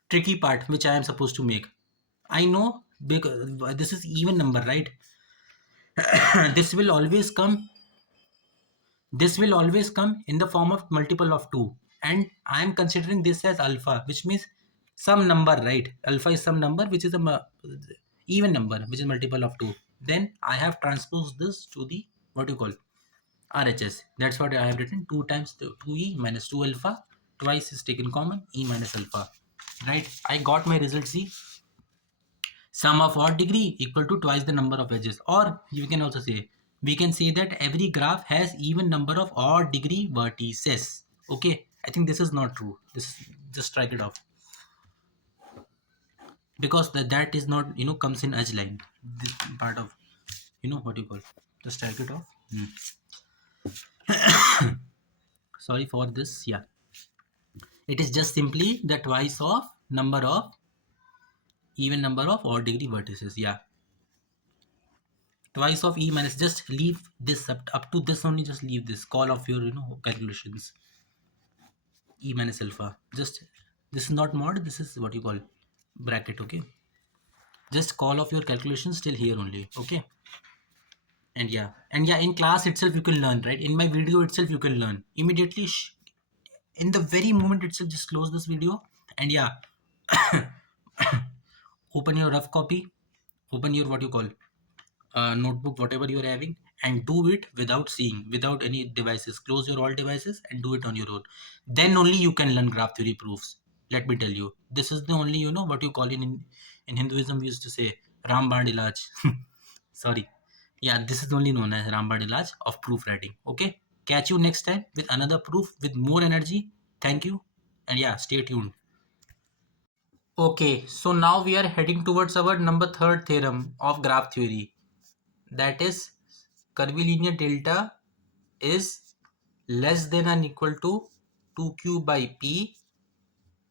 tricky part which I am supposed to make. I know because this is even number, right? this will always come. This will always come in the form of multiple of 2, and I am considering this as alpha, which means some number, right? Alpha is some number which is a even number which is multiple of 2. Then I have transposed this to the what you call RHS. That's what I have written. 2 times 2e minus 2 alpha. Twice is taken common. E minus alpha. Right? I got my result. See, sum of odd degree equal to twice the number of edges. Or you can also say, we can say that every graph has even number of odd degree vertices. Okay, I think this is not true. This just strike it off, because that is not comes in edge line. This part of what you call, just strike it off. Sorry for this. Yeah, it is just simply the twice of number of even number of odd degree vertices. Yeah, twice of e minus, just leave this up to this only, just leave this, call of your calculations. E minus alpha, just this is not mod, this is what you call bracket. Okay, just call of your calculations till here only. Okay, and yeah, in class itself you can learn, right? In my video itself you can learn immediately. In the very moment itself, just close this video, and yeah, open your rough copy, open your what you call notebook, whatever you are having, and do it without seeing, without any devices. Close your all devices and do it on your own. Then only you can learn graph theory proofs. Let me tell you, this is the only what you call in Hinduism we used to say Ramband Ilaj. Sorry, yeah, this is only known as Ramband Ilaj of proof writing. Okay, catch you next time with another proof with more energy. Thank you, and yeah, stay tuned. Okay, so now we are heading towards our number third theorem of graph theory. That is, curvilinear delta is less than or equal to 2q by p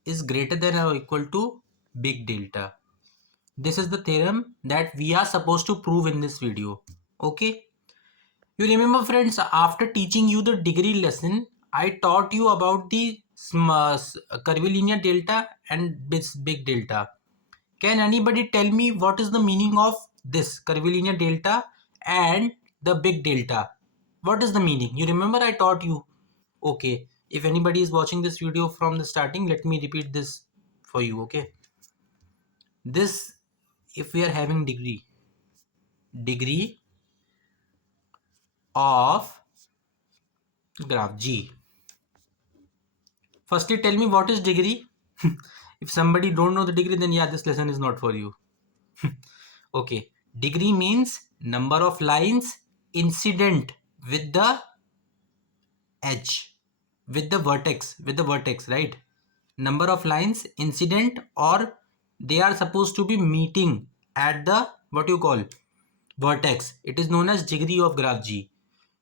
is greater than or equal to big delta. This is the theorem that we are supposed to prove in this video. Okay, you remember friends, after teaching you the degree lesson, I taught you about the curvilinear delta and this big delta. Can anybody tell me what is the meaning of this curvilinear delta and the big delta? What is the meaning? You remember I taught you. Okay, if anybody is watching this video from the starting, let me repeat this for you. Okay, this, if we are having degree of graph G. Firstly, tell me what is degree. If somebody don't know the degree, then yeah, this lesson is not for you. Okay, degree means number of lines incident with the edge, with the vertex, right? Number of lines incident, or they are supposed to be meeting at the what you call vertex. It is known as degree of graph G.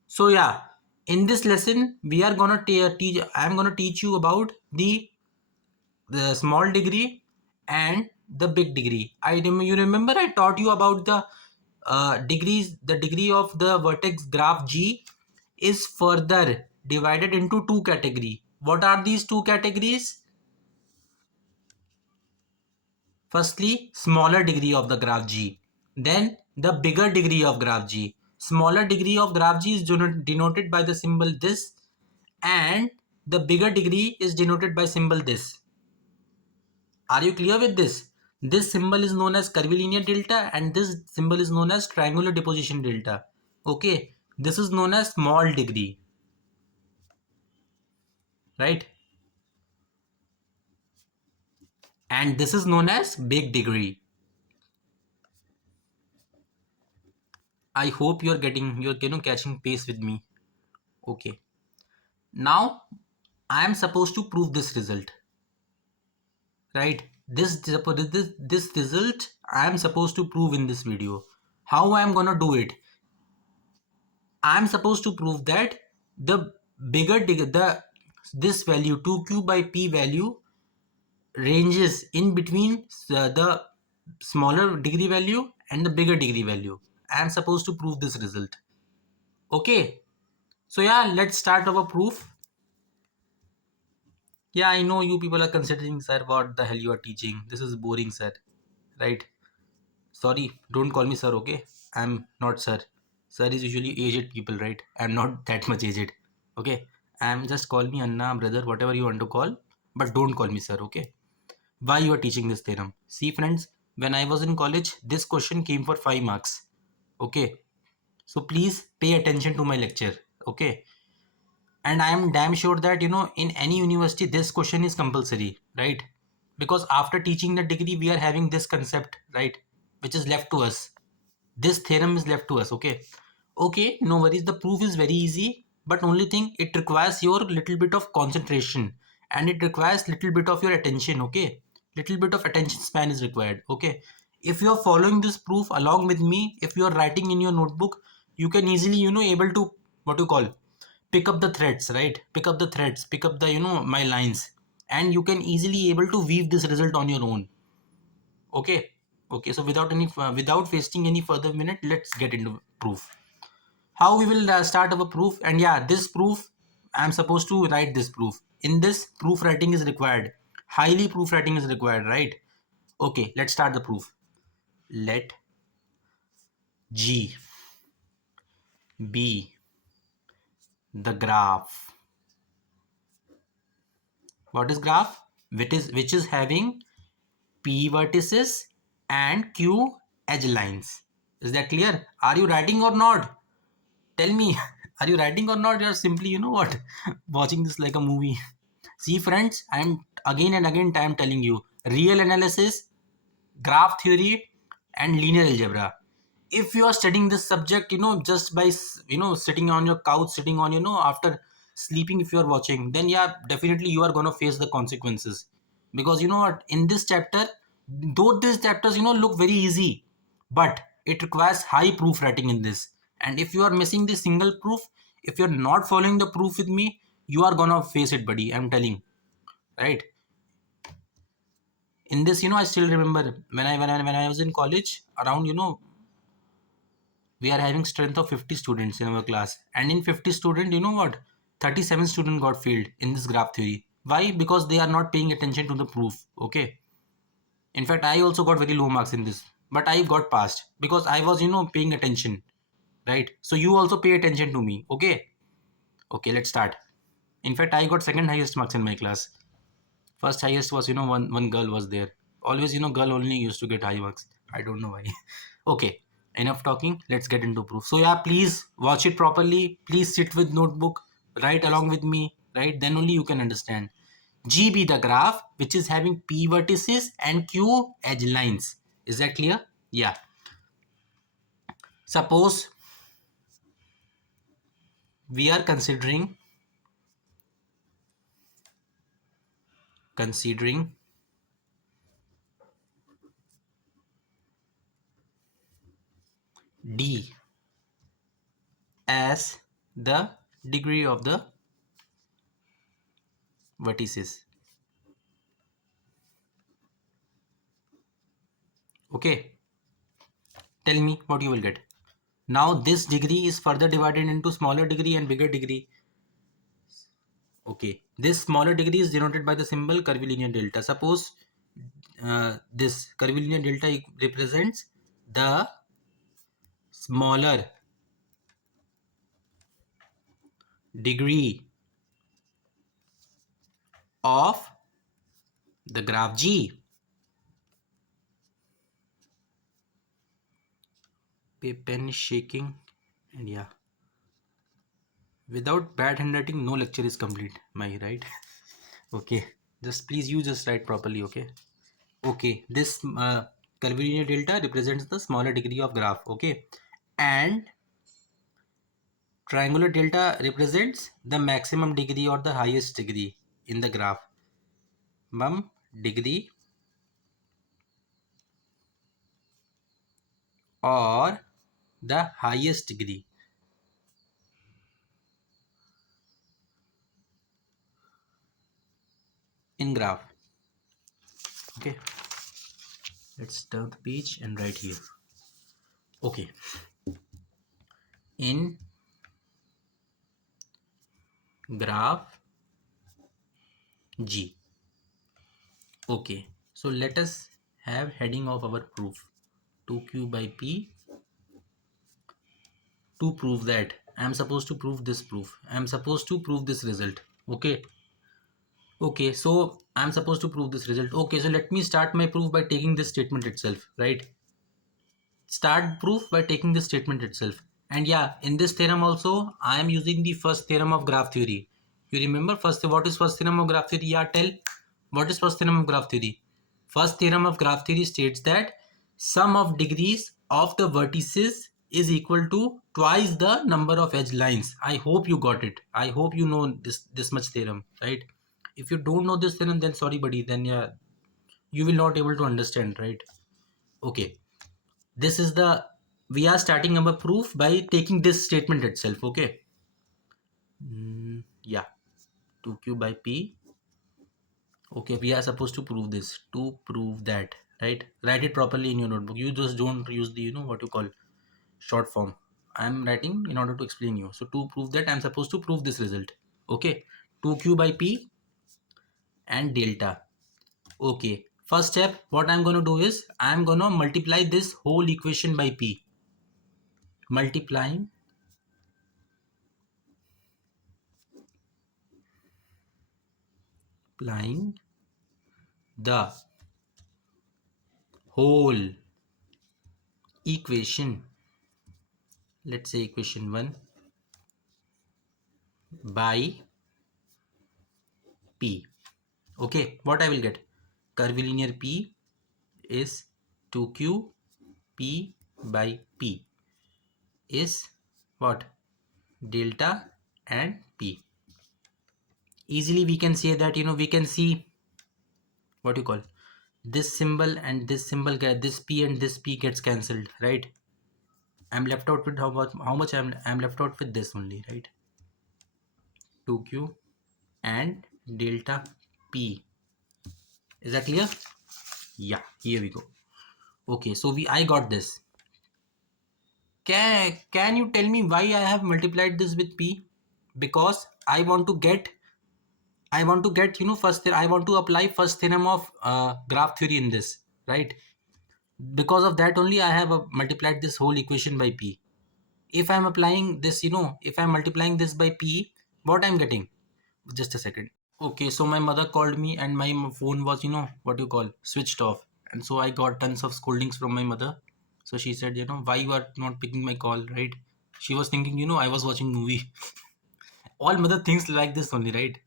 So yeah, in this lesson we are gonna teach. I am gonna teach you about the small degree and the big degree. You remember I taught you about the degrees. The degree of the vertex graph G is further divided into two categories. What are these two categories? Firstly, smaller degree of the graph G. Then the bigger degree of graph G. Smaller degree of graph G is denoted by the symbol this, and the bigger degree is denoted by symbol this. Are you clear with this? This symbol is known as curvilinear delta, and this symbol is known as triangular deposition delta. Okay, this is known as small degree, right? And this is known as big degree. I hope you're catching pace with me. Okay. Now I am supposed to prove this result. right? This result I am supposed to prove in this video. How I am gonna do it? I am supposed to prove that the this value 2q by p value ranges in between the smaller degree value and the bigger degree value. I am supposed to prove this result. Okay, so yeah, let's start our proof. Yeah, I know you people are considering, sir, what the hell you are teaching. This is boring, sir. Right? Sorry, don't call me sir, okay? I'm not sir. Sir is usually aged people, right? I'm not that much aged. Okay? I'm just call me Anna, brother, whatever you want to call, but don't call me sir, okay? Why you are teaching this theorem? See, friends, when I was in college, this question came for 5 marks. Okay? So please pay attention to my lecture. Okay? And I am damn sure that in any university this question is compulsory, right? Because after teaching the degree we are having this concept, right, which is left to us. This theorem is left to us. Okay, okay, no worries, the proof is very easy, but only thing, it requires your little bit of concentration, and it requires little bit of your attention. Okay, little bit of attention span is required. Okay, if you are following this proof along with me, if you are writing in your notebook, you can easily able to, what you call, pick up the threads, right? Pick up the threads, pick up the my lines, and you can easily able to weave this result on your own. Okay, okay, so without wasting any further minute, let's get into proof. How we will start our proof. And yeah, this proof, I'm supposed to write this proof. In this, proof writing is required, highly proof writing is required, right? Okay, let's start the proof. Let G be the graph. What is graph? Which is having P vertices and Q edge lines. Is that clear? Are you writing or not? Tell me, are you writing or not? You're simply, what, watching this like a movie. See, friends, I'm again and again time telling you, real analysis, graph theory, and linear algebra. If you are studying this subject, just by sitting on your couch, sitting on after sleeping, if you are watching, then yeah, definitely you are going to face the consequences. Because you know what, in this chapter, though these chapters look very easy, but it requires high proof writing in this. And if you are missing this single proof, if you're not following the proof with me, you are gonna face it, buddy, I'm telling. Right? In this, I still remember when I was in college, around we are having strength of 50 students in our class, and in 50 students, you know what, 37 students got failed in this graph theory. Why? Because they are not paying attention to the proof. Okay, in fact, I also got very low marks in this, but I got passed because I was paying attention, right? So you also pay attention to me. Okay, okay, let's start. In fact, I got second highest marks in my class. First highest was one girl was there. Always girl only used to get high marks. I don't know why. Okay, enough talking. Let's get into proof. So yeah, please watch it properly. Please sit with notebook. Write along with me. Right, then only you can understand. G be the graph which is having P vertices and Q edge lines. Is that clear? Yeah. Suppose we are considering D as the degree of the vertices. Okay, tell me what you will get. Now this degree is further divided into smaller degree and bigger degree. Okay, this smaller degree is denoted by the symbol curvilinear delta. Suppose this curvilinear delta represents the smaller degree of the graph G. Pen is shaking, and yeah, without bad handwriting, no lecture is complete. My right? Okay, just please you just write properly. Okay, okay. This curvilinear delta represents the smaller degree of graph. Okay, and triangular delta represents the maximum degree or the highest degree in the graph. Degree or the highest degree in graph. Okay, let's turn the page and write here. Okay, in graph G. Okay, so let us have heading of our proof 2q by p. To prove that I am supposed to prove this proof, I am supposed to prove this result. Okay, okay, so I am supposed to prove this result. Okay, so let me start my proof by taking this statement itself, right? Start proof by taking this statement itself. And yeah, in this theorem also I am using the first theorem of graph theory. You remember first, what is first theorem of graph theory? Yeah, tell, what is first theorem of graph theory? First theorem of graph theory states that sum of degrees of the vertices is equal to twice the number of edge lines. I hope you got it. I hope you know this much theorem, right? If you don't know this theorem, then sorry buddy, then yeah, you will not able to understand, right? Okay, this is the, we are starting our proof by taking this statement itself. Okay, yeah, 2q by p. Okay, we are supposed to prove this. To prove that, right? Write it properly in your notebook. You just don't use the, what you call, short form. I'm writing in order to explain you. So to prove that, I'm supposed to prove this result. Okay, 2q by p and delta. Okay, first step, what I'm going to do is I'm going to multiply this whole equation by p. Multiplying the whole equation, let's say equation 1, by p. Okay, what I will get? Curvilinear p is 2q, p by p is what? Delta and p. Easily we can say that, we can see what you call this symbol and this symbol, this p and this p gets cancelled, right? I'm left out with how much I'm left out with this only, right? 2q and delta p. Is that clear? Yeah, here we go. Okay, so I got this. Can you tell me why I have multiplied this with p? Because I want to get first I want to apply first theorem of graph theory in this, right? Because of that only I have multiplied this whole equation by p. If I'm applying this, if I'm multiplying this by p, what I'm getting? Just a second. Okay, so my mother called me and my phone was, what you call, switched off. And so I got tons of scoldings from my mother. So she said, why you are not picking my call, right? She was thinking, I was watching movie. All mother thinks like this only, right?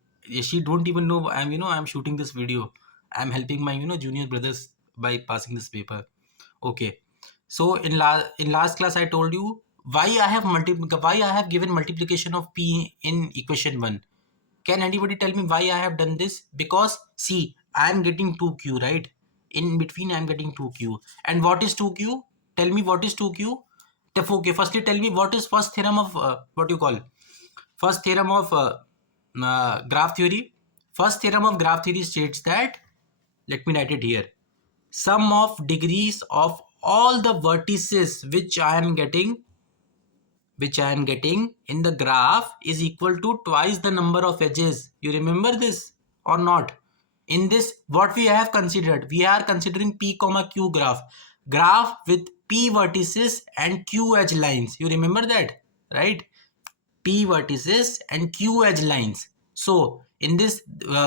She don't even know I'm shooting this video. I'm helping my, junior brothers by passing this paper. Okay. So in last class I told you why why I have given multiplication of p in equation 1. Can anybody tell me why I have done this? Because see, I am getting 2q, right? In between I am getting 2q. And what is 2q? Tell me what is 2q? Okay, firstly tell me what is first theorem of what you call? First theorem of graph theory. First theorem of graph theory states that, let me write it here. Sum of degrees of all the vertices which I am getting in the graph is equal to twice the number of edges. You remember this or not? In this, what we have considered, we are considering p comma q graph with p vertices and q edge lines. You remember that, right? P vertices and q edge lines. So in this,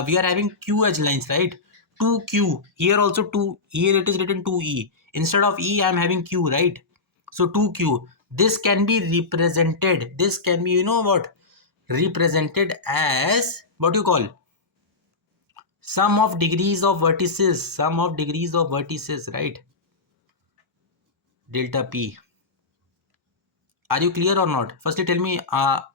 we are having q edge lines, right? 2q, here also 2, here it is written 2e. Instead of e, I am having q, right? So 2q, this can be represented, this can be, what? Represented as, what you call? Sum of degrees of vertices, right? Delta p. Are you clear or not? Firstly tell me,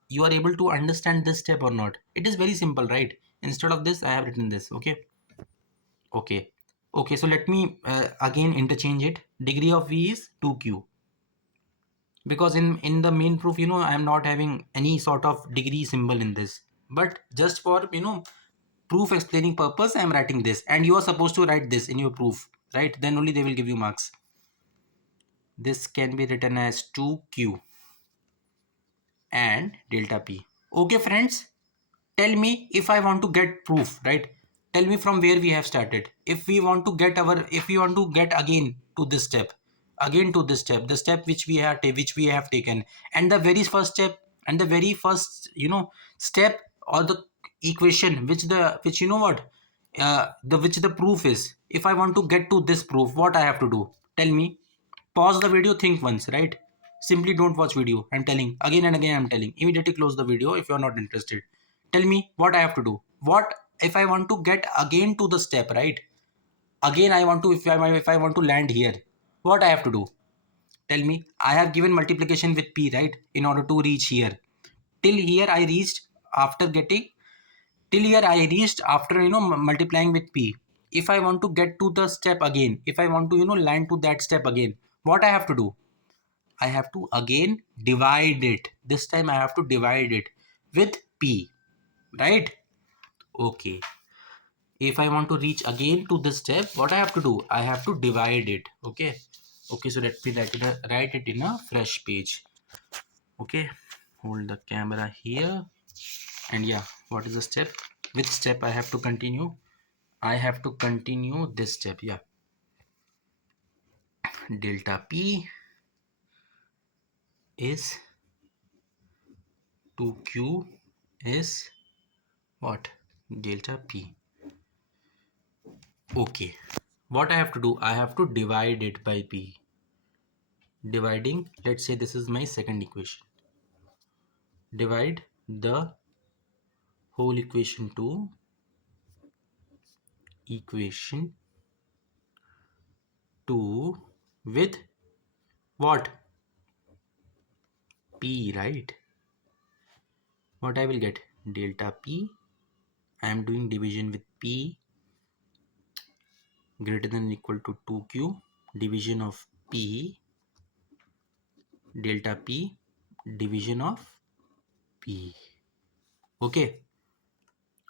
you are able to understand this step or not? It is very simple, right? Instead of this I have written this. Okay, so let me again interchange it. Degree of v is 2q. because in the main proof, I am not having any sort of degree symbol in this, but just for proof explaining purpose, I am writing this, and you are supposed to write this in your proof, right? Then only they will give you marks. This can be written as 2q and delta p. Okay friends, tell me if I want to get proof, right? Tell me from where we have started. If we want to get again to this step, the step which we have taken, and the very first step, and the very first step, or the equation which the which the proof is. If I want to get to this proof, what I have to do? Tell me. Pause the video, think once, right? Simply don't watch video. I'm telling again and again. I'm telling. Immediately close the video if you're not interested. Tell me what I have to do. What if I want to get again to the step, right? Again, I want to if I want to land here, what I have to do? Tell me. I have given multiplication with p, right? In order to reach here. Till here I reached after getting till here I reached after multiplying with p. If I want to get to the step again, if I want to land to that step again, what I have to do? I have to again divide it. This time I have to divide it with p, right? Okay. If I want to reach again to this step, what I have to do? I have to divide it. Okay. Okay, so let me write it in a fresh page. Okay. Hold the camera here. And yeah, what is the step? Which step I have to continue? I have to continue this step. Yeah. Delta P is 2Q is what? Delta P. Okay. What I have to do? I have to divide it by P. Dividing, let's say this is my second equation. Divide the whole equation to equation 2 with what? P, right? What I will get? Delta P. I am doing division with P greater than or equal to 2Q. Division of P. Delta P. Division of P. Okay.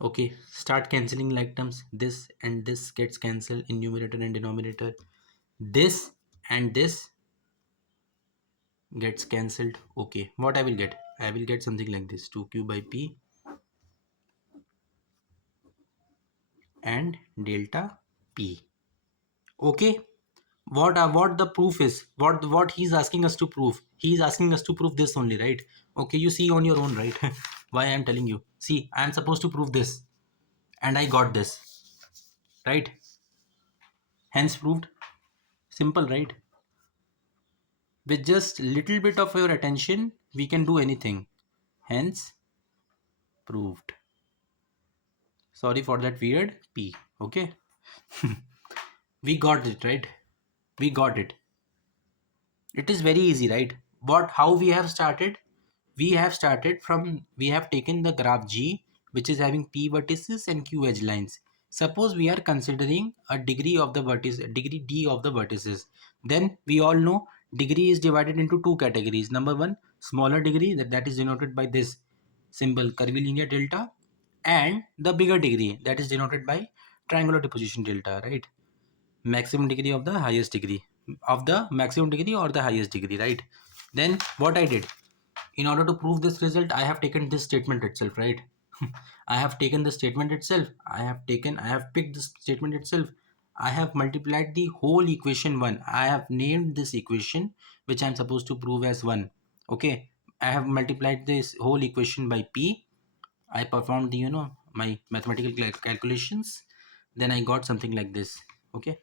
Okay, start cancelling like terms. This and this gets cancelled in numerator and denominator. This and this gets cancelled. Okay, what I will get? I will get something like this: 2q by p and delta p. Okay, what the proof is? What he's asking us to prove? He's asking us to prove this only, right? Okay, you see on your own, right? Why I'm telling you? See, I am supposed to prove this, and I got this, right? Hence proved. Simple, right? With just little bit of your attention, we can do anything. Hence proved. Sorry for that weird p. Okay. We got it, right? We got it. It is very easy, right? What how we have started? We have started from, we have taken the graph G, which is having p vertices and q edge lines. Suppose we are considering a degree of the vertice, degree d of the vertices. Then we all know degree is divided into two categories. Number one, smaller degree, that is denoted by this symbol curvilinear delta, and the bigger degree, that is denoted by triangular deposition delta, right? Maximum degree of the highest degree, of the maximum degree or the highest degree, right? Then what I did, in order to prove this result, I have taken this statement itself, right? I have taken the statement itself, I have picked this statement itself, I have multiplied the whole equation 1, I have named this equation which I am supposed to prove as 1. Okay, I have multiplied this whole equation by p. I performed the my mathematical calculations, then I got something like this. Okay,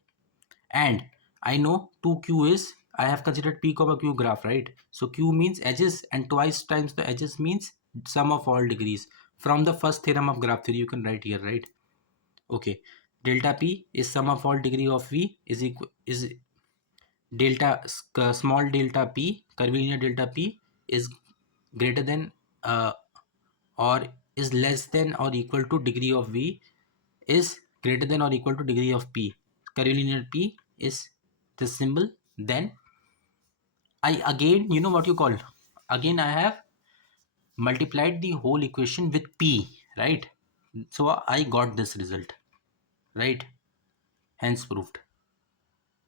and I know 2q is, I have considered p comma q graph, right? So q means edges, and twice times the edges means sum of all degrees. From the first theorem of graph theory, you can write here, right? Okay, delta p is sum of all degree of v is equal is delta small delta p, curvilinear delta p is greater than or is less than or equal to degree of v is greater than or equal to degree of p. Curvilinear p is this symbol. Then I again, you know what you call, again I have multiplied the whole equation with p, right? So I got this result, right? Hence proved.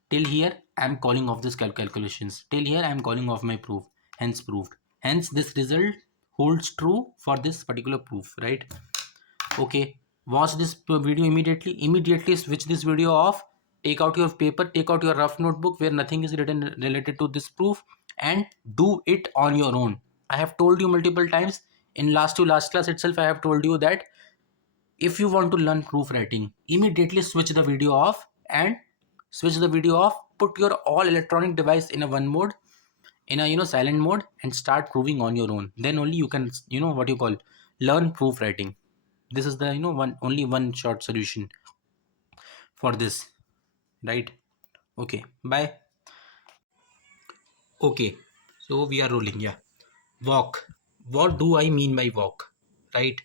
Till here I am calling off this calculations, till here I am calling off my proof, hence proved. Hence this result holds true for this particular proof, right? Okay, watch this video immediately. Immediately switch this video off, take out your paper, take out your rough notebook where nothing is written related to this proof, and do it on your own. I have told you multiple times in last class itself. I have told you that if you want to learn proof writing, immediately switch the video off, and switch the video off, put your all electronic device in a one mode, in a silent mode, and start proving on your own. Then only you can what you call learn proof writing. This is the one, only one short solution for this, right? Okay, bye. Okay, so we are rolling. Yeah, walk. What do I mean by walk, right?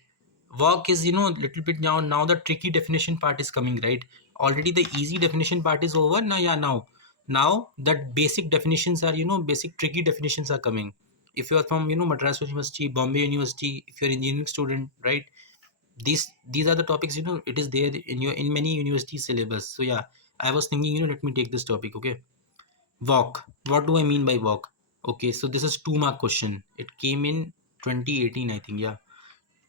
Walk is little bit now the tricky definition part is coming, right? Already the easy definition part is over now. Yeah, now that basic definitions are basic tricky definitions are coming. If you are from Madras University, Bombay University, if you're an engineering student, right? These are the topics, it is there in your in many university syllabus. So yeah, I was thinking, let me take this topic. Okay, walk. What do I mean by walk? Okay, so this is 2 mark question. It came in 2018, I think. Yeah,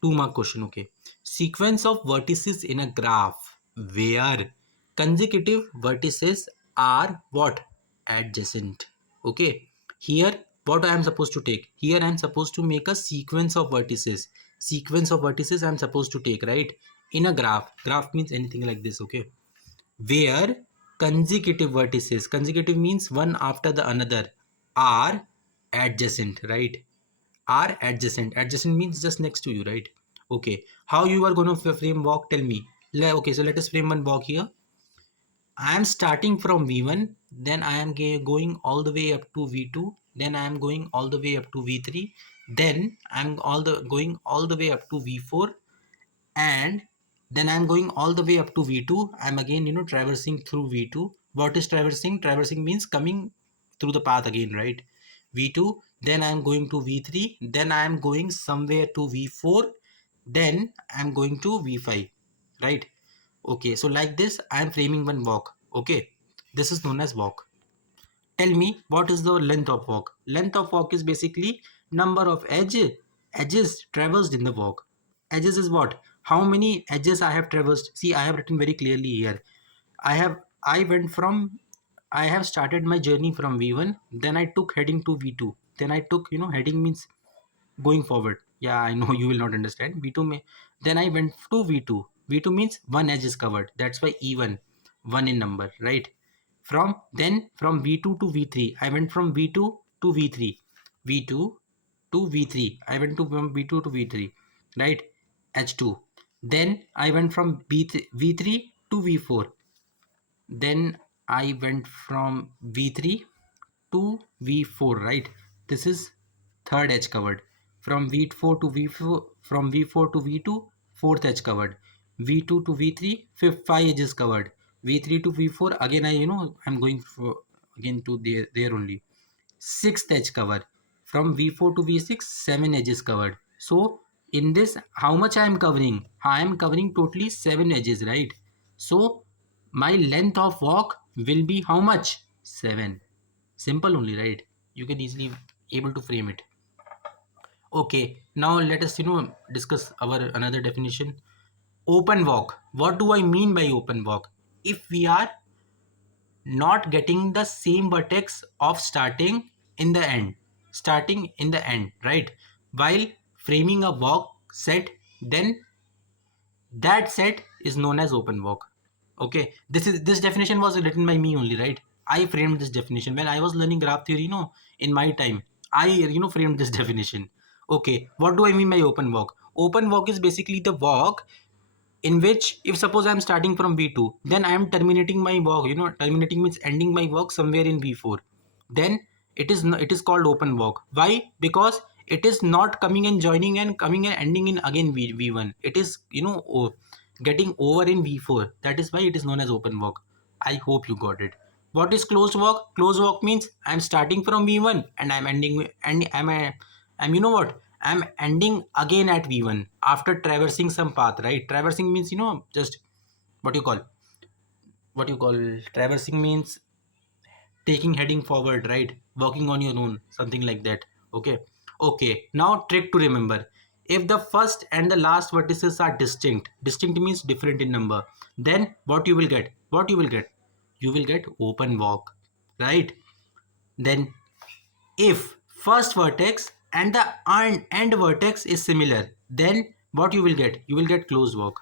2 mark question. Okay, sequence of vertices in a graph where consecutive vertices are what? Adjacent. Okay, here what I am supposed to take? Here I am supposed to make a sequence of vertices. Sequence of vertices I am supposed to take, right? In a graph. Graph means anything like this. Okay, where consecutive vertices, consecutive means one after the another, are adjacent, right? Are adjacent. Adjacent means just next to you, right? Okay, how you are going to frame walk? Tell me. Okay, so let us frame one walk here. I am starting from v1, then I am going all the way up to v2, then I am going all the way up to v3, then I am going all the way up to v4, and then I'm going all the way up to v2. I'm again traversing through v2. What is traversing? Traversing means coming through the path again, right? v2, then I'm going to v3, then I'm going somewhere to v4, then I'm going to v5, right? Okay, so like this I'm framing one walk. Okay, this is known as walk. Tell me, what is the length of walk? Length of walk is basically number of edges traversed in the walk. Edges is what? How many edges I have traversed? See, I have written very clearly here. I went from I have started my journey from V1, then I took heading to V2. Then I took, heading means going forward. Yeah, I know you will not understand. V2 may then I went to V2. V2 means one edge is covered. That's why E1, one in number, right? From V2 to V3, I went from V2 to V3. V2 to V3. I went from V2 to V3, right? H2. Then I went from V3 to V4. Then I went from V3 to V4, right? This is third edge covered. From V4 to V4, from V4 to V2, fourth edge covered. V2 to V3, fifth, 5 edges covered. V3 to V4, again I'm going for again to there only. Sixth edge cover. From V4 to V6, 7 edges covered. So in this, how much I am covering? I am covering totally 7 edges, right? So my length of walk will be how much? 7. Simple only, right? You can easily able to frame it. Okay, now let us discuss our another definition. Open walk. What do I mean by open walk? If we are not getting the same vertex of starting in the end, right? While framing a walk set, then that set is known as open walk. Okay, this definition was written by me only, right? I framed this definition when I was learning graph theory, in my time. I framed this definition. Okay, what do I mean by open walk? Open walk is basically the walk in which, if suppose I'm starting from v2, then I am terminating my walk, terminating means ending my walk somewhere in v4, then it is called open walk. Why? Because it is not coming and joining and coming and ending in again v1. It is getting over in v4. That is why it is known as open walk. I hope you got it. What is closed walk? Closed walk means I'm starting from V1 and I'm ending, and I'm you know what? I'm ending again at V1 after traversing some path, right? Traversing means, just what you call, traversing means taking heading forward, right? Walking on your own, something like that. Okay. Okay. Now trick to remember. If the first and the last vertices are distinct means different in number, then what you will get? What you will get? You will get open walk, right? Then if first vertex and the end vertex is similar, then what you will get? You will get closed walk.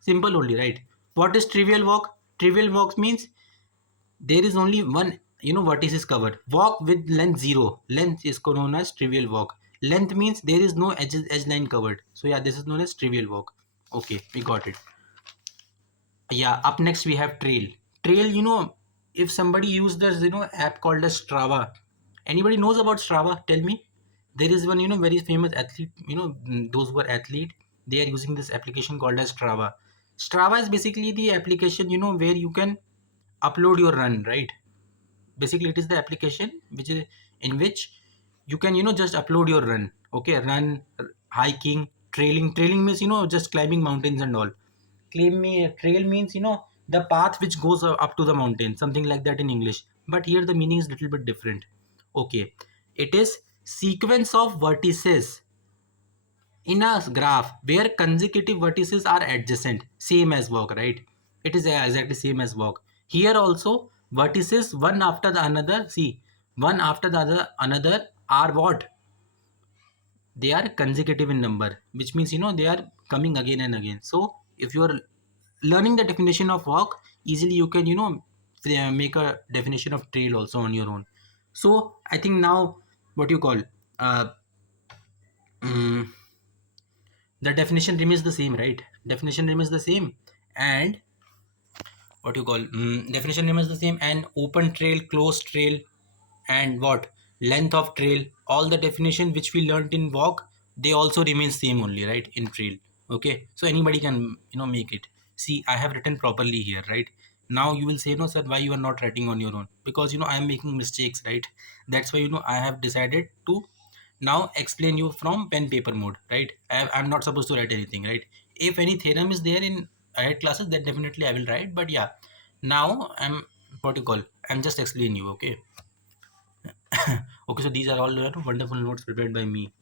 Simple only, right? What is trivial walk? Trivial walk means there is only one, vertex is covered. Walk with length 0. Length is known as trivial walk. Length means there is no edge line covered. So yeah, this is known as trivial walk. Okay, we got it. Yeah, up next we have trail. Trail, if somebody used this, app called as Strava. Anybody knows about Strava? Tell me. There is one, very famous athlete, those who are athlete, they are using this application called as Strava. Strava is basically the application, where you can upload your run, right? Basically it is the application which is in which you can, just upload your run. Okay, run, hiking, trailing means, just climbing mountains and all. Trail means, the path which goes up to the mountain, something like that in English, but here the meaning is little bit different. Okay, it is sequence of vertices in a graph where consecutive vertices are adjacent, same as walk, right? It is exactly same as walk. Here also vertices one after the another, see, one after the other another are what? They are consecutive in number, which means, they are coming again and again. So if you are learning the definition of walk, easily you can, make a definition of trail also on your own. So I think now, what you call, uh, mm, the definition remains the same, right? Definition remains the same. And what you call, definition remains the same, and open trail, closed trail, and what, length of trail, all the definition which we learned in walk, they also remain same only, right, in trail. Okay, so anybody can, make it. See, I have written properly here, right? Now you will say, no sir, why you are not writing on your own? Because, I am making mistakes, right? That's why, I have decided to now explain you from pen paper mode, right? I'm not supposed to write anything, right? If any theorem is there in ahead classes, then definitely I will write, but yeah, now I'm, what you call, I'm just explaining you. Okay. Okay, so these are all, wonderful notes prepared by me.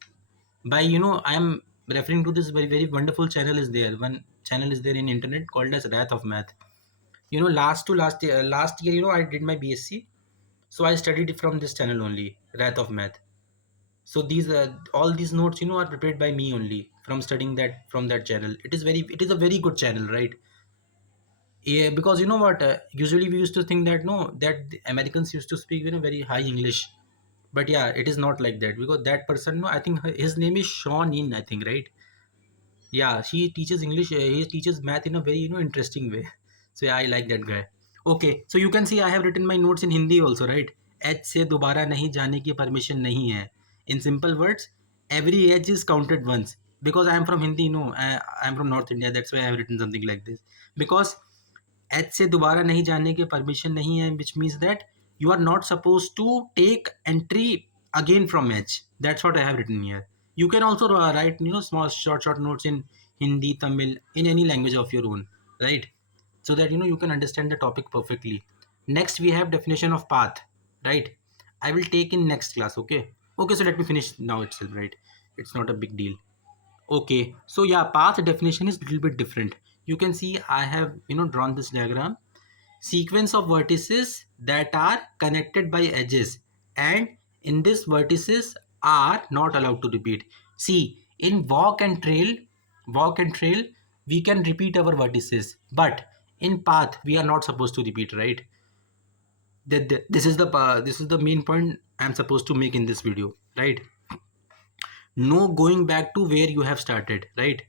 By, I am referring to this very, very wonderful channel is there. One channel is there in internet called as Wrath of Math. Last year, I did my BSc, so I studied it from this channel only, Wrath of Math. So these all these notes, are prepared by me only from studying that from that channel. It is a very good channel, right? Yeah, because you know what, usually we used to think that, no, that the Americans used to speak, very high English, but yeah, it is not like that, because that person, no, I think his name is Sean In, I think, right? Yeah, he teaches English, he teaches math in a very, interesting way. So yeah, I like that guy. Okay, so you can see I have written my notes in Hindi also, right? H से दोबारा नहीं जाने की permission नहीं है. In simple words, every H is counted once. Because I am from Hindi, no, I am from North India, that's why I have written something like this. Because H से दोबारा नहीं जाने की permission नहीं है, which means that you are not supposed to take entry again from H. That's what I have written here. You can also write, small short notes in Hindi, Tamil, in any language of your own, right? So that, you can understand the topic perfectly. Next we have definition of path, right? I will take in next class. Okay. Okay, so let me finish now itself, right? It's not a big deal. Okay, so yeah, path definition is a little bit different. You can see I have, drawn this diagram. Sequence of vertices that are connected by edges, and in this vertices are not allowed to repeat. See, in walk and trail, we can repeat our vertices, but in path we are not supposed to repeat, right? This is the main point I'm supposed to make in this video, right? No going back to where you have started, right?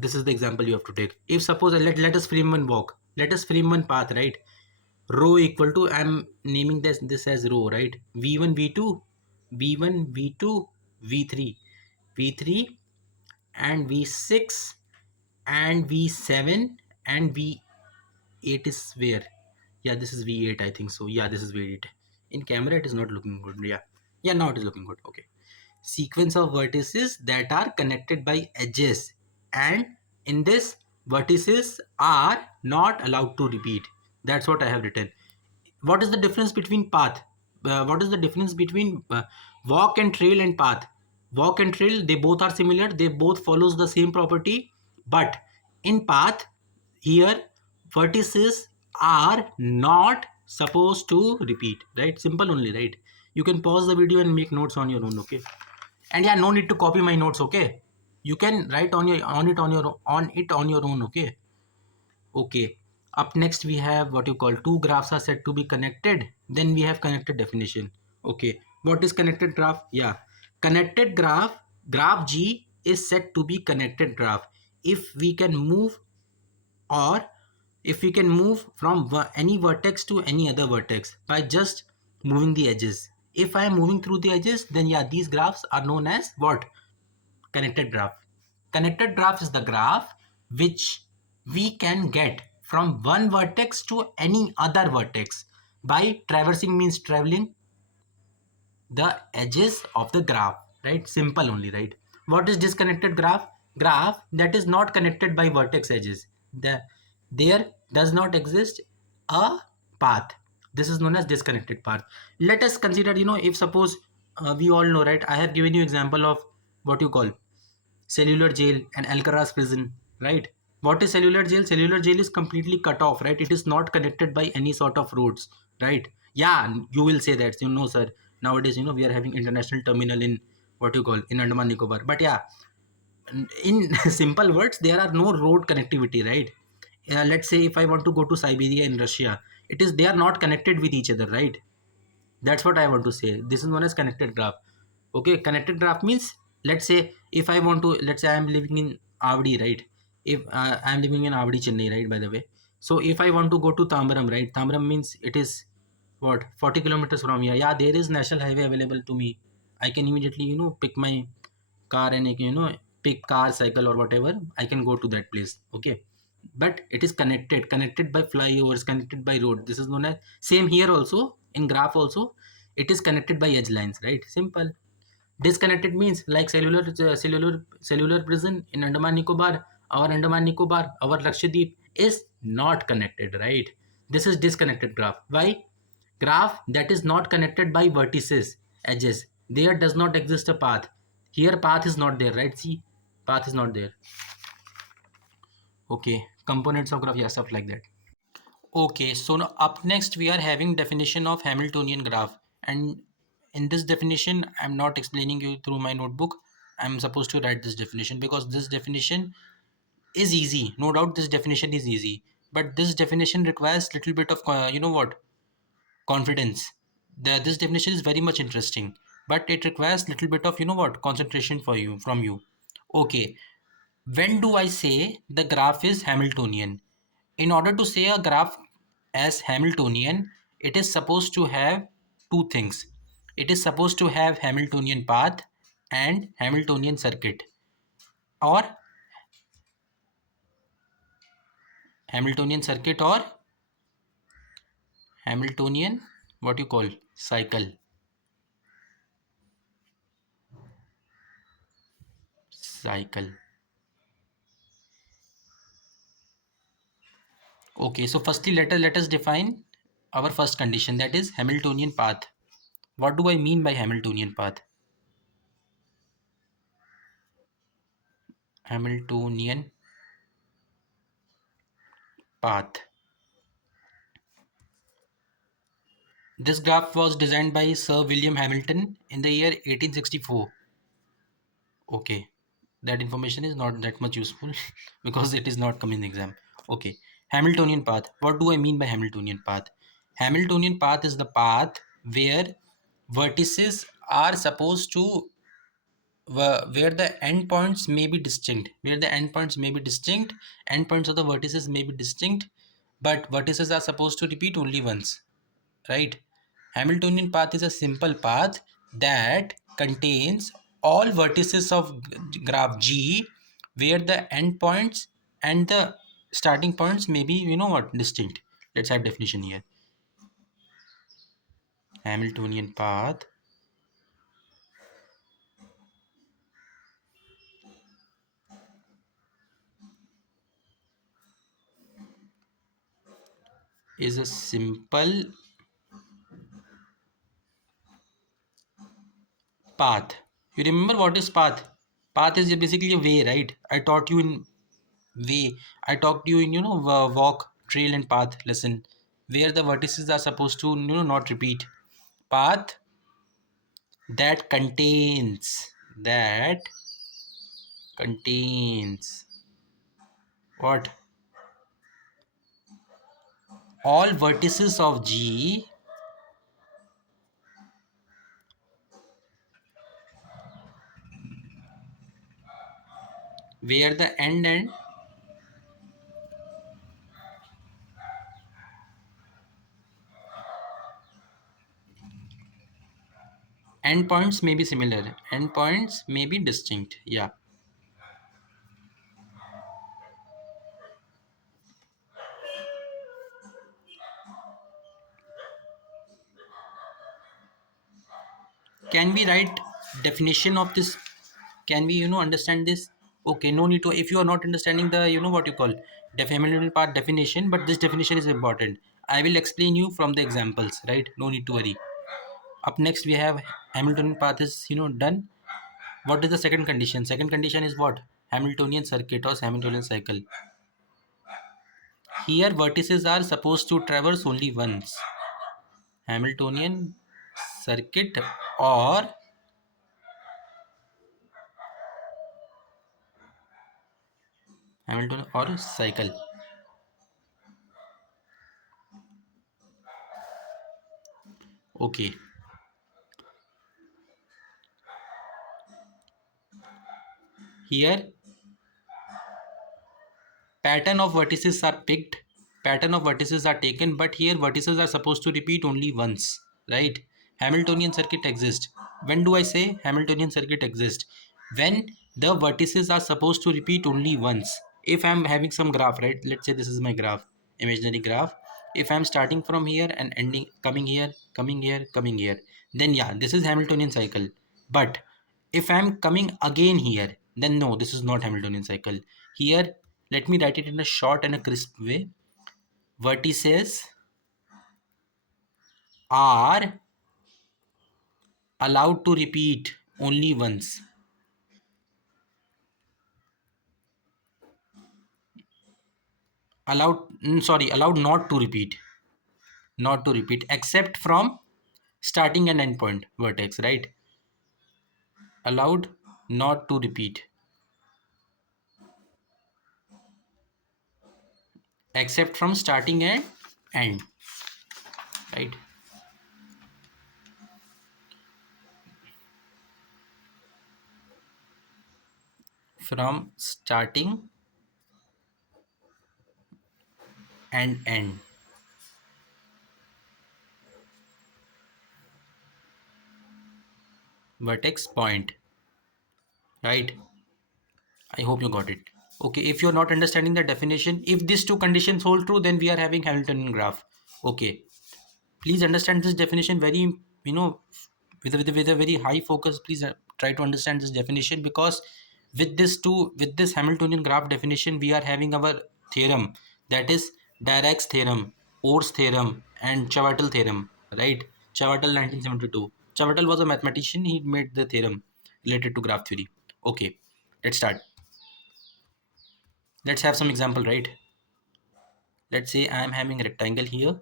This is the example you have to take. If suppose let us frame one walk, let us frame one path, right? Row equal to, I'm naming this as row, right? v1 v2 v1 v2 v3 v3 and v6 and v7 and v8 is where? Yeah, this is V8, I think so. Yeah, this is V8. In camera, it is not looking good. Yeah. Yeah, now it is looking good. Okay. Sequence of vertices that are connected by edges. And in this, vertices are not allowed to repeat. That's what I have written. What is the difference between path? What is the difference between walk and trail and path? Walk and trail, they both are similar. They both follows the same property. But in path, here vertices are not supposed to repeat, right? Simple only, right? You can pause the video and make notes on your own, okay? And yeah, no need to copy my notes, okay? You can write on your own, okay? Okay. Up next we have what you call two graphs are said to be connected. Then we have connected definition. Okay. What is connected graph? Yeah. Connected graph, graph G is said to be connected graph if we can move or if we can move from any vertex to any other vertex by just moving the edges. If I am moving through the edges, then yeah, these graphs are known as what? Connected graph. Connected graph is the graph which we can get from one vertex to any other vertex by traversing, means traveling the edges of the graph, right? Simple only, right? What is disconnected graph? Graph that is not connected by vertex edges. There does not exist a path. This is known as disconnected path. Let us consider, if suppose we all know, right? I have given you example of what you call cellular jail and Alcaraz prison, right? What is cellular jail? Cellular jail is completely cut off, right? It is not connected by any sort of roads, right? Yeah, you will say that, sir. Nowadays, we are having international terminal in what you call in Andaman Nicobar. But yeah, in simple words, there are no road connectivity, right? Let's say if I want to go to Siberia in Russia, they are not connected with each other, right? That's what I want to say. This is known as connected graph. Okay, connected graph means, let's say if I want to, let's say I am living in Avdi, right? If I am living in Avdi, Chennai, right? By the way, so if I want to go to Tambaram, right? Tambaram means it is what, 40 kilometers from here. Yeah, there is national highway available to me. I can immediately pick my car and I can pick car, cycle or whatever. I can go to that place. Okay, but it is connected by flyovers, connected by road. This is known as, same here also in graph also, it is connected by edge lines, right? Simple. Disconnected means like cellular prison in Andaman Nicobar. Our Lakshadweep is not connected, right? This is disconnected graph. Why? Graph that is not connected by vertices, edges. There does not exist a path. Here path is not there, right? See, path is not there. Okay, components of graph, yeah, stuff like that. Okay, so now up next we are having definition of Hamiltonian graph, and in this definition I'm not explaining you through my notebook. I'm supposed to write this definition because this definition is easy. No doubt this definition is easy, but this definition requires little bit of confidence. This definition is very much interesting, but it requires little bit of concentration for you from you. Okay, when do I say the graph is Hamiltonian? In order to say a graph as Hamiltonian, it is supposed to have two things. It is supposed to have Hamiltonian path and Hamiltonian circuit, or Hamiltonian circuit or Hamiltonian, what you call, cycle. Cycle. Okay, so firstly let us define our first condition, that is Hamiltonian path. What do I mean by Hamiltonian path? Hamiltonian path. This graph was designed by Sir William Hamilton in the year 1864. Okay, that information is not that much useful because it is not coming in the exam. Okay, Hamiltonian path. What do I mean by Hamiltonian path? Hamiltonian path is the path where vertices are supposed to, where the endpoints may be distinct, endpoints of the vertices may be distinct, but vertices are supposed to repeat only once, right? Hamiltonian path is a simple path that contains all vertices of graph G where the endpoints and the starting points may be distinct. Let's have definition here. Hamiltonian path is a simple path. You remember what is path? Path is basically a way, right? I taught you in way. I talked to you in walk, trail, and path lesson, where the vertices are supposed to not repeat. Path that contains what? All vertices of G where the endpoints may be similar. Endpoints may be distinct. Yeah. Can we write definition of this? Can we understand this? Okay, no need to. If you are not understanding the what you call Hamiltonian part definition, but this definition is important. I will explain you from the examples, right? No need to worry. Up next we have Hamiltonian path is done. What is the second condition? Second condition is what? Hamiltonian circuit or Hamiltonian cycle. Here vertices are supposed to traverse only once. Hamiltonian circuit or Hamilton or cycle. Okay. Here pattern of vertices are picked, pattern of vertices are taken, but here vertices are supposed to repeat only once, right? Hamiltonian circuit exists. When do I say Hamiltonian circuit exists? When the vertices are supposed to repeat only once. If I'm having some graph, right, let's say this is my graph, imaginary graph. If I'm starting from here and ending, coming here, coming here, coming here, then yeah, this is Hamiltonian cycle. But if I'm coming again here, then no, this is not Hamiltonian cycle. Here, let me write it in a short and a crisp way. Vertices are allowed to repeat only once. Allowed not to repeat. Not to repeat, except from starting and endpoint vertex, right? Allowed not to repeat, except from starting and end, right? From starting and end. Vertex point, right? I hope you got it. Okay, if you're not understanding the definition, if these two conditions hold true, then we are having Hamiltonian graph. Okay, please understand this definition very, with a very high focus. Please try to understand this definition, because with this Hamiltonian graph definition, we are having our theorem, that is Dirac's theorem, Or's theorem, and Chavatal theorem, right? Chavatal 1972. Chavatal was a mathematician. He made the theorem related to graph theory. Okay, let's start. Let's have some example, right? Let's say I am having a rectangle here.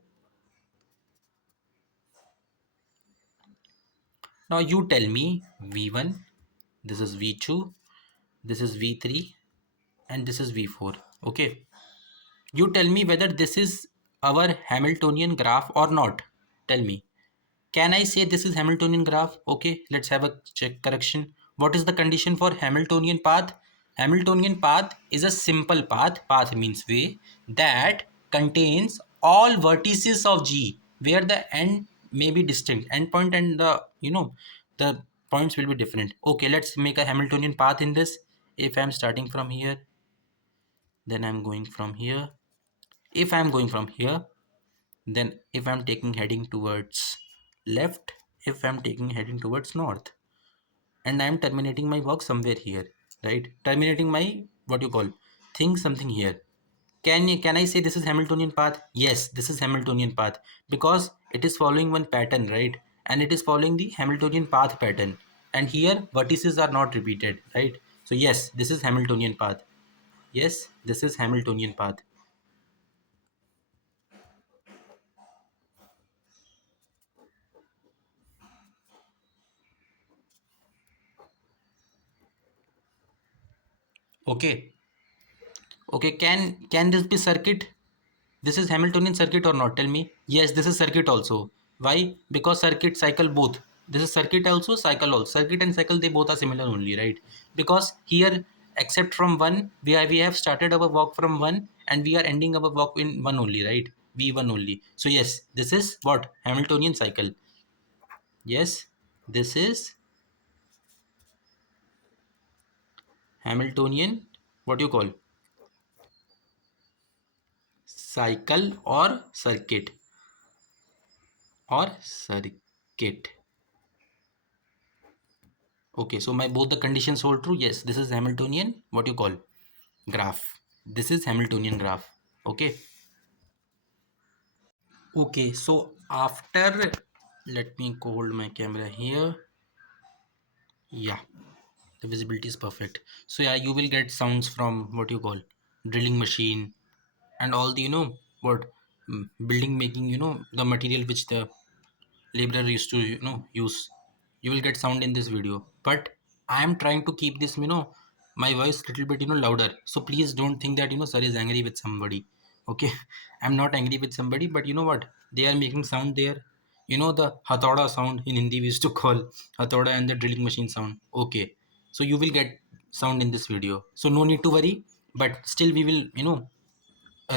Now you tell me V1, this is V2, this is V3, and this is V4. Okay. You tell me whether this is our Hamiltonian graph or not. Tell me. Can I say this is Hamiltonian graph? Okay, let's have a check correction. What is the condition for Hamiltonian path? Hamiltonian path is a simple path. Path means way that contains all vertices of G, where the end may be distinct. Endpoint and the points will be different. Okay, let's make a Hamiltonian path in this. If I'm starting from here, then I'm going from here. If I'm going from here, then if I'm taking heading towards left if I'm taking heading towards north, and I'm terminating my work somewhere here, right? Terminating my what you call thing something here. Can I say this is Hamiltonian path? Yes, this is Hamiltonian path because it is following one pattern, right? And it is following the Hamiltonian path pattern. And here vertices are not repeated, right? So yes, this is Hamiltonian path. Yes, this is Hamiltonian path. Okay. Okay, can this be circuit? This is Hamiltonian circuit or not? Tell me. Yes, this is circuit also. Why? Because circuit cycle both. This is circuit also, cycle also. Circuit and cycle, they both are similar only, right? Because here, except from one, we have started our walk from one and we are ending our walk in one only, right? V1 only. So yes, this is what? Hamiltonian cycle. Yes, this is Hamiltonian, what you call? Cycle or circuit. Or circuit. Okay, so my both the conditions hold true. Yes, this is Hamiltonian, what you call? Graph. This is Hamiltonian graph. Okay. Okay, so after, let me hold my camera here. Yeah, the visibility is perfect. So yeah, you will get sounds from what you call drilling machine and all the, what, building making, the material which the laborer used to use. You will get sound in this video, but I am trying to keep this my voice little bit louder, so please don't think that sir is angry with somebody. Okay. I'm not angry with somebody, but you know what, they are making sound there. The hathoda sound in Hindi we used to call hathoda, and the drilling machine sound. Okay, so you will get sound in this video, so no need to worry. But still we will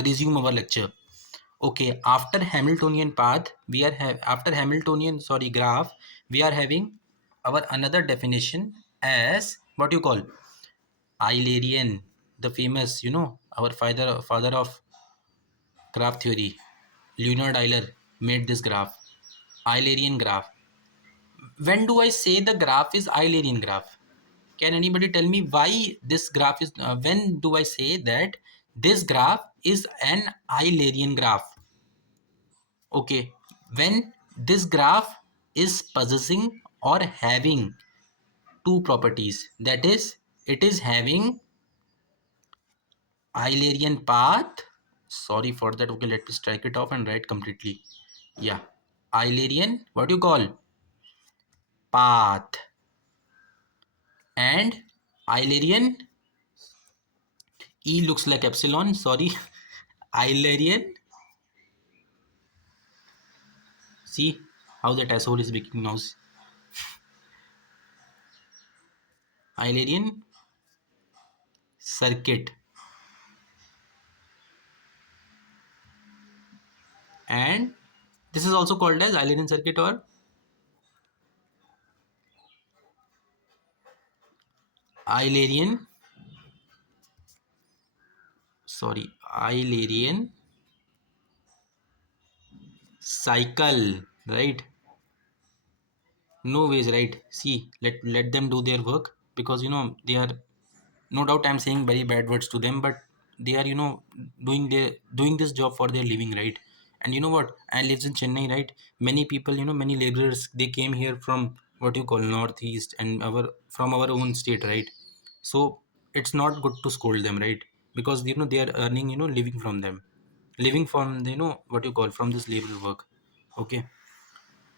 resume our lecture. Okay, after Hamiltonian path, we are after Hamiltonian, sorry, graph, we are having our another definition as what you call Eulerian, the famous, our father of graph theory, Leonard Euler made this graph, Eulerian graph. When do I say the graph is Eulerian graph? Can anybody tell me why this graph is? When do I say that this graph is an Eulerian graph? Okay, when this graph is possessing or having two properties, that is, it is having Eulerian path. Sorry for that. Okay, let me strike it off and write completely. Yeah, Eulerian, what do you call? Path. And Eulerian, E looks like epsilon, sorry. Eulerian, see how that asshole is making noise. Eulerian circuit. And this is also called as Eulerian circuit or Eulerian, sorry, Eulerian cycle, right? No ways, right? See, let them do their work, because they are, no doubt I'm saying very bad words to them, but they are doing this job for their living, right? And you know what, I lives in Chennai, right? Many people, many laborers, they came here from what you call northeast and our from our own state, right? So it's not good to scold them, right? Because they are earning, living from them, living from what you call from this labor work. Okay,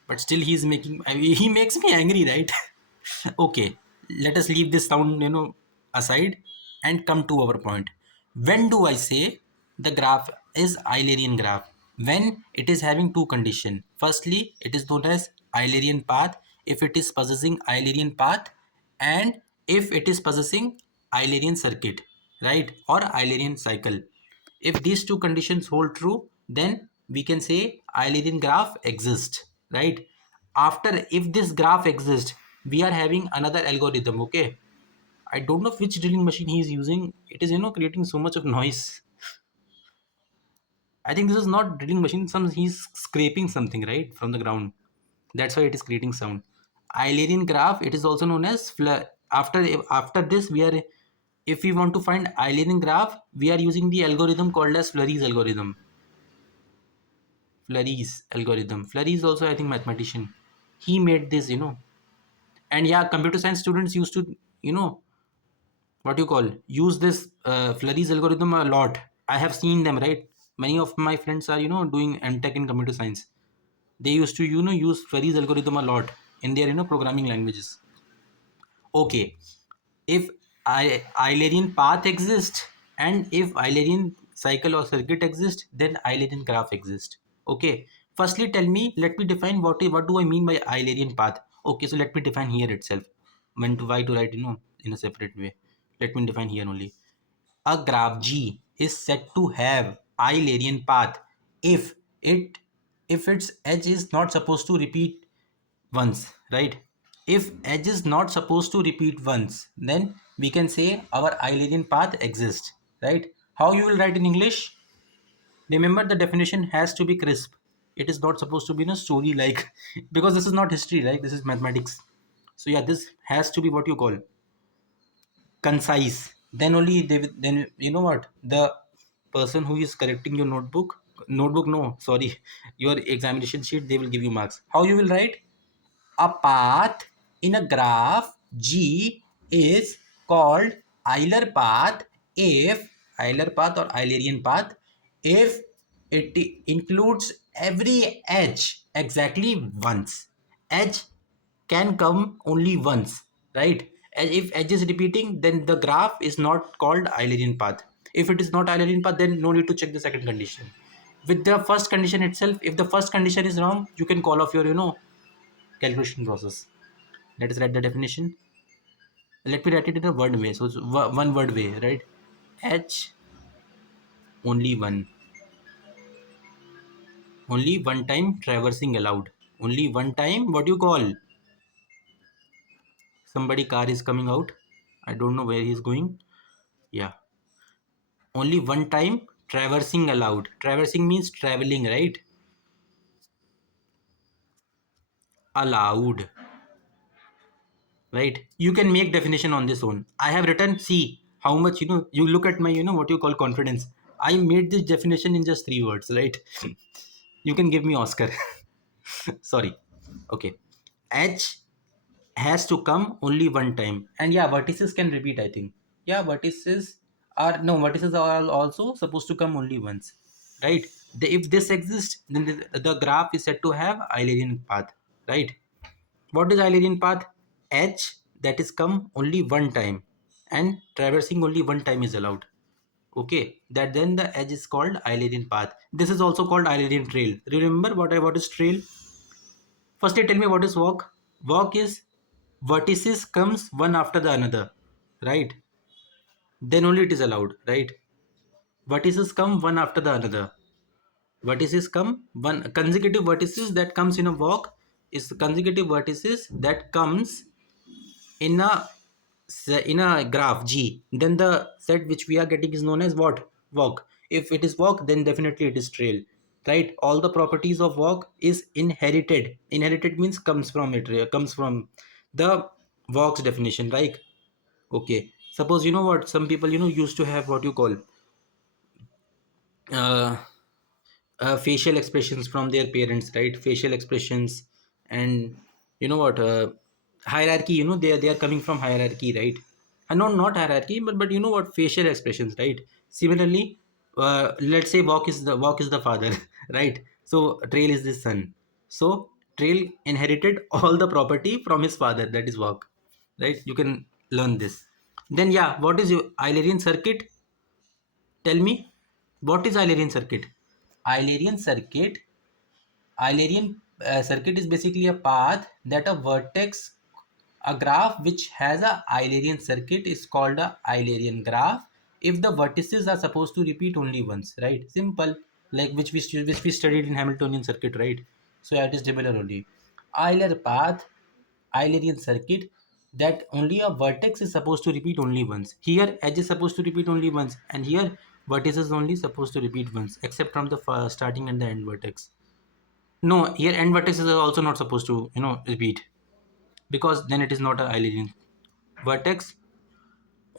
but still he's making, I mean, he makes me angry, right? Okay, let us leave this sound aside and come to our point. When do I say the graph is Eulerian graph? When it is having two condition. Firstly, it is known as Eulerian path if it is possessing Eulerian path, and if it is possessing Eulerian circuit, right? Or Eulerian cycle. If these two conditions hold true, then we can say Eulerian graph exists, right? After, if this graph exists, we are having another algorithm. Okay, I don't know which drilling machine he is using. It is creating so much of noise. I think this is not drilling machine. He's scraping something, right, from the ground. That's why it is creating sound. Eulerian graph, it is also known as after this we are, if we want to find Eulerian graph, we are using the algorithm called as Fleury's algorithm. Fleury is also, I think, mathematician. He made this, and yeah, computer science students used to, what you call, use this Fleury's algorithm a lot. I have seen them, right? Many of my friends are, doing MTech in computer science. They used to, use Fleury's algorithm a lot in their, programming languages. Okay, if Eulerian path exists and if Eulerian cycle or circuit exists, then Eulerian graph exists. Okay, firstly tell me, let me define what do I mean by Eulerian path. Okay, so let me define here itself. Why to write, in a separate way. Let me define here only. A graph G is said to have Eulerian path if it if its edge is not supposed to repeat once, right? If edge is not supposed to repeat once, then we can say our Eulerian path exists, right? How you will write in English? Remember, the definition has to be crisp. It is not supposed to be in a story like because this is not history, right? This is mathematics. So yeah, this has to be what you call concise. Then only then you know what, the person who is correcting your notebook, no, sorry, your examination sheet, they will give you marks. How you will write? A path in a graph G is called Euler path if Euler path or Eulerian path if it includes every edge exactly once. Edge can come only once, right? If edge is repeating, then the graph is not called Eulerian path. If it is not Eulerian path, then no need to check the second condition. With the first condition itself, if the first condition is wrong, you can call off your, calculation process. Let us write the definition. Let me write it in a word way. So it's one word way, right? H only one. Only one time traversing allowed. Only one time. What do you call? Somebody car is coming out. I don't know where he's going. Yeah. Only one time traversing allowed. Traversing means traveling, right? Allowed. Right? You can make definition on this own. I have written, see how much, you look at my, what you call confidence. I made this definition in just 3 words, right? You can give me Oscar. Sorry. Okay. H has to come only one time. And yeah, vertices can repeat, I think. Yeah, vertices are also supposed to come only once. Right? If this exists, then the graph is said to have Eulerian path. Right? What is Eulerian path? H that is come only one time and traversing only one time is allowed. Okay, that then the edge is called Eulerian path. This is also called Eulerian trail. Remember what is trail? Firstly, tell me what is walk. Walk is vertices comes one after the another, right? Then only it is allowed, right? Vertices come one after the another. Vertices come one consecutive vertices that comes in a walk is consecutive vertices that comes in a graph G. Then the set which we are getting is known as what? Walk. If it is walk, then definitely it is trail, right? All the properties of walk is inherited. Inherited means comes from it, comes from the walk's definition, right? Okay, suppose you know what, some people used to have what you call uh, facial expressions from their parents, right? Facial expressions. And you know what, hierarchy, they are coming from hierarchy, right? And not hierarchy, but you know what, facial expressions, right? Similarly, let's say walk is the father, right? So trail is the son. So trail inherited all the property from his father, that is walk, right? You can learn this. Then yeah, what is your Eulerian circuit? Tell me, what is Eulerian circuit? Eulerian circuit Eulerian circuit is basically a path that a vertex, a graph which has a Eulerian circuit is called a Eulerian graph if the vertices are supposed to repeat only once, right? Simple, like which we studied in Hamiltonian circuit, right? So yeah, it is similar only. Euler path, Eulerian circuit, that only a vertex is supposed to repeat only once. Here edge is supposed to repeat only once, and here vertex is only supposed to repeat once, except from the starting and the end vertex. No, here end vertex is also not supposed to, repeat, because then it is not a Eulerian vertex.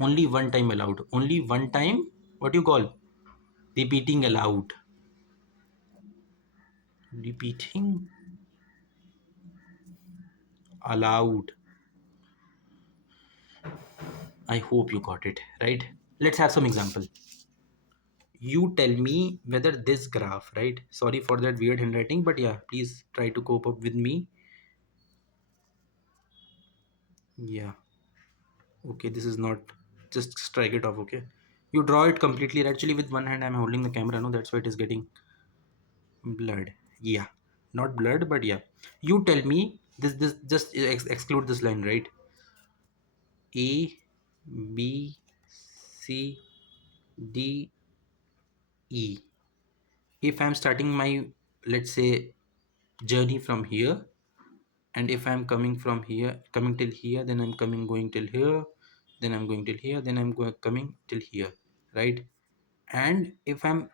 Only one time allowed. Only one time. What you call? Repeating allowed. Repeating allowed. I hope you got it right. Let's have some example. You tell me whether this graph, right? Sorry for that weird handwriting, but yeah, please try to cope up with me. Yeah. Okay, this is not. Just strike it off. Okay. You draw it completely. Actually, with one hand, I'm holding the camera. No, that's why it is getting blurred. Yeah, not blurred, but yeah. You tell me this. Just exclude this line, right? A, B, C, D, E. If I'm starting my, let's say, journey from here, and if I'm coming from here, coming till here, then I'm coming going till here, then I'm going till here, then I'm coming till here, right? And if I'm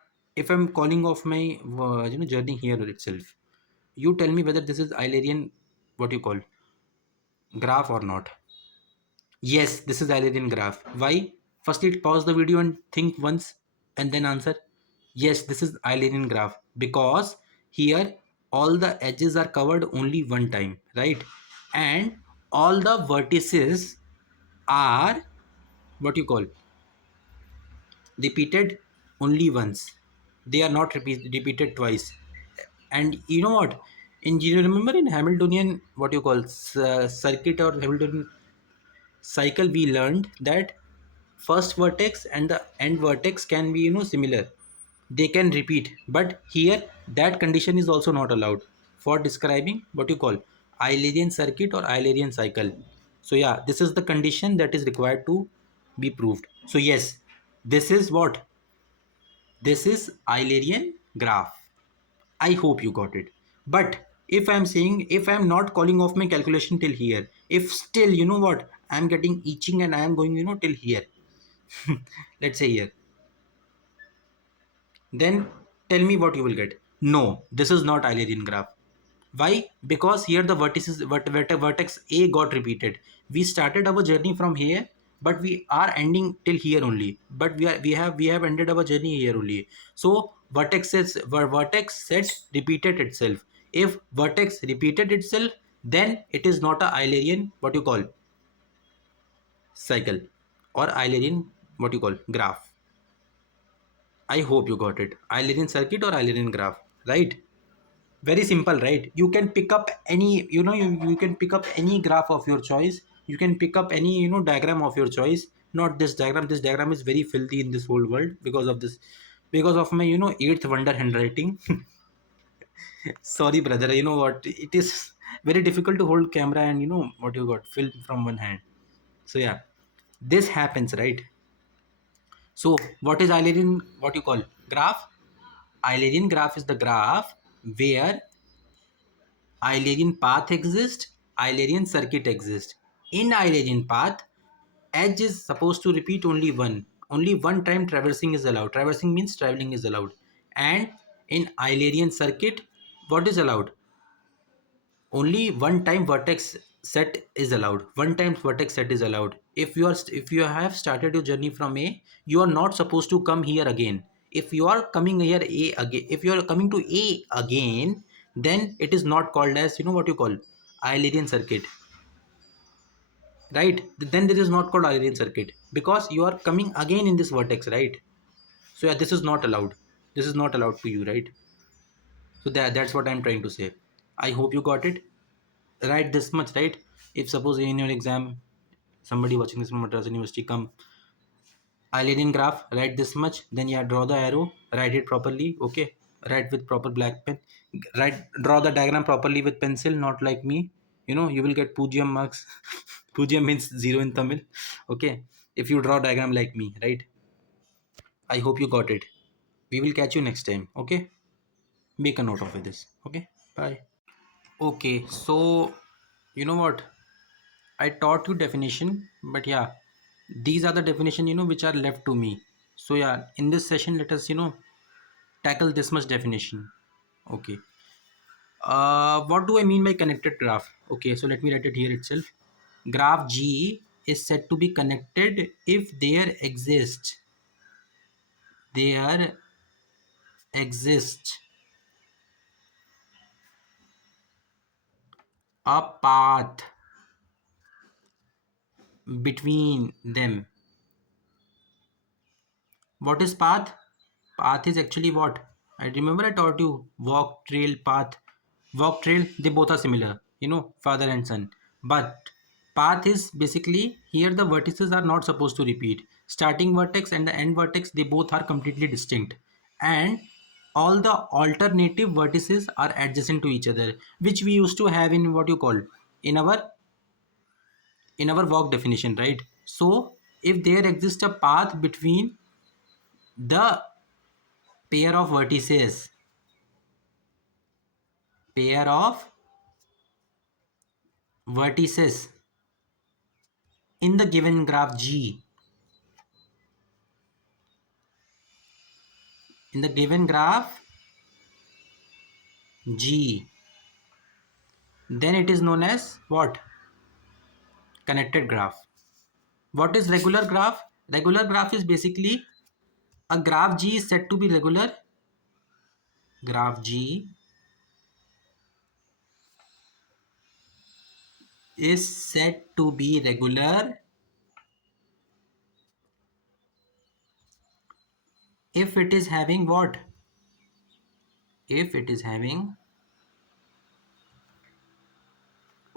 calling off my journey here itself, you tell me whether this is Eulerian, what you call, graph or not. Yes, this is Eulerian graph. Why? Firstly, pause the video and think once and then answer. Yes, this is Eulerian graph because here all the edges are covered only one time, right? And all the vertices are, what you call, repeated only once. They are not repeated twice. And you know what? You remember in Hamiltonian, what you call, circuit or Hamiltonian cycle, we learned that first vertex and the end vertex can be similar, they can repeat, but here that condition is also not allowed for describing what you call Eulerian circuit or Eulerian cycle. So yeah, this is the condition that is required to be proved. So yes, this is what, this is Eulerian graph. I hope you got it. But if I'm saying, if I'm not calling off my calculation till here, if still, you know what, I'm getting itching and I'm going, till here, let's say here, then tell me what you will get. No, this is not Eulerian graph. Why? Because here the vertices, vertex A got repeated. We started our journey from here, but we are ending till here only. But we have ended our journey here only. So vertex set repeated itself. If vertex repeated itself, then it is not a Eulerian, what you call, cycle, or Eulerian, what you call, graph. I hope you got it. Eulerian circuit or Eulerian graph, right? Very simple, right? You can pick up any, you can pick up any graph of your choice. You can pick up any, diagram of your choice. Not this diagram. This diagram is very filthy in this whole world because of this, because of my, eighth wonder handwriting. Sorry, brother. You know what? It is very difficult to hold camera and what you got, film from one hand. So yeah, this happens, right? So what is Eulerian, what you call, graph? Eulerian graph is the graph where Eulerian path exists, Eulerian circuit exists. In Eulerian path, edge is supposed to repeat only one. Only one time traversing is allowed. Traversing means traveling is allowed. And in Eulerian circuit, what is allowed? Only one time vertex set is allowed. One time vertex set is allowed. If you have started your journey from A, you are not supposed to come here again. If you are coming here A again, if you are coming to A again, then it is not called as, what you call, Eulerian circuit, right? Then this is not called Eulerian circuit because you are coming again in this vertex, right? So yeah, this is not allowed. This is not allowed to you, right? So that's what I'm trying to say. I hope you got it. Write this much, right? If suppose in your exam, somebody watching this from Madras University come, Eulerian graph, write this much, then yeah, draw the arrow, write it properly, okay? Write with proper black pen. Write, draw the diagram properly with pencil, not like me. You will get pujyam marks. Pujyam means zero in Tamil. Okay, if you draw diagram like me, right? I hope you got it. We will catch you next time, okay? Make a note of this, okay? Bye. Okay, so you know what, I taught you definition, but yeah, these are the definition, which are left to me. So yeah, in this session, let us, tackle this much definition. Okay. What do I mean by connected graph? Okay, so let me write it here itself. Graph G is said to be connected if there exists a path between them. What is path? Path is actually what? I remember I taught you walk, trail, path. Walk, trail, they both are similar, father and son. But path is basically here the vertices are not supposed to repeat. Starting vertex and the end vertex, they both are completely distinct. And all the alternative vertices are adjacent to each other, which we used to have in what you call in our walk definition, right? So if there exists a path between the pair of vertices in the given graph G, in the given graph G, then it is known as what? Connected graph. What is regular graph? Regular graph is basically a graph G is said to be regular. Graph G is said to be regular if it is having what? If it is having,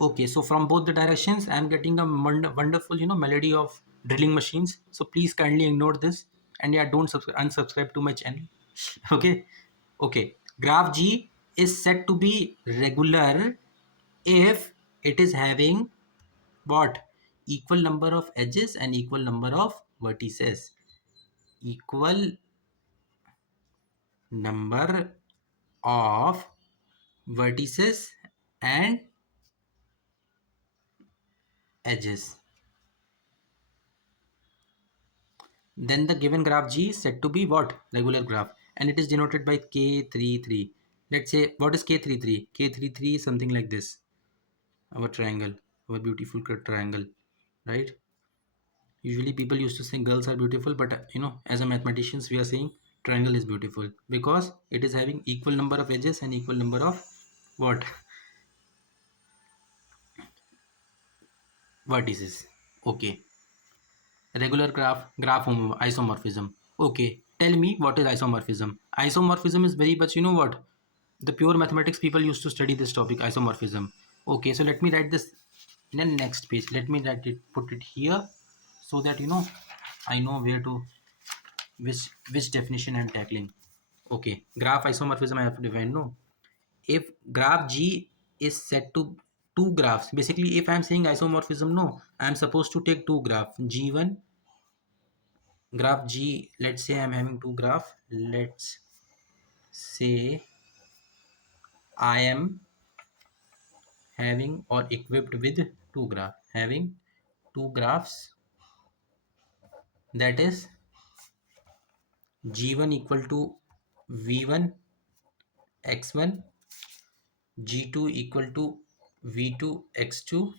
okay, so from both the directions, I am getting a wonderful, melody of drilling machines. So please kindly ignore this, and yeah, don't unsubscribe to my channel. Okay, okay. Graph G is said to be regular if it is having what? Equal number of edges and equal number of vertices. Equal number of vertices and edges. Then the given graph G is said to be what? Regular graph, and it is denoted by K33. Let's say, what is K33? K33 is something like this. Our triangle, our beautiful triangle, right? Usually people used to say girls are beautiful, but as a mathematicians we are saying triangle is beautiful because it is having equal number of edges and equal number of what? Vertices. Okay. Regular graph isomorphism. Okay, tell me what is isomorphism. Isomorphism is very much, what, the pure mathematics people used to study this topic, isomorphism. Okay, so let me write this in the next page. Let me write it, put it here, so that I know where to, which definition I'm tackling. Okay, graph isomorphism I have to define. No, if graph G is set to two graphs, basically if I'm saying isomorphism, no, I'm supposed to take two graphs, G1 graph G. Let's say I'm having two graph. Let's say I am having or equipped with having two graphs, that is G1 equal to V1 x1, G2 equal to V2 x2.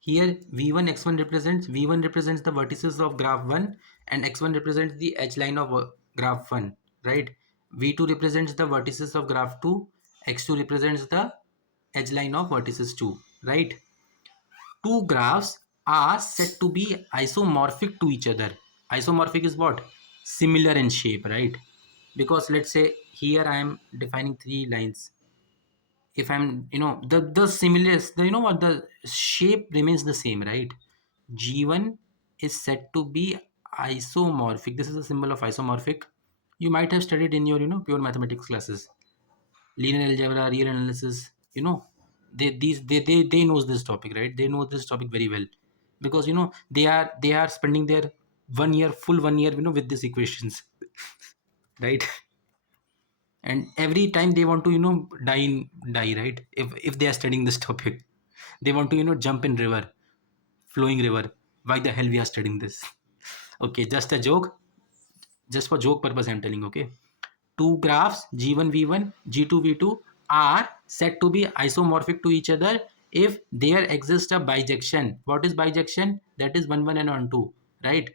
Here V1 represents the vertices of graph 1 and x1 represents the edge line of graph 1, right? V2 represents the vertices of graph 2, x2 represents the edge line of vertices 2, right? Two graphs are said to be isomorphic to each other. Isomorphic is what? Similar in shape, right? Because let's say here I am defining three lines. If I'm, the similar, what, the shape remains the same, right? G1 is said to be isomorphic. This is a symbol of isomorphic. You might have studied in your, pure mathematics classes, linear algebra, real analysis. They knows this topic, right? They know this topic very well because they are spending their 1 year, full 1 year, with these equations, right? And every time they want to die, right? If they are studying this topic, they want to jump in river, flowing river. Why the hell we are studying this? Okay, just a joke, just for joke purpose I'm telling. Okay, two graphs G1 V1 G2 V2 are said to be isomorphic to each other if there exists a bijection. What is bijection? That is 1 1 and 1 2, right?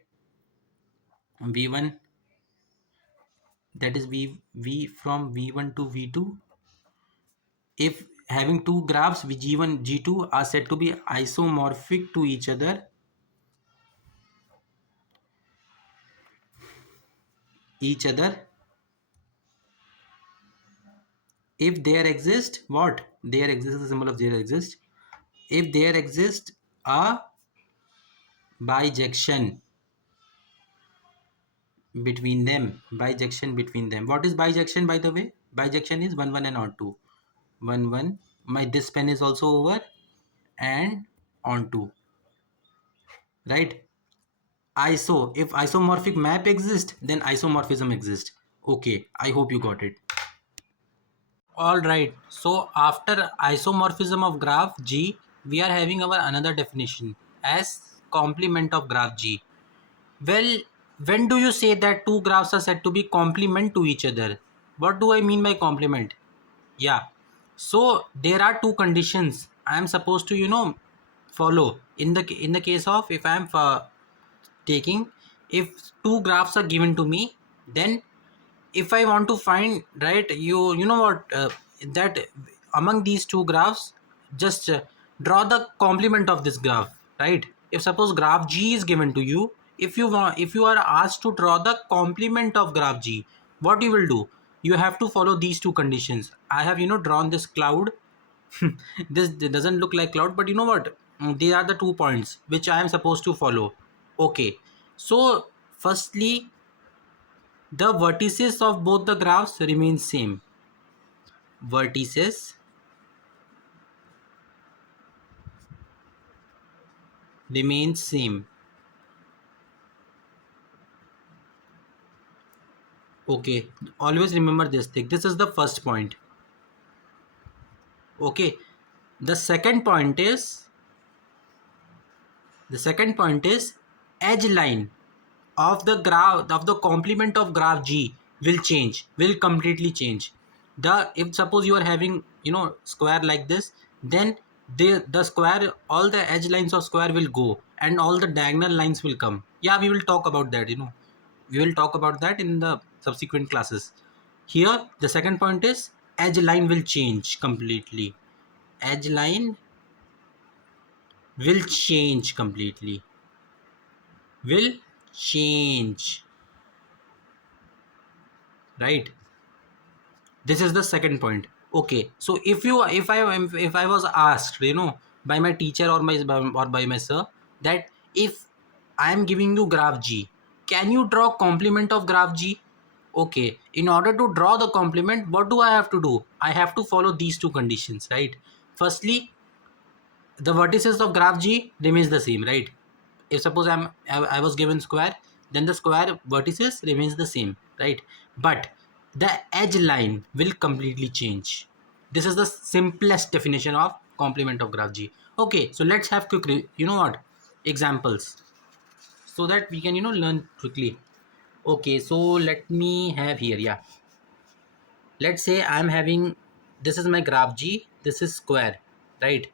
V1, that is V from V1 to V2. If having two graphs G1 G2 are said to be isomorphic to each other, if there exists what? There exists, the symbol of there exists. If there exists a bijection between them. What is bijection, by the way? Bijection is 1 1 and on 2. 1 1. My this pen is also over and on 2. Right? If isomorphic map exists, then isomorphism exists. Okay, I hope you got it. All right. So after isomorphism of graph G, we are having our another definition as complement of graph G. Well, when do you say that two graphs are said to be complement to each other? What do I mean by complement? Yeah. So there are two conditions I am supposed to follow in the case of if I am taking, if two graphs are given to me, then if I want to find, right, you know what, that among these two graphs, just draw the complement of this graph, right? If suppose graph G is given to you, if you are asked to draw the complement of graph G, what you will do? You have to follow these two conditions. I have drawn this cloud. This doesn't look like cloud, but you know what, these are the 2 points which I am supposed to follow. Okay, so firstly, the vertices of both the graphs remain same. Vertices remain same. Okay, always remember this thing. This is the first point. Okay, the second point is edge line of the graph of the complement of graph G will completely change. If suppose you are having square like this, then the square, all the edge lines of square will go and all the diagonal lines will come. Yeah, we will talk about that. We will talk about that in the subsequent classes. Here the second point is edge line will change completely. Edge line will change completely. Will change, right? This is the second point. Okay, so if I was asked by my teacher or by my sir, that if I am giving you graph G, can you draw complement of graph G? Okay, in order to draw the complement, what do I have to do? I have to follow these two conditions, right? Firstly, the vertices of graph G remains the same, right? If suppose I was given square, then the square vertices remains the same, right? But the edge line will completely change. This is the simplest definition of complement of graph G. Okay, so let's have quick examples, so that we can learn quickly. Okay, so let me have here, yeah, let's say I'm having, this is my graph G, this is square, right?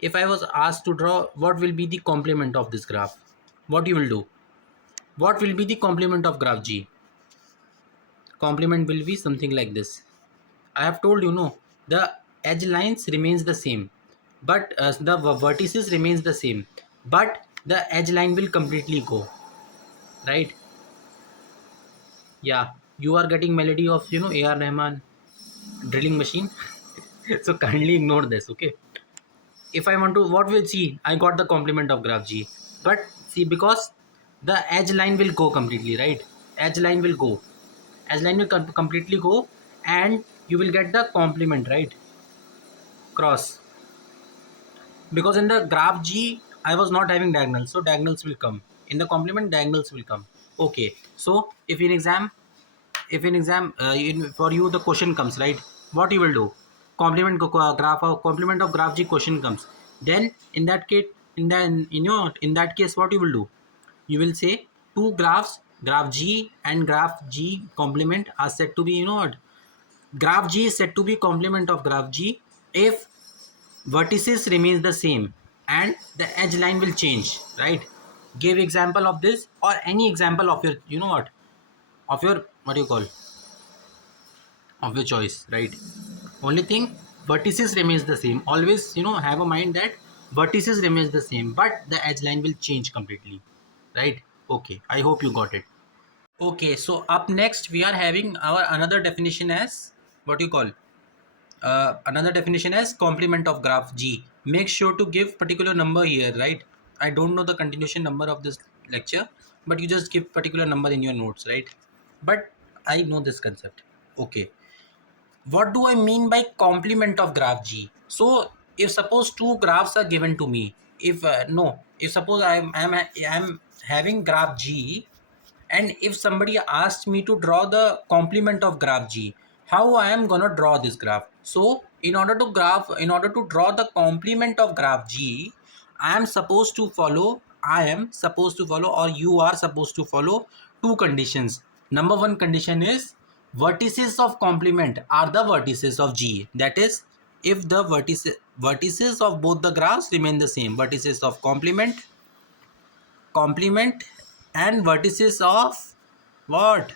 If I was asked to draw what will be the complement of this graph, what you will do? What will be the complement of graph G? Complement will be something like this. I have told the edge lines remains the same, but the vertices remains the same, but the edge line will completely go, right? Yeah, you are getting melody of A.R. Rahman drilling machine. So kindly ignore this, okay? If I want to, what will see? I got the complement of graph G, but see, because the edge line will go completely, right? Edge line will go, edge line will completely go, and you will get the complement, right? Cross, because in the graph G I was not having diagonals, so diagonals will come. In the complement, diagonals will come. Okay, so for you the question comes, right? What you will do? Complement of graph G question comes. Then in that case what you will do? You will say two graphs graph G and graph G complement are said to be, you know what, graph G is said to be complement of graph G if vertices remains the same and the edge line will change, right? Give example of this or any example of your, you know of your, what do you call, of your choice, right? Only thing, vertices remains the same. Always, have a mind that vertices remains the same, but the edge line will change completely, right? Okay, I hope you got it. Okay, so up next we are having our another definition as, what you call, another definition as complement of graph G. Make sure to give particular number here, right? I don't know the continuation number of this lecture, but you just give particular number in your notes, right? But I know this concept. Okay, what do I mean by complement of graph G? So if suppose two graphs are given to me, if no, if suppose I'm having graph G, and if somebody asks me to draw the complement of graph G, how I am gonna draw this graph? So in order to draw the complement of graph G, I am supposed to follow, or you are supposed to follow two conditions. Number one condition is vertices of complement are the vertices of G. That is, if the vertices of both the graphs remain the same, vertices of complement and vertices of what,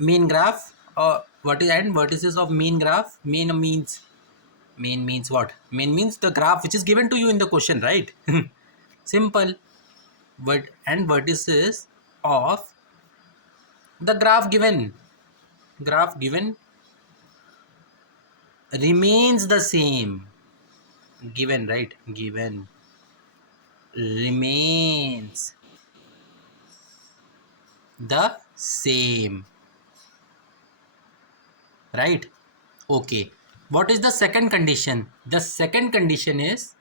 mean graph, or what is, and vertices of mean graph. Mean means what? Mean means the graph which is given to you in the question, right? Simple. And vertices of the graph given remains the same. Given, right? Given remains the same, right? Okay, what is the second condition? The second condition is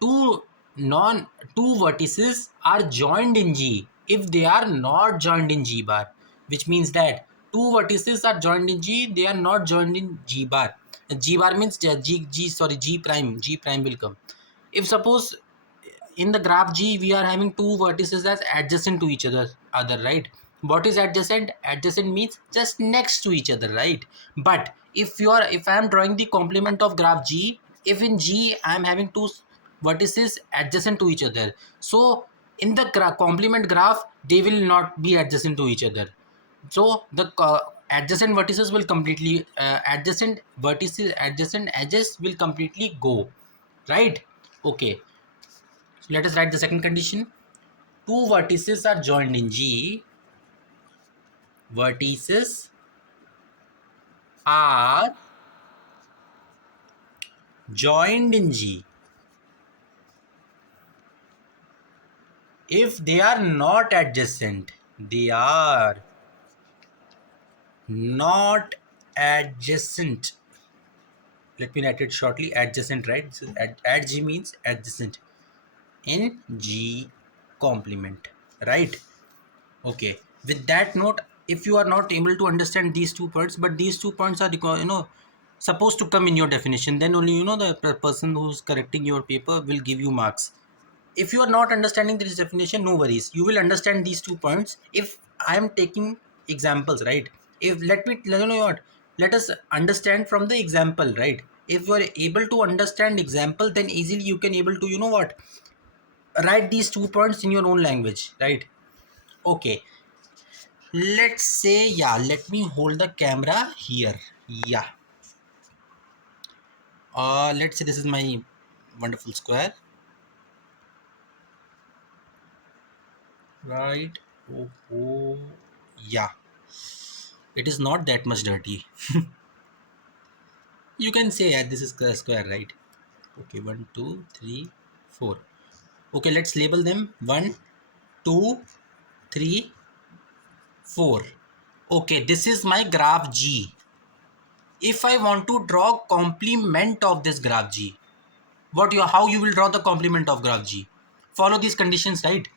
two non two vertices are joined in G if they are not joined in G bar, which means that two vertices are joined in G, they are not joined in G bar. G bar means G prime will come. If suppose in the graph G we are having two vertices as adjacent to each other, right? What is adjacent? Adjacent means just next to each other, right? But if I am drawing the complement of graph G, if in G I am having two vertices adjacent to each other, so in the complement graph they will not be adjacent to each other. So the adjacent vertices will completely adjacent edges will completely go, right? Okay, so let us write the second condition. Two vertices are joined in G. Vertices are joined in G if they are not adjacent. They are not adjacent. Let me write it shortly. Adjacent, right? So add G means adjacent in G complement, right? Okay, with that note, if you are not able to understand these two points, but these two points are supposed to come in your definition, then only the person who's correcting your paper will give you marks. If you are not understanding this definition, no worries, you will understand these 2 points if I am taking examples, right? If let me you know what Let us understand from the example, right? If you are able to understand example, then easily you can able to write these 2 points in your own language, right? Okay, let's say, yeah, let me hold the camera here. Yeah, let's say this is my wonderful square, right? Oh, yeah, it is not that much dirty. You can say, yeah, this is square, right? Okay, 1 2 3 4. Okay, let's label them 1 2 3 4. Okay, this is my graph G. If I want to draw complement of this graph G, how you will draw the complement of graph G? Follow these conditions, right?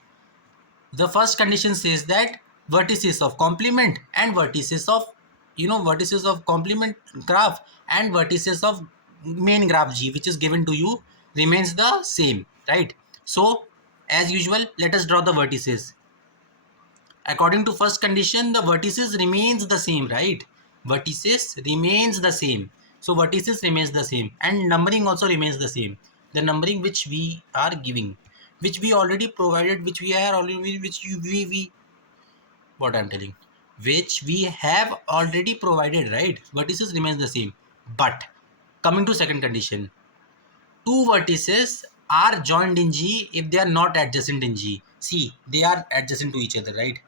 The first condition says that vertices of complement and vertices of complement graph and vertices of main graph G, which is given to you, remains the same, right? So As usual, let us draw the vertices. According to first condition, the vertices remains the same, right? Vertices remains the same. So vertices remains the same, and numbering also remains the same. The numbering which we are giving, which we already provided, which we are already, which you, we what I'm telling, which we have already provided, right? Vertices remains the same. But coming to second condition, two vertices are joined in G if they are not adjacent in G. See, they are adjacent to each other, right?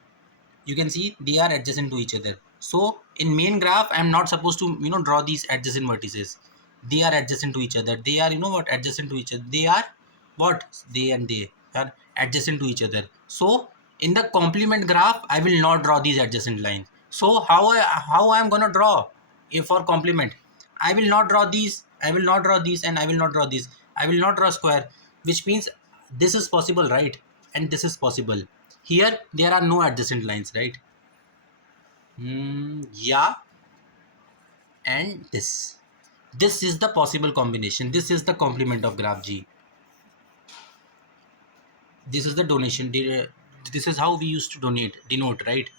You can see they are adjacent to each other. So in main graph, I'm not supposed to draw these adjacent vertices. They are adjacent to each other. They are adjacent to each other. They are what, they are adjacent to each other. So in the complement graph, I will not draw these adjacent lines. So how I am gonna draw if for complement? I will not draw these. I will not draw these, and I will not draw these. I will not draw square, which means this is possible, right? And this is possible. Here there are no adjacent lines, right? Yeah, and this is the possible combination. This is the complement of graph G. This is the donation. This is how we used to denote, right?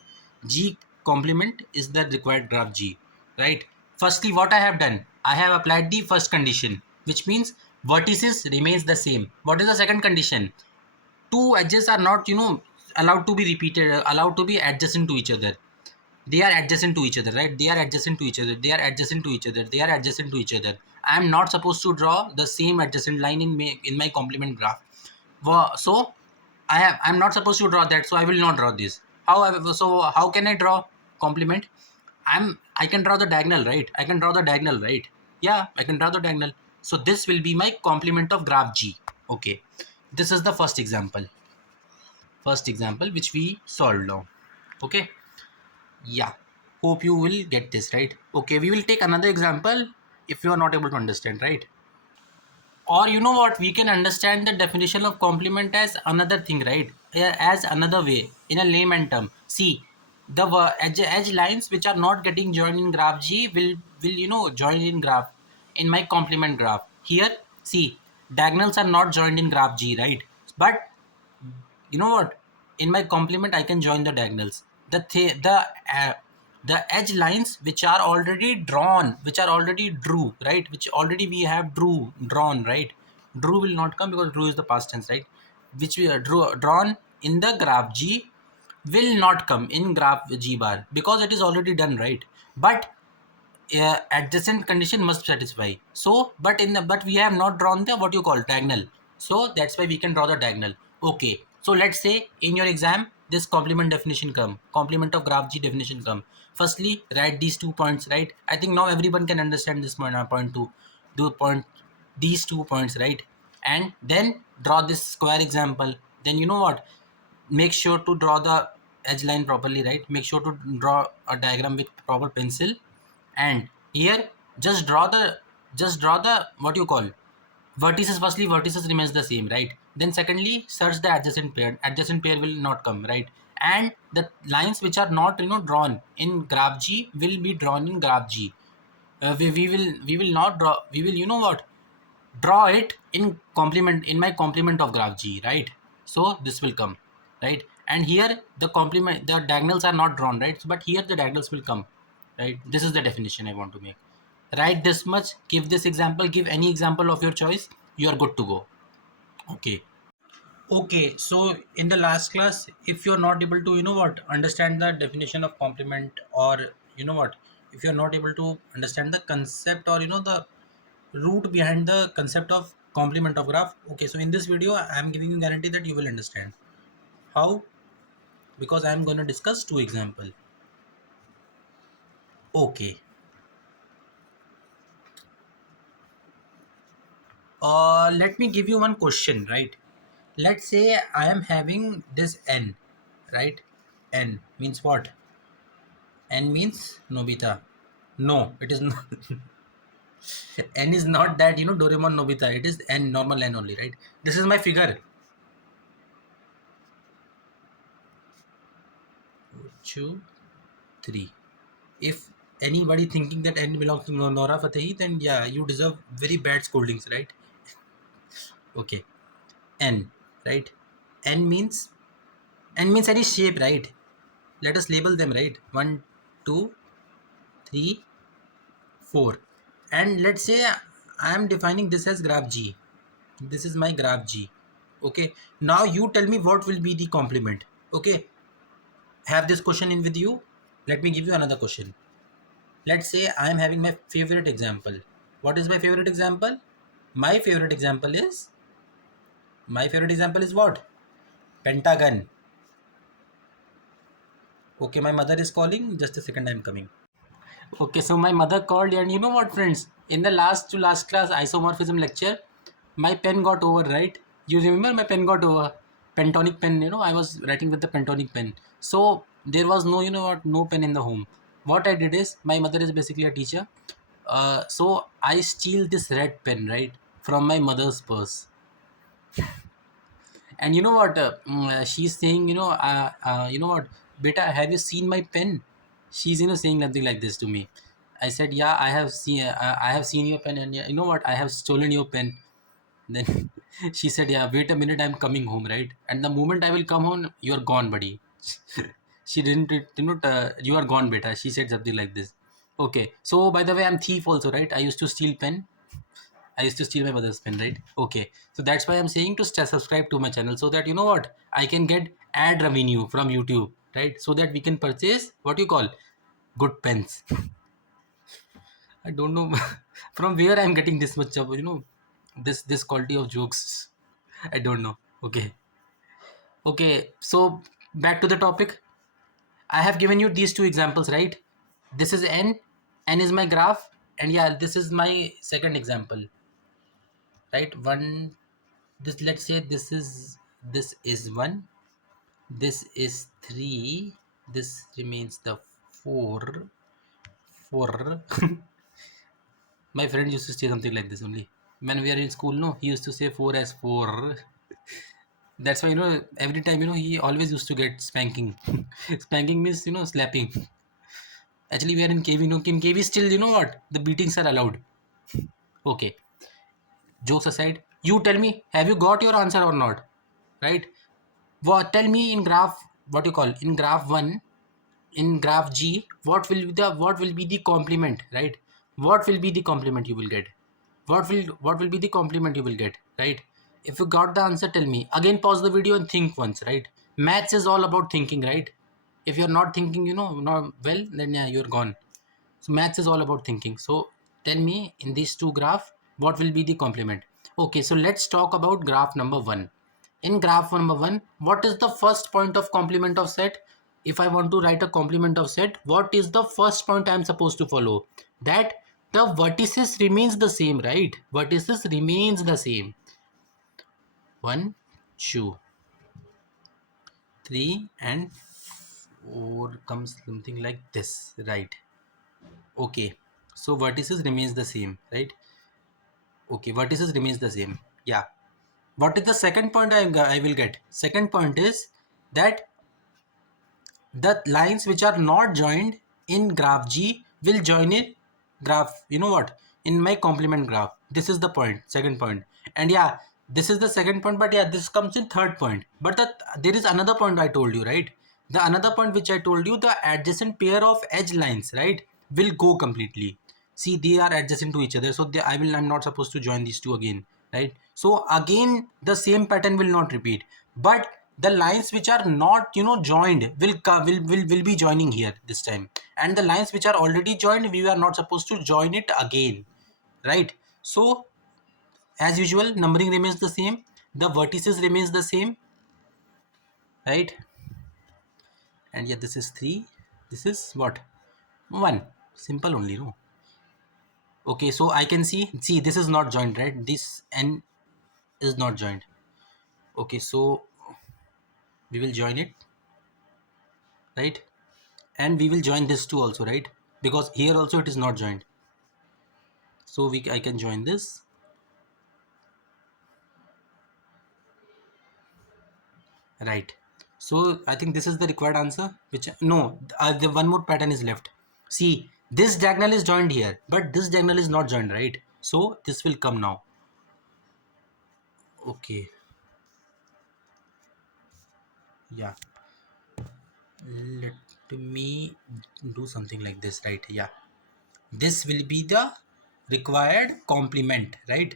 G complement is the required graph G, right? Firstly, what I have done, I have applied the first condition, which means vertices remains the same. What is the second condition? Two edges are not allowed to be repeated, allowed to be adjacent to each other. They are adjacent to each other, right? They are adjacent to each other. They are adjacent to each other. They are adjacent to each other. I am not supposed to draw the same adjacent line in my complement graph. So I'm not supposed to draw that. So I will not draw this. So how can I draw complement? I can draw the diagonal, right? I can draw the diagonal, right? Yeah, I can draw the diagonal. So this will be my complement of graph G. Okay. This is the first example. First example which we solved now. Okay. Yeah, hope you will get this, right? Okay, we will take another example if you are not able to understand, right? Or you know what, we can understand the definition of complement as another thing, right? As another way, in a layman term. See, the edge lines which are not getting joined in graph G will join in graph, in my complement graph. Here, see, diagonals are not joined in graph G, right? But you know what, in my complement I can join the diagonals. The edge lines which are already drawn, which are already drew, right? Which already we have drawn, right? Drew will not come because drew is the past tense, right? Which we are drawn in the graph G will not come in graph G bar because it is already done, right? But adjacent condition must satisfy. So but we have not drawn the what you call diagonal, so that's why we can draw the diagonal. Okay, so let's say in your exam this complement definition come, complement of graph G definition come. Firstly, write these 2 points, right? I think now everyone can understand this point, point two, do point these 2 points, right? And then draw this square example. Then you know what, make sure to draw the edge line properly, right? Make sure to draw a diagram with proper pencil. And here just draw the what you call vertices. Firstly, vertices remains the same, right? Then secondly, search the adjacent pair will not come, right? And the lines which are not drawn in graph G will be drawn in graph G. We will not draw, we will what, draw it in complement, in my complement of graph G, right? So this will come, right? And here the complement, the diagonals are not drawn, right? But here the diagonals will come, right? This is the definition I want to make. Write this much, give this example, give any example of your choice, you are good to go. Okay. Okay, so in the last class, if you're not able to, understand the definition of complement, or if you're not able to understand the concept, or the root behind the concept of complement of graph. Okay, so in this video, I'm giving you guarantee that you will understand. How? Because I'm going to discuss two example. Okay. Let me give you one question, right? Let's say I am having this n, right? N means what? N means Nobita. No, it is not. N is not that, Doraemon Nobita. It is N, normal N only, right? This is my figure. 2, 3. If anybody thinking that N belongs to Nora Fatahi, then yeah, you deserve very bad scoldings, right? Okay. N, right? N means any shape, right? Let us label them, right? 1, 2, 3, 4. And let's say I am defining this as graph G. This is my graph G. Okay. Now you tell me what will be the complement. Okay. Have this question in with you. Let me give you another question. Let's say I am having my favorite example. What is my favorite example? My favorite example is what? Pentagon. Okay, my mother is calling. Just a second, I'm coming. Okay, so my mother called, and you know what, friends? In the last to last class isomorphism lecture, my pen got over, right? You remember my pen got over? Pentonic pen, I was writing with the pentonic pen. So there was no, no pen in the home. What I did is, my mother is basically a teacher. So I steal this red pen, right, from my mother's purse. And you know what? She's saying, you know what, beta, have you seen my pen? She's, saying something like this to me. I said, yeah, I have seen your pen, and yeah, you know what? I have stolen your pen. Then she said, yeah, wait a minute, I'm coming home, right? And the moment I will come home, you are gone, buddy. She didn't, you are gone, beta. She said something like this. Okay. So by the way, I'm thief also, right? I used to steal pen. I used to steal my mother's pen, right? Okay. So that's why I'm saying to subscribe to my channel, so that, you know what, I can get ad revenue from YouTube, right? So that we can purchase what you call good pens. I don't know from where I'm getting this much of, this quality of jokes. I don't know. Okay. Okay. So back to the topic. I have given you these two examples, right? This is N. N is my graph. And yeah, this is my second example, right? One, this, let's say this is 1, this is 3, this remains the 4. 4. My friend used to say something like this only when we are in school. No, he used to say 4 as 4. That's why, every time, he always used to get spanking. Spanking means, slapping. Actually, we are in KV. No, in KV still, you know what, the beatings are allowed. Okay, jokes aside, you tell me, have you got your answer or not? Right? What, tell me, in graph, what you call, in graph 1, in graph G, what will be the complement, right? What will be the complement you will get? What will be the complement you will get, right? If you got the answer, tell me. Again, pause the video and think once, right? Maths is all about thinking, right? If you're not thinking, not well, then yeah, you're gone. So maths is all about thinking. So tell me, in these two graph, what will be the complement? Okay, so let's talk about graph number 1. In graph number 1, what is the first point of complement of set? If I want to write a complement of set, what is the first point I am supposed to follow? That the vertices remains the same, right? Vertices remains the same. 1, 2, 3 and 4 comes something like this, right? Okay, so vertices remains the same, right? Okay, vertices remains the same. Yeah. What is the second point I will get? Second point is that the lines which are not joined in graph G will join in graph, you know what, in my complement graph. This is the point, second point. And yeah, this is the second point, but yeah, this comes in third point. But there is another point I told you, right? The another point which I told you, the adjacent pair of edge lines, right, will go completely. See, they are adjacent to each other, so I'm not supposed to join these two again, right? So again, the same pattern will not repeat, but the lines which are not, joined will be joining here this time, and the lines which are already joined, we are not supposed to join it again, right? So as usual, numbering remains the same, the vertices remains the same, right? And yeah, this is 3, this is what, 1. Simple only, no? Okay, so I can see this is not joined, right? This N is not joined. Okay, so we will join it, right? And we will join this too also, right? Because here also it is not joined. So I can join this, right? So I think this is the required answer, which, no, the one more pattern is left. See, this diagonal is joined here, but this diagonal is not joined, right? So this will come now. Okay, Yeah, let me do something like this, right? Yeah, this will be the required complement, right?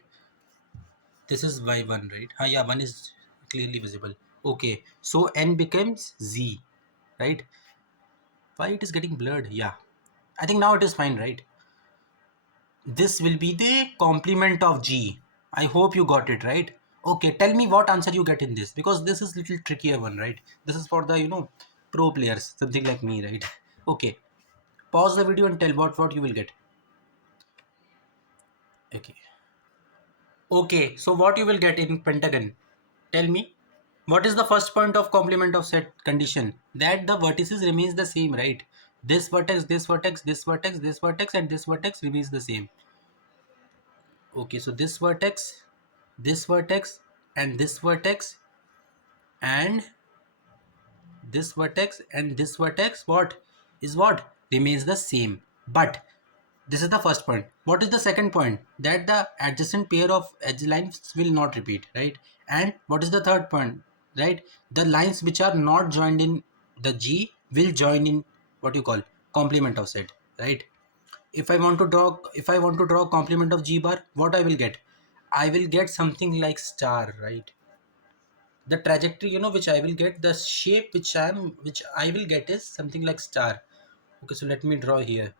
This is y1, right? Yeah, 1 is clearly visible. Okay, so n becomes z, right? Why it is getting blurred? Yeah, I think now it is fine, right? This will be the complement of G. I hope you got it right. Okay, tell me what answer you get in this, because this is little trickier one, right? This is for the pro players, something like me, right? Okay, pause the video and tell what you will get. Okay. Okay, so what you will get in pentagon? Tell me. What is the first point of complement of set condition? That the vertices remains the same, right? This vertex, this vertex, this vertex, this vertex, and this vertex remains the same. Okay, so this vertex, and this vertex, and this vertex, and this vertex, what remains the same. But this is the first point. What is the second point? That the adjacent pair of edge lines will not repeat, right? And what is the third point? Right? The lines which are not joined in the G will join in what you call complement of set, right? If I want to draw complement of G bar, what I will get? I will get something like star, right? The trajectory, which I will get, the shape which I will get is something like star. Okay, so let me draw here.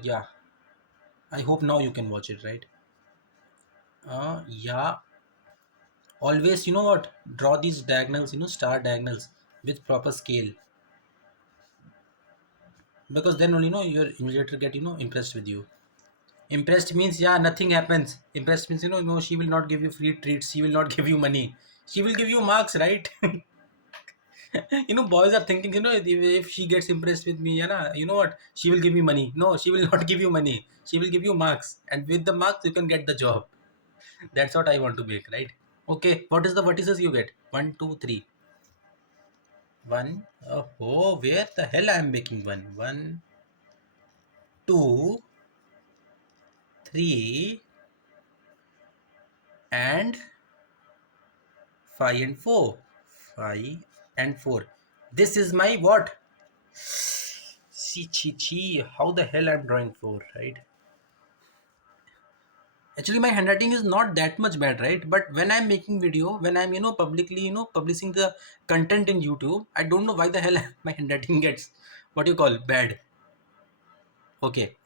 Yeah, I hope now you can watch it, right? Yeah, always, what, draw these diagonals, star diagonals with proper scale, because then only, your invigilator get, impressed with you. Impressed means, yeah, nothing happens. Impressed means, no, she will not give you free treats, she will not give you money, she will give you marks, right? Boys are thinking, if she gets impressed with me, what, she will give me money. No, she will not give you money, she will give you marks, and with the marks you can get the job. That's what I want to make, right? Okay, what is the vertices you get? One, two, three. One. Oh, where the hell I am making one? One, two, three, and five and four. Five and four. This is my what? See, chi, chi. How the hell I'm drawing four, right? Actually, my handwriting is not that much bad, right? But when I'm making video, when I'm publicly publishing the content in YouTube, I don't know why the hell my handwriting gets what you call bad. Okay,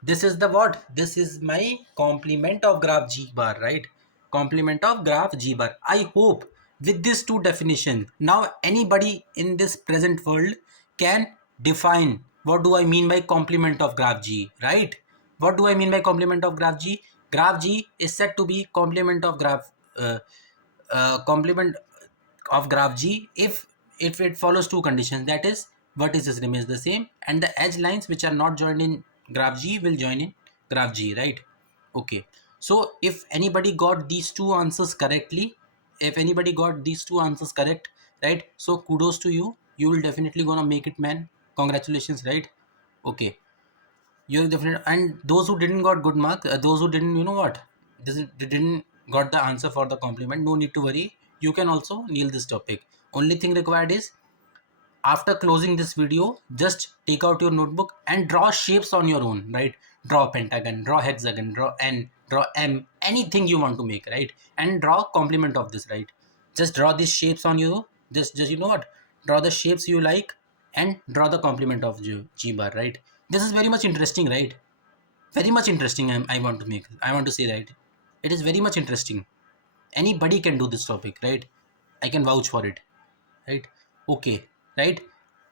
this is the what? This is my complement of graph G bar, right? Complement of graph G bar. I hope with this two definition, now anybody in this present world can define what do I mean by complement of graph G, right? What do I mean by complement of graph G? Graph G is said to be complement of graph complement of graph G if it follows two conditions, that is vertices remains the same and the edge lines which are not joined in graph G will join in graph G, right? Okay, so if anybody got these two answers correctly, if anybody got these two answers correct, right, so kudos to you, you will definitely gonna make it, man. Congratulations, right? Okay, you're definitely, and those who didn't got good mark, those who didn't, what, didn't got the answer for the compliment, no need to worry, you can also nail this topic. Only thing required is, after closing this video, just take out your notebook and draw shapes on your own, right? Draw pentagon, draw hexagon, draw n, draw m, anything you want to make, right? And draw complement of this, right? Just draw these shapes on you, just what, draw the shapes you like and draw the complement of G bar, right? This is very much interesting, right? Very much interesting. I want to say that it is very much interesting. Anybody can do this topic, right? I can vouch for it, right? Okay, right?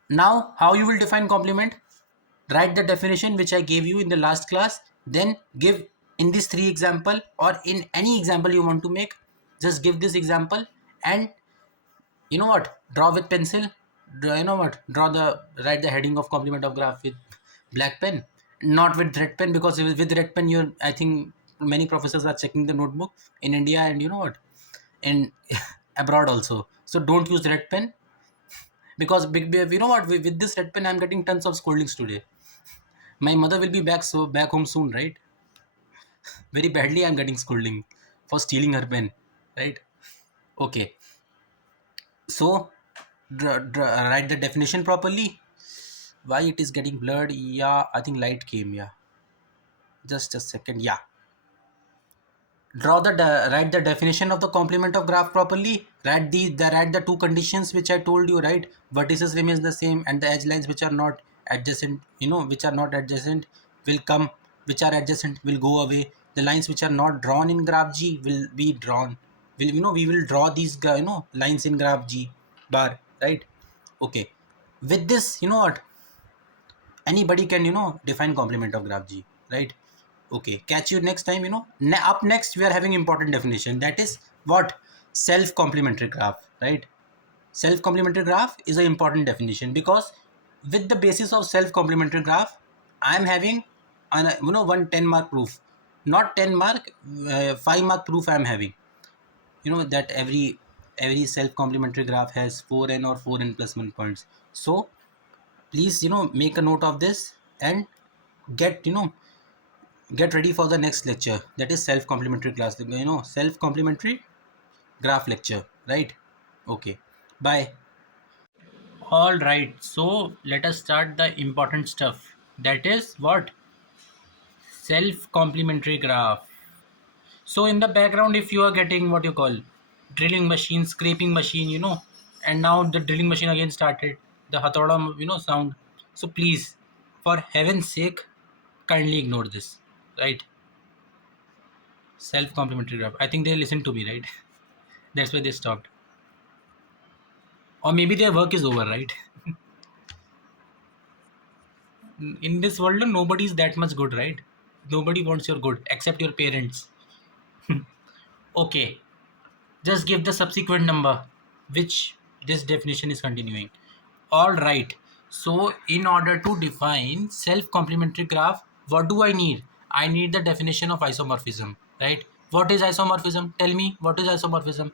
Now, how you will define complement? Write the definition which I gave you in the last class, then give in these three example or in any example you want to make, just give this example and what, draw with pencil, draw, what, write the heading of complement of graph with black pen, not with red pen, because with red pen you're, I think many professors are checking the notebook in India and what, in abroad also, so don't use red pen, because what, with this red pen I'm getting tons of scoldings today. My mother will be back home soon, right? Very badly I'm getting scolding for stealing her pen, right? Okay, so write the definition properly. Why it is getting blurred? Yeah, I think light came. Yeah, just a second. Yeah, write the definition of the complement of graph properly. Write the two conditions which I told you, right? Vertices remains the same and the edge lines which are not adjacent, which are not adjacent will come, which are adjacent will go away. The lines which are not drawn in graph G will be drawn. We will draw these lines in graph G bar, right? Okay. With this, you know what? Anybody can define complement of graph G, right? Okay, catch you next time. Up next we are having important definition, that is what? Self complementary graph, right? Self complementary graph is an important definition, because with the basis of self complementary graph I am having one 10-mark proof, not 10 mark, 5-mark proof I am having. That every self complementary graph has 4n or 4n plus 1 points. So please make a note of this and get get ready for the next lecture, that is self complementary class, self complementary graph lecture, right? Okay, bye. All right, so let us start the important stuff, that is what? Self complementary graph. So in the background, if you are getting what you call drilling machine, scraping machine, and now the drilling machine again started, the hathoda sound. So please, for heaven's sake, kindly ignore this, right? Self complementary graph, I think they listened to me, right? That's why they stopped. Or maybe their work is over, right? In this world, nobody is that much good, right? Nobody wants your good except your parents. Okay, just give the subsequent number which this definition is continuing. All right, so in order to define self complementary graph, what do I need? I need the definition of isomorphism, right? What is isomorphism? Tell me, what is isomorphism?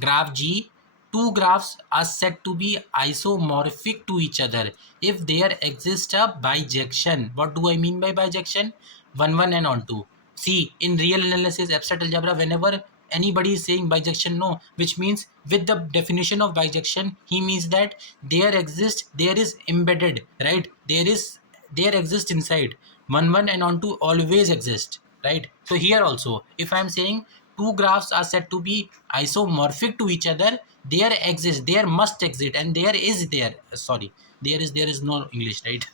Graph G, two graphs are said to be isomorphic to each other if there exists a bijection. What do I mean by bijection? 1 1 and on 2. See, in real analysis, abstract algebra, whenever anybody is saying bijection, no, which means with the definition of bijection, he means that there is embedded, right? There exists inside. 1 1 and on 2 always exist, right? So here also, if I am saying two graphs are said to be isomorphic to each other, there must exist, and there is no English, right?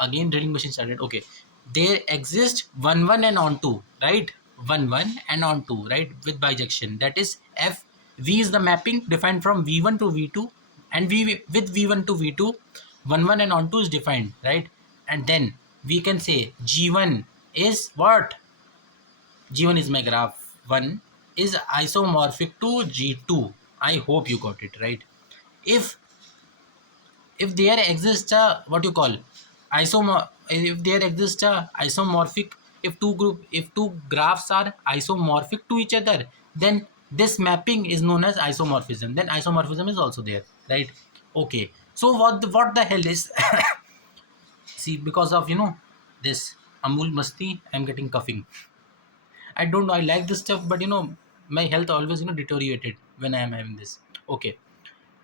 Again drilling machine started. Okay, there exist 1 1 and on 2, right? 1 1 and on 2, right, with bijection, that is f. V is the mapping defined from v1 to v2, and with v1 to v2, 1 1 and on 2 is defined, right? And then we can say g1 is what? G1 is my graph 1 is isomorphic to G2. I hope you got it right. If there exists a what you call if there exists a isomorphic, if two graphs are isomorphic to each other, then this mapping is known as isomorphism. Then isomorphism is also there, right? Okay. So what the hell is see, because of this Amul Masti, I'm getting coughing. I don't know. I like this stuff, but my health always deteriorated when I am having this. Okay,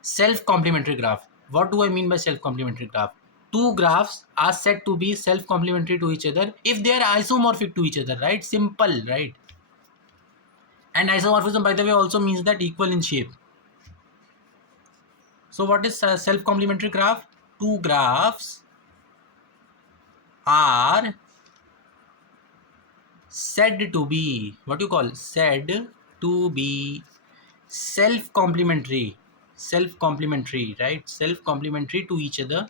self complementary graph. What do I mean by self complementary graph? Two graphs are said to be self complementary to each other if they are isomorphic to each other. Right? Simple, right? And isomorphism, by the way, also means that equal in shape. So what is self complementary graph? Two graphs are said to be what you call said to be self complementary, right? Self complementary to each other,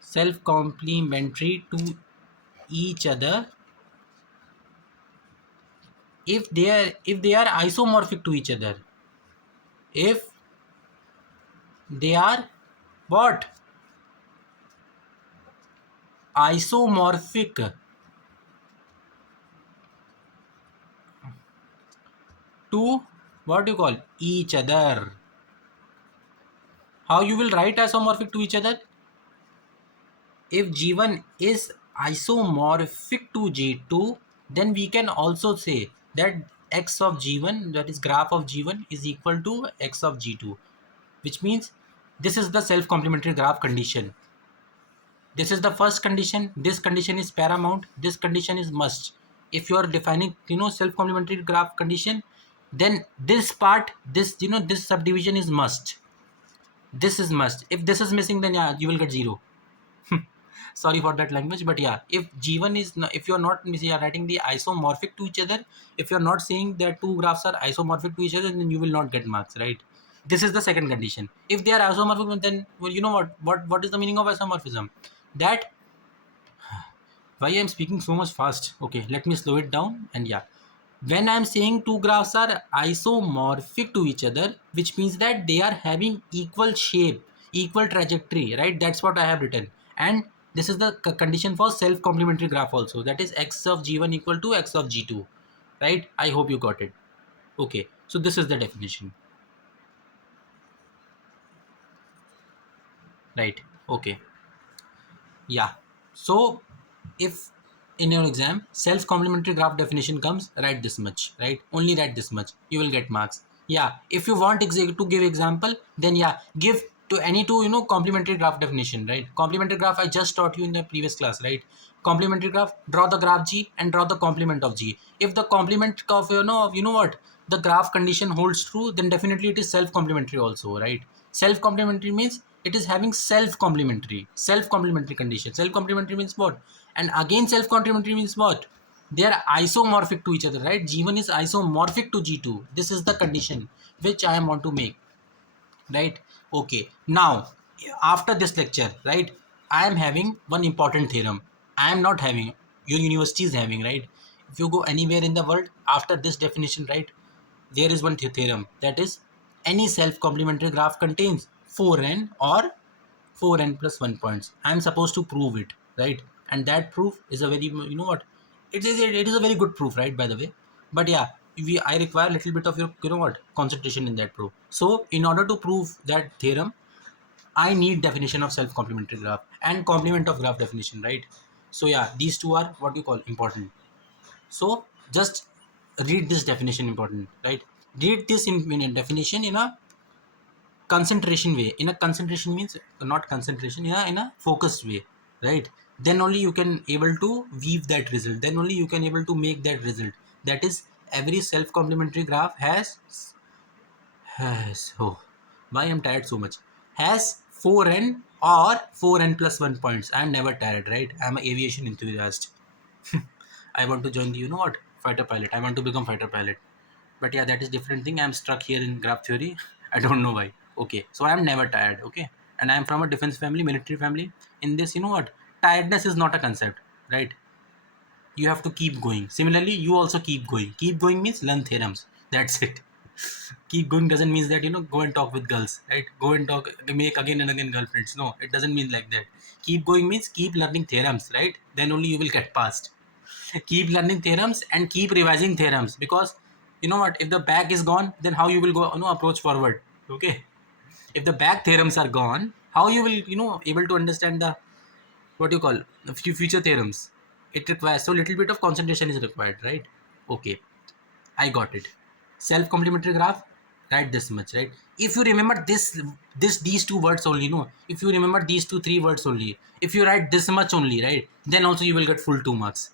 self complementary to each other if they are isomorphic to each other, if they are what? Isomorphic to what you call each other. How you will write isomorphic to each other? If G1 is isomorphic to G2, then we can also say that x of g1, that is graph of g1, is equal to x of g2, which means this is the self complementary graph condition. This is the first condition. This condition is paramount. This condition is must. If you are defining, self complementary graph condition, then this part, this, this subdivision is must. This is must. If this is missing, then yeah, you will get 0. Sorry for that language, but yeah, if g1 is not, if you are not writing the isomorphic to each other, if you are not saying that two graphs are isomorphic to each other, then you will not get marks, right? This is the second condition. If they are isomorphic, then, well, you know what is the meaning of isomorphism? That, why I'm speaking so much fast? Okay, let me slow it down. And yeah, when I'm saying two graphs are isomorphic to each other, which means that they are having equal shape, equal trajectory, right? That's what I have written. And this is the condition for self complementary graph also, that is x of g1 equal to x of g2, right? I hope you got it. Okay, so this is the definition, right? Okay, yeah. So if in your exam self complementary graph definition comes, write this much, right? Only write this much, you will get marks. Yeah, if you want to give example, then yeah, give to any two, complementary graph definition, right? Complementary graph I just taught you in the previous class, right? Complementary graph, draw the graph g and draw the complement of g. If the complement of, what, the graph condition holds true, then definitely it is self complementary also, right? Self complementary means it is having self complementary condition. Self complementary means what? And again, self complementary means what? They are isomorphic to each other, right? G1 is isomorphic to G2. This is the condition which I want to make, right? Okay, now after this lecture, right, I am having one important theorem. I am not having, your university is having, right? If you go anywhere in the world after this definition, right, there is one theorem, that is any self complementary graph contains 4n or 4n plus 1 points. I am supposed to prove it, right? And that proof is a very, what, it is a very good proof, right, by the way. But yeah, I require a little bit of your, what, concentration in that proof. So in order to prove that theorem, I need definition of self complementary graph and complement of graph definition, right? So yeah, these two are what you call important. So just read this definition important, right? Read this in a definition in a concentration way. In a concentration means not concentration, yeah, in a focused way, right? Then only you can able to weave that result, then only you can able to make that result. That is, every self complementary graph has, oh, why I'm tired so much, has 4n or 4n plus 1 points. I'm never tired, right? I'm an aviation enthusiast. I want to join the, what, fighter pilot. I want to become fighter pilot. But yeah, that is different thing. I'm stuck here in graph theory. I don't know why. Okay, so I'm never tired. Okay, and I'm from a defense family, military family. In this, what, tiredness is not a concept, right? You have to keep going. Similarly, you also keep going. Keep going means learn theorems. That's it. Keep going doesn't mean that, go and talk with girls, right? Go and talk, make again and again girlfriends. No, it doesn't mean like that. Keep going means keep learning theorems, right? Then only you will get past. Keep learning theorems and keep revising theorems, because you know what, if the back is gone, then how you will go, approach forward. Okay, if the back theorems are gone, how you will, able to understand the, what you call, the few future theorems. It requires, so little bit of concentration is required, right? Okay, I got it. Self complementary graph, write this much, right? If you remember these two words only, no, if you remember these two three words only, if you write this much only, right, then also you will get full 2 marks,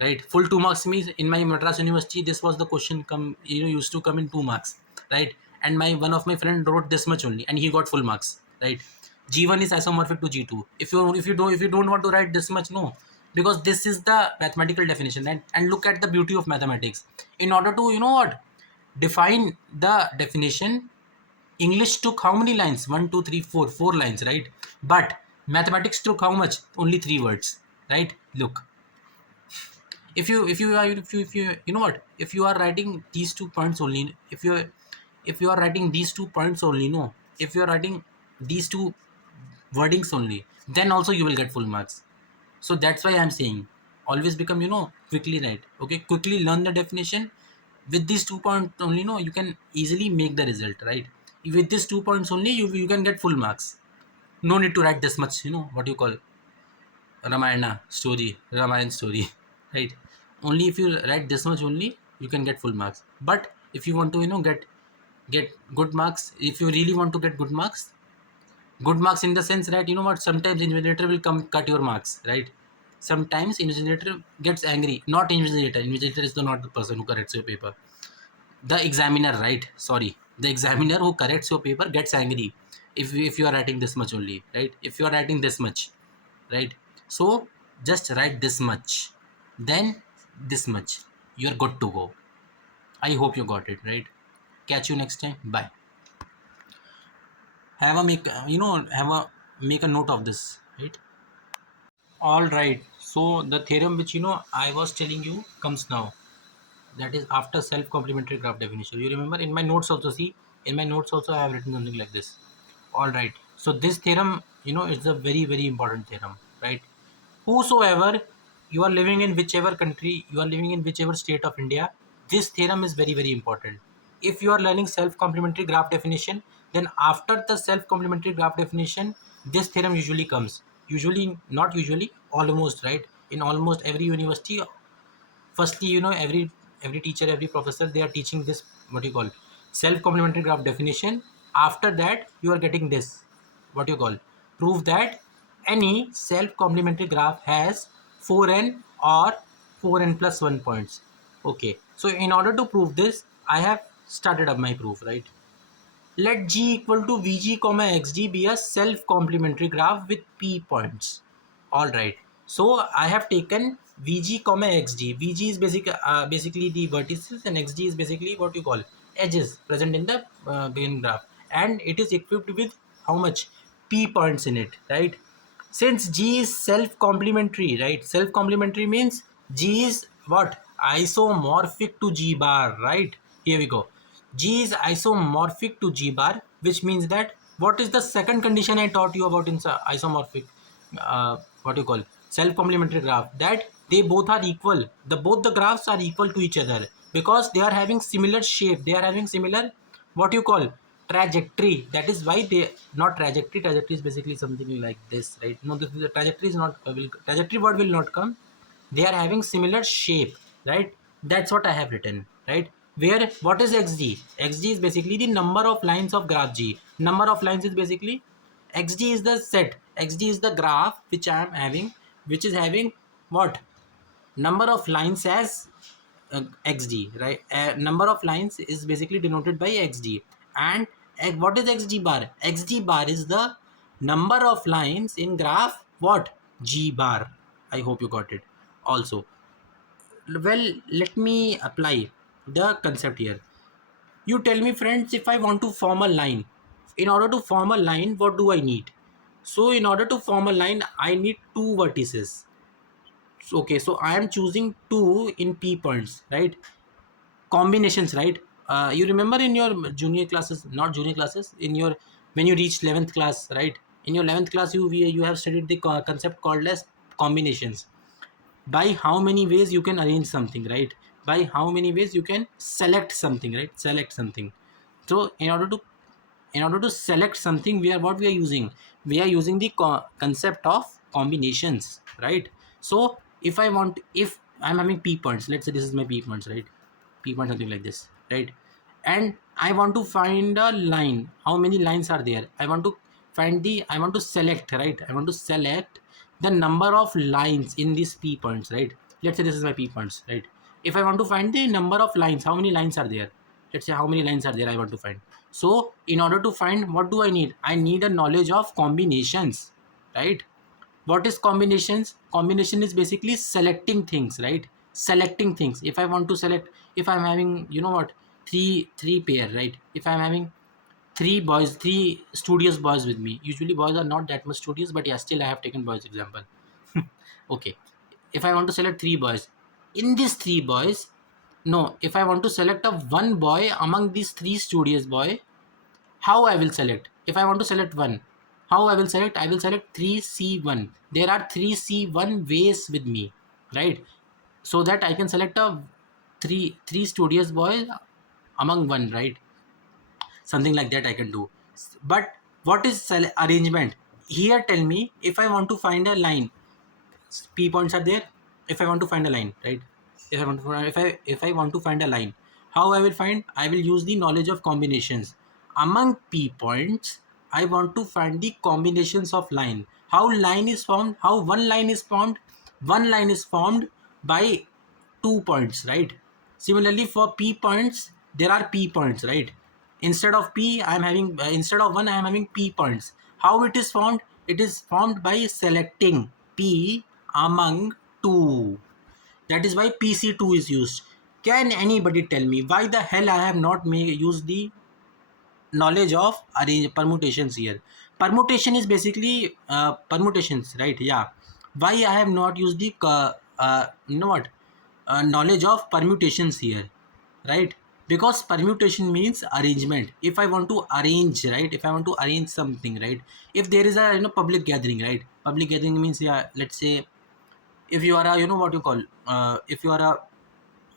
right? Full 2 marks means in my Madras University, this was the question come, used to come in 2 marks, right? And my one of my friend wrote this much only, and he got full marks, right? G1 is isomorphic to G2. If you don't want to write this much, no, because this is the mathematical definition, and look at the beauty of mathematics. In order to, what, define the definition, English took how many lines? 1, 2, 3, 4, 4 lines, right? But mathematics took how much? Only 3 words, right? Look, if you you know what, if you are writing these 2 points only, if you are writing these 2 points only, no, if you are writing these two wordings only, then also you will get full marks. So that's why I'm saying, always become, quickly write. Okay, quickly learn the definition. With these 2 points only, no, you can easily make the result, right? With these 2 points only, you can get full marks. No need to write this much, what you call Ramayana story, right? Only if you write this much only, you can get full marks. But if you want to get good marks, if you really want to get good marks in the sense that what, sometimes invigilator will come cut your marks, right? Sometimes invigilator gets angry. Not invigilator is the not the person who corrects your paper, the examiner, right? Sorry, the examiner who corrects your paper gets angry if you are writing this much only, right? If you are writing this much, right? So just write this much, then this much, you're good to go. I hope you got it, right? Catch you next time. Bye. Have a make have a make a note of this, right? All right, so the theorem which I was telling you comes now. That is after self complementary graph definition. You remember in my notes also, see, in my notes also I have written something like this. All right, so this theorem, it's a very very important theorem, right? Whosoever, you are living in whichever country, you are living in whichever state of India, this theorem is very very important. If you are learning self complementary graph definition, then after the self complementary graph definition, this theorem usually comes. Usually, not usually, almost, right? In almost every university, firstly, every teacher, every professor, they are teaching this, what you call, self complementary graph definition. After that, you are getting this, what you call, prove that any self complementary graph has 4n or 4n plus 1 points. Okay, so in order to prove this, I have started up my proof, right? Let G equal to Vg comma Xg be a self-complementary graph with P points. Alright, so I have taken Vg comma Xg. Vg is basically the vertices, and Xg is basically what you call edges present in the given graph, and it is equipped with how much P points in it, right? Since G is self-complementary, right? Self-complementary means G is what? Isomorphic to G bar, right? Here we go. G is isomorphic to G bar, which means that what is the second condition I taught you about in isomorphic, what you call, self-complementary graph? That they both are equal. Both the graphs are equal to each other because they are having similar shape. They are having similar, what you call, trajectory. That is why they, not trajectory. Trajectory is basically something like this, right? No, the trajectory is not trajectory word will not come. They are having similar shape, right? That's what I have written, right? Where what is xg? Xg is basically the number of lines of graph G. Number of lines is basically, xg is the set, xg is the graph which I am having, which is having what, number of lines as xd, right? Number of lines is basically denoted by xd. And what is xd bar? Xd bar is the number of lines in graph what, G bar. I hope you got it. Also, well, let me apply the concept here. You tell me, friends, if I want to form a line, in order to form a line, what do I need? So in order to form a line, I need two vertices. Okay, so I am choosing two in P points, right? Combinations, right? You remember in your junior classes, not junior classes, in your, when you reach 11th class, right? In your 11th class, you have studied the concept called as combinations. By how many ways you can arrange something, right? By how many ways you can select something, right? Select something. So in order to select something, we are using, we are using the concept of combinations, right? So if I'm having P points, let's say this is my P points, right? P point, something like this, right? And I want to find a line. How many lines are there? I want to I want to select, right? I want to select the number of lines in these P points, right? Let's say this is my P points, right? If I want to find the number of lines, how many lines are there? Let's say how many lines are there I want to find. So in order to find, what do I need? I need a knowledge of combinations, right? What is combinations? Combination is basically selecting things, right? Selecting things. If I want to select, if I'm having, what, three pair, right? If I'm having three boys, three studious boys with me. Usually boys are not that much studious, but yeah, still I have taken boys example. Okay, if I want to select three boys, in these three boys, no, if I want to select a one boy among these three studious boy, how I will select? If I want to select one, how I will select? I will select 3C1. There are 3C1 ways with me, right? So that I can select a three studious boys among one, right? Something like that I can do. But what is arrangement? Here tell me, if I want to find a line, P points are there. If I want to find a line, right? if I want to find a line, how I will find? I will use the knowledge of combinations. Among P points, I want to find the combinations of line. How line is formed? How one line is formed? One line is formed by 2 points, right? Similarly, for P points, there are P points, right? Instead of P, I am having instead of one, I am having P points. How it is formed? It is formed by selecting P among 2. That is why PC2 is used. Can anybody tell me why the hell I have not used the knowledge of arrange permutations here? Permutation is basically permutations, right? Yeah. Why I have not used the what knowledge of permutations here, right? Because permutation means arrangement. If I want to arrange, right? If I want to arrange something, right? If there is a public gathering, right? Public gathering means, yeah, let's say if you are a what you call if you are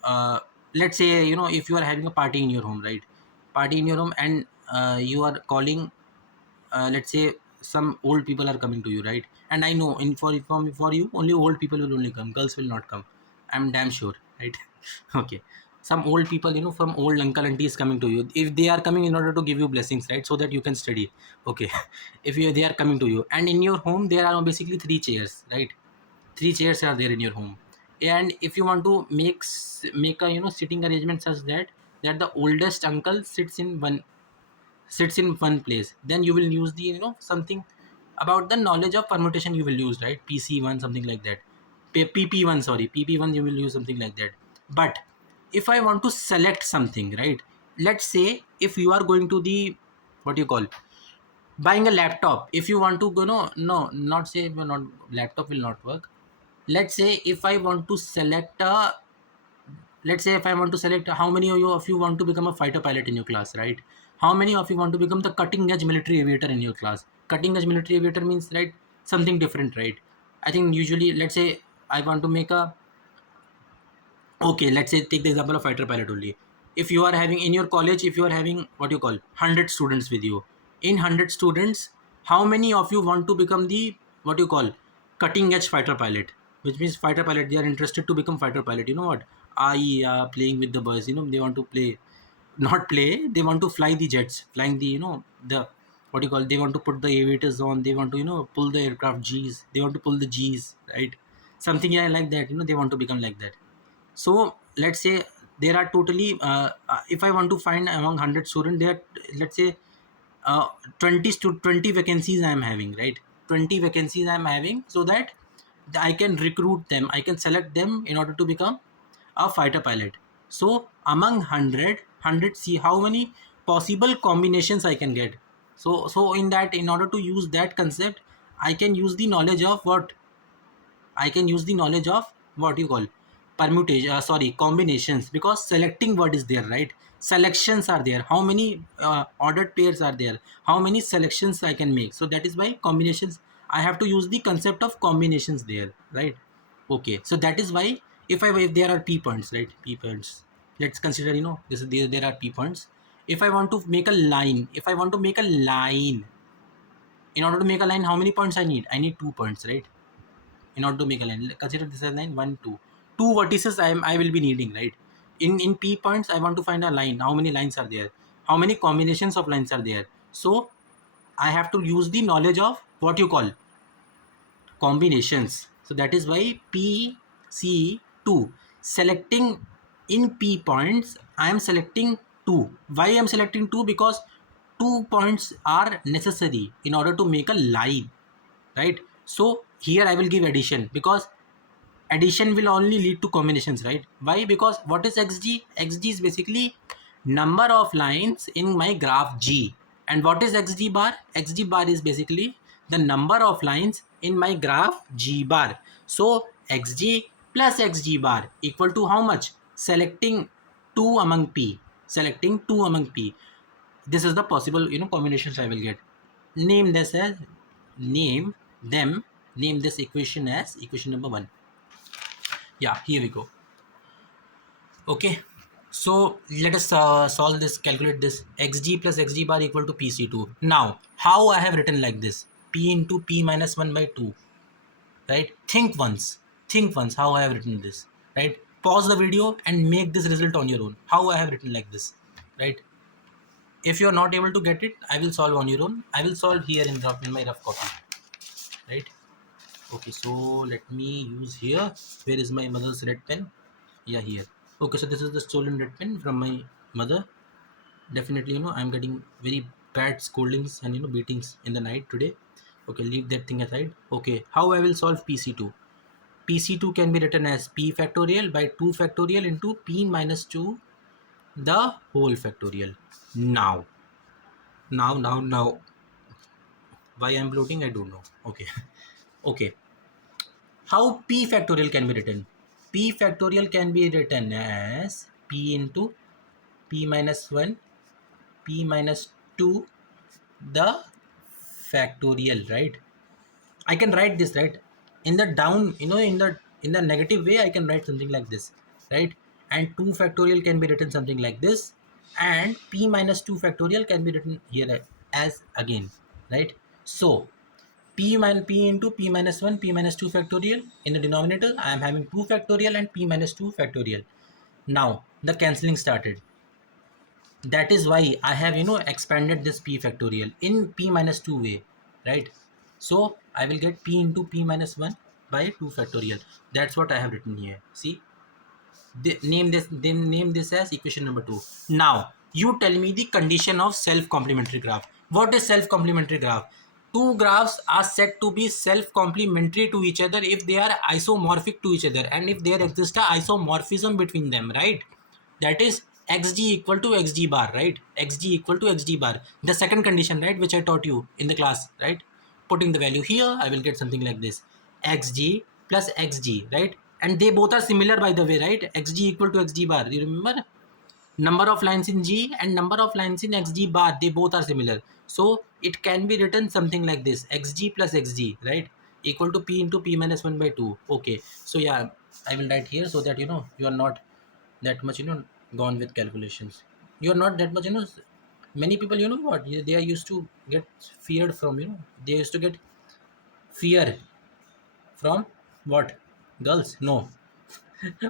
a let's say if you are having a party in your home, right? Party in your home, and you are calling, let's say some old people are coming to you, right? And I know for you only old people will only come, girls will not come. I'm damn sure, right? Okay, some old people, from old uncle auntie is coming to you. If they are coming in order to give you blessings, right, so that you can study, okay. If they are coming to you, and in your home there are basically three chairs, right? Three chairs are there in your home, and if you want to make a sitting arrangement such that the oldest uncle sits in one place, then you will use the something about the knowledge of permutation you will use, right? PC1 something like that. PP1, sorry, PP1 you will use something like that. But if I want to select something, right? Let's say if you are going to the what you call buying a laptop. If you want to go, no, not say, not laptop will not work. Let's say if I want to select a let's say if I want to select how many of you want to become a fighter pilot in your class, right? How many of you want to become the cutting edge military aviator in your class? Cutting edge military aviator means, right, something different, right? I think usually, let's say I want to make a okay, let's say take the example of fighter pilot only. If you are having in your college, if you are having what you call 100 students with you, in 100 students, how many of you want to become the what you call cutting edge fighter pilot? Which means fighter pilot, they are interested to become fighter pilot. You know what? I playing with the boys, they want to play, not play, they want to fly the jets, flying the the what you call, they want to put the aviators on, they want to pull the aircraft G's, they want to pull the G's, right? Something, yeah, like that, they want to become like that. So let's say there are totally if I want to find among 100 students, there are, let's say, uh, 20 vacancies I am having, right? 20 vacancies I am having, so that I can recruit them, I can select them in order to become a fighter pilot. So among 100, see how many possible combinations I can get. So in that, in order to use that concept, I can use the knowledge of what I can use the knowledge of what you call permutation, sorry, combinations, because selecting word is there, right? Selections are there. How many ordered pairs are there? How many selections I can make? So that is why combinations. I have to use the concept of combinations there, right? Okay, so that is why if there are p points, right? P points. Let's consider, this is there are p points. If I want to make a line, if I want to make a line, in order to make a line, how many points I need? I need 2 points, right? In order to make a line, consider this as line 1 2 vertices I will be needing, right? In p points I want to find a line. How many lines are there? How many combinations of lines are there? So I have to use the knowledge of what you call combinations. So that is why PC2, selecting in p points, I am selecting 2. Why I am selecting 2? Because 2 points are necessary in order to make a line, right? So here I will give addition, because addition will only lead to combinations, right? Why? Because what is xg? Xg is basically number of lines in my graph G. And what is xg bar? Xg bar is basically the number of lines in my graph G bar. So xg plus xg bar equal to how much? Selecting 2 among p. Selecting 2 among p. This is the possible combinations I will get. Name this as name them name this equation as equation number 1. Yeah, here we go. Okay, so let us solve this, calculate this. Xg plus xg bar equal to pc2. Now how I have written like this, p into p minus 1 by 2, right? Think once how I have written this, right? pause the video and make this result on your own. How I have written like this, right? If you are not able to get it, I will solve on your own. I will solve here in my rough copy, right? Okay, so let me use here. Where is my mother's red pen? Yeah, here. Okay, so this is the stolen red pen from my mother. Definitely, I'm getting very bad scoldings and beatings in the night today. Okay, leave that thing aside. Okay, how I will solve PC2? PC2 can be written as p factorial by 2 factorial into p minus 2 the whole factorial. Now, why I'm bloating, I don't know. Okay. Okay, how p factorial can be written? P factorial can be written as p into p minus 1 p minus 2 the factorial, right? I can write this, right? In the down, in the negative way, I can write something like this, right? And 2 factorial can be written something like this, and p minus 2 factorial can be written here as again, right? So p into p minus 1 p minus 2 factorial. In the denominator, I am having 2 factorial and p minus 2 factorial. Now the cancelling started. That is why I have expanded this p factorial in p minus 2 way, right? So I will get p into p minus 1 by 2 factorial. That's what I have written here. See, they name this as equation number 2. Now you tell me the condition of self complementary graph. What is self complementary graph? Two graphs are said to be self complementary to each other if they are isomorphic to each other and if there exists a isomorphism between them, right? That is xg equal to xg bar, right? Xg equal to xg bar, the second condition, right, which I taught you in the class, right? Putting the value here, I will get something like this: xg plus xg, right? And they both are similar, by the way, right? Xg equal to xg bar, you remember? Number of lines in g and number of lines in xg bar, they both are similar. So it can be written something like this: xg plus xg, right, equal to p into p minus 1 by 2. Okay, so yeah, I will write here so that you are not that much gone with calculations. You are not that much many people, what, they are used to get feared from, they used to get fear from what? Girls? No.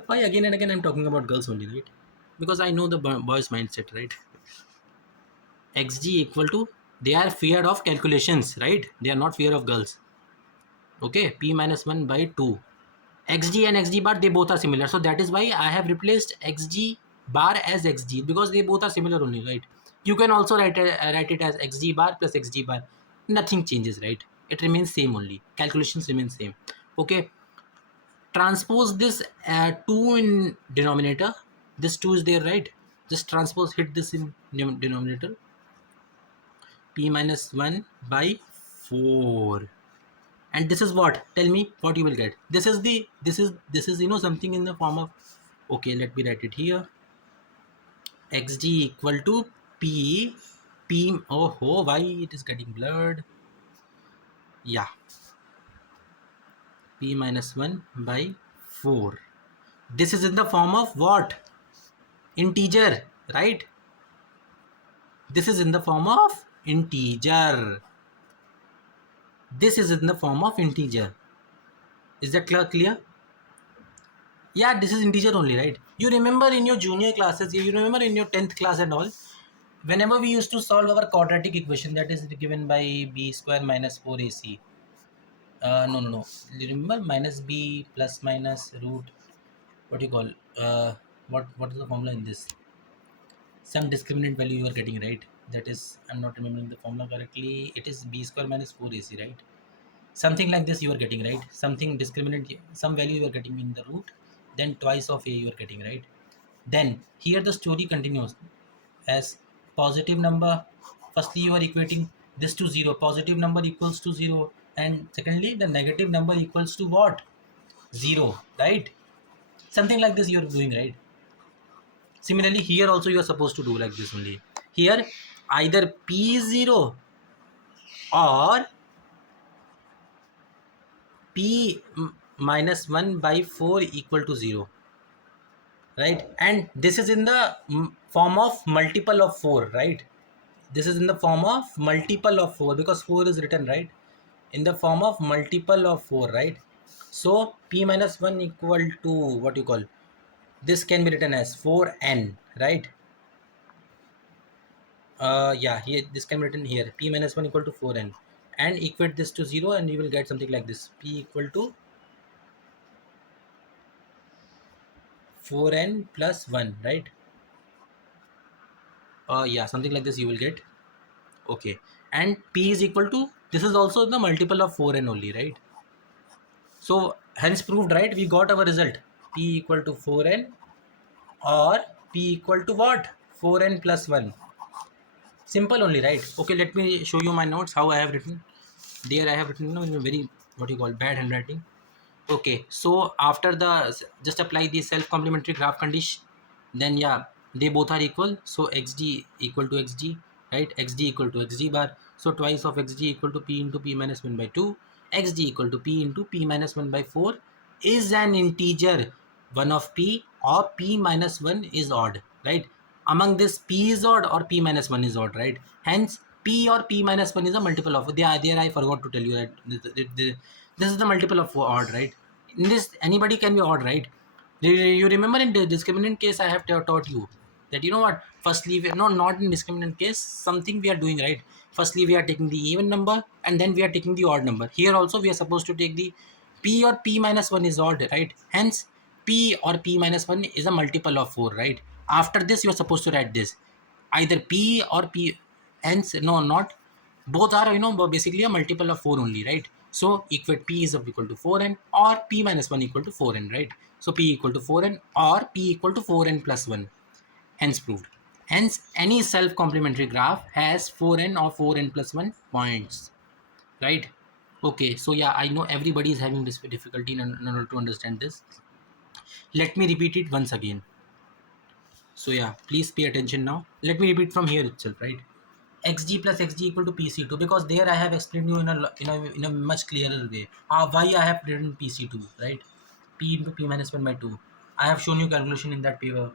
Why again and again I'm talking about girls only, right? Because I know the boys mindset, right? Xg equal to, they are feared of calculations, right? They are not fear of girls. Okay, p minus 1 by 2. Xg and xg bar, they both are similar, so that is why I have replaced xg bar as xg, because they both are similar only, right? You can also write it as xg bar plus xg bar. Nothing changes, right? It remains same only, calculations remain same. Okay, transpose this 2 in denominator. This 2 is there, right? Just transpose, hit this in denominator. P minus 1 by 4. And this is what? Tell me what you will get. This is something in the form of, okay, let me write it here. Xg equal to p, oh, why it is getting blurred? Yeah, p minus 1 by 4. This is in the form of what? Integer, right? This is in the form of integer. This is in the form of integer. Is that clear? Yeah, this is integer only, right? You remember in your junior classes, you remember in your 10th class and all, whenever we used to solve our quadratic equation, that is given by b square minus 4ac. No. You remember minus b plus minus root, what you call, what is the formula in this? Some discriminant value you are getting, right? That is, I'm not remembering the formula correctly. It is b square minus 4ac, right? Something like this you are getting, right? Something discriminant, some value you are getting in the root, then twice of a you are getting, right? Then here the story continues as positive number. Firstly, you are equating this to 0. Positive number equals to 0. And secondly, the negative number equals to what? 0, right? Something like this you are doing, right? Similarly, here also you are supposed to do like this only. Here, either p is 0 or p minus 1 by 4 equal to 0. Right? And this is in the form of multiple of 4, right? This is in the form of multiple of 4 because 4 is written, right? In the form of multiple of 4, right? So p minus 1 equal to what you call this can be written as 4n, right? Yeah, here this can be written here, p minus 1 equal to 4n, and equate this to 0 and you will get something like this, p equal to 4n plus 1, right? Yeah, something like this you will get. Okay, and p is equal to, this is also the multiple of 4n only, right? So hence proved, right? We got our result, p equal to 4n, or p equal to what, 4n plus 1. Simple only, right? Okay, let me show you my notes how I have written. There I have written, in a very, what you call, bad handwriting. Okay, so after the, just apply the self complementary graph condition, then yeah, they both are equal, so xd equal to xg, right? Xd equal to xg bar, so twice of xg equal to p into p minus 1 by 2, xd equal to p into p minus 1 by 4 is an integer, one of p, or p minus 1 is odd, right? Among this, p is odd or p minus 1 is odd, right? Hence p or p minus 1 is a multiple of, there I forgot to tell you that this is the multiple of odd, right? In this, anybody can be odd, right? You remember in the discriminant case I have taught you that, you know what, firstly no, not in discriminant case, something we are doing, right? Firstly we are taking the even number and then we are taking the odd number. Here also we are supposed to take the p or p minus 1 is odd, right? Hence p or p minus 1 is a multiple of 4, right? After this you are supposed to write this, either p or p, hence no, not both are, basically a multiple of 4 only, right? So equate p is equal to 4n or p minus 1 equal to 4n, right? So p equal to 4n or p equal to 4n plus 1, hence proved. Hence any self complementary graph has 4n or 4n plus 1 points, right? Okay, so yeah, I know everybody is having this difficulty in order to understand this. Let me repeat it once again. So yeah, please pay attention now. Let me repeat from here itself, right? Xg plus xg equal to pc2, because there I have explained you in a much clearer way why I have written pc2, right? P into p minus 1 by 2. I have shown you calculation in that paper.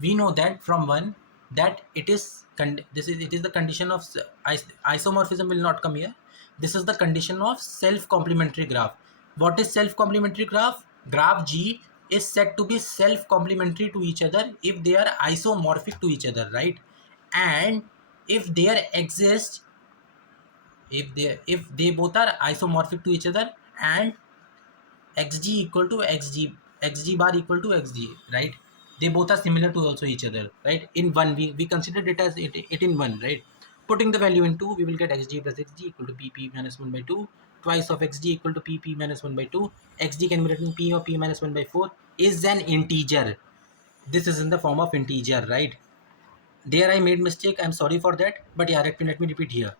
We know that from 1 that it is it is the condition of isomorphism will not come here. This is the condition of self complementary graph. What is self complementary graph? Graph G is said to be self complementary to each other if they are isomorphic to each other, right? And if there exists, if they both are isomorphic to each other, and xg equal to xg bar equal to xg, right? They both are similar to also each other, right? In one, we considered it as it in one, right? Putting the value in 2, we will get xg plus xg equal to pp minus 1 by 2, twice of xg equal to pp minus 1 by 2. Xg can be written p or p minus 1 by 4 is an integer. This is in the form of integer, right? There I made mistake, I'm sorry for that, but yeah, let me repeat here.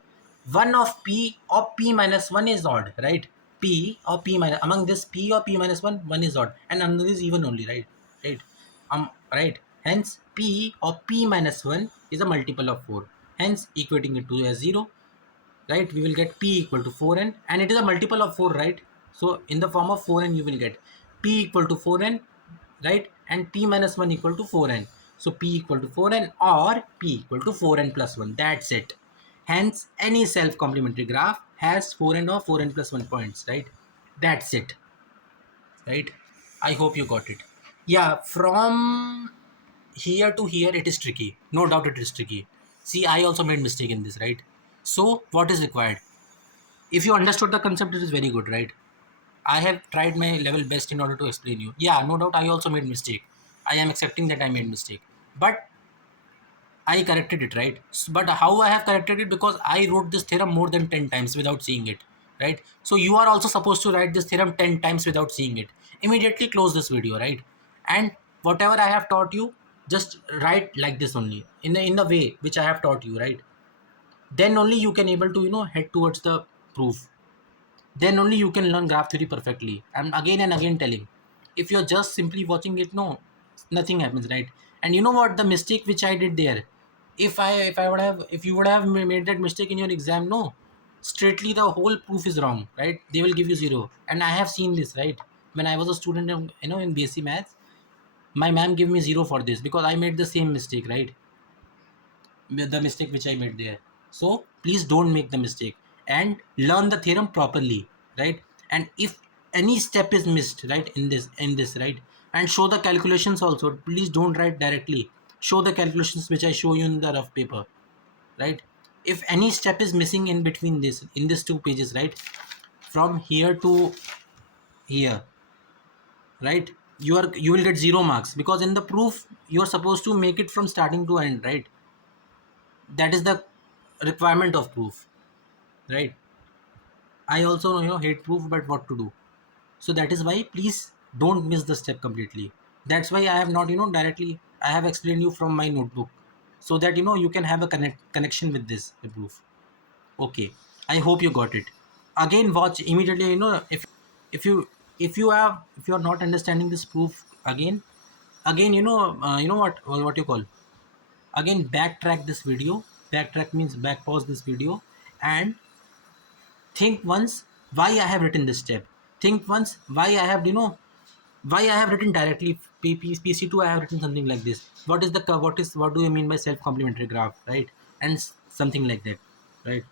One of p or p minus 1 is odd, right? P or p minus, among this p or p minus 1, one is odd and another is even only, right? Right, hence p or p minus 1 is a multiple of 4, hence equating it to as 0, right? We will get p equal to 4n, and it is a multiple of 4, right? So in the form of 4n you will get p equal to 4n, right? And p minus 1 equal to 4n. So p equal to 4n or p equal to 4n plus 1, that's it. Hence any self complementary graph has 4n or 4n plus 1 points, right? That's it, right? I hope you got it. Yeah, from here to here it is tricky, no doubt it is tricky. See, I also made mistake in this, right? So what is required? If you understood the concept, it is very good, right? I have tried my level best in order to explain you. Yeah, no doubt I also made mistake. I am accepting that I made mistake, but I corrected it, right? But how I have corrected it? Because I wrote this theorem more than 10 times without seeing it, right? So you are also supposed to write this theorem 10 times without seeing it. Immediately close this video, right? And whatever I have taught you, just write like this only, in the way which I have taught you, right? Then only you can able to, head towards the proof. Then only you can learn graph theory perfectly. I'm again and again telling, if you're just simply watching it, no, nothing happens, right? And you know what, the mistake which I did there, if you would have made that mistake in your exam, no, straightly the whole proof is wrong, right? They will give you 0. And I have seen this, right? When I was a student of, in BSc maths, my ma'am gave me 0 for this because I made the same mistake, right? The mistake which I made there. So please don't make the mistake and learn the theorem properly, right? And if any step is missed, right, in this, right, and show the calculations also. Please don't write directly. Show the calculations which I show you in the rough paper, right? If any step is missing in between this, in these 2 pages, right, from here to here, right, you will get 0 marks, because in the proof you are supposed to make it from starting to end, right? That is the requirement of proof, right? I also hate proof, but what to do? So that is why please don't miss the step completely. That's why I have not directly, I have explained you from my notebook, so that you can have a connection with this, the proof. Okay, I hope you got it. Again, watch immediately. If you if you are not understanding this proof, again what you call, again backtrack this video. Backtrack means back pause this video, and think once why I have written this step. Think once why I have why I have written directly PC2. I have written something like this. What do you mean by self complementary graph, right? And something like that, right?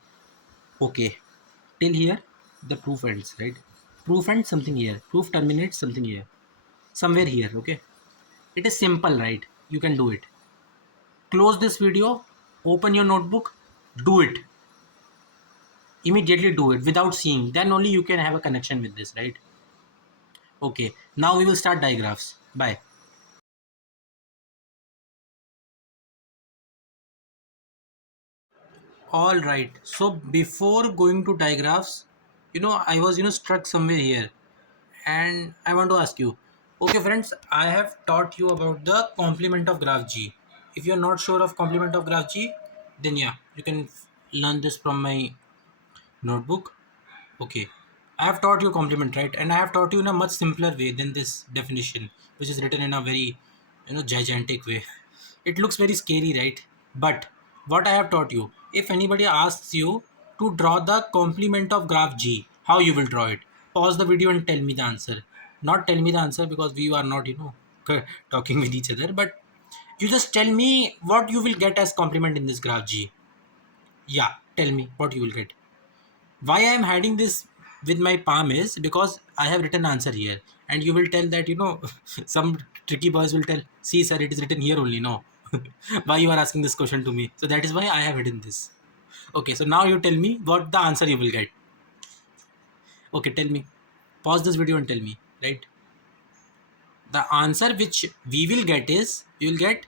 Okay, till here the proof ends, right? Proof ends something here. Proof terminates something here. Somewhere here, okay? It is simple, right? You can do it. Close this video, open your notebook, do it. Immediately do it without seeing. Then only you can have a connection with this, right? Okay, now we will start digraphs. Bye. All right. So before going to digraphs, I was struck somewhere here, and I want to ask you. Okay, friends, I have taught you about the complement of graph G. If you're not sure of complement of graph G, then yeah, you can learn this from my notebook. Okay, I have taught you complement, right? And I have taught you in a much simpler way than this definition, which is written in a very, gigantic way. It looks very scary, right? But what I have taught you, if anybody asks you to draw the complement of graph G, how you will draw it? Pause the video and tell me the answer. Not tell me the answer because we are not, talking with each other, but you just tell me what you will get as complement in this graph G. Yeah, tell me what you will get. Why I am hiding this with my palm is because I have written answer here, and you will tell that some tricky boys will tell, see sir, it is written here only. No, why you are asking this question to me? So that is why I have written this. Okay, so now you tell me what the answer you will get. Okay, tell me. Pause this video and tell me. Right. The answer which we will get is, we will get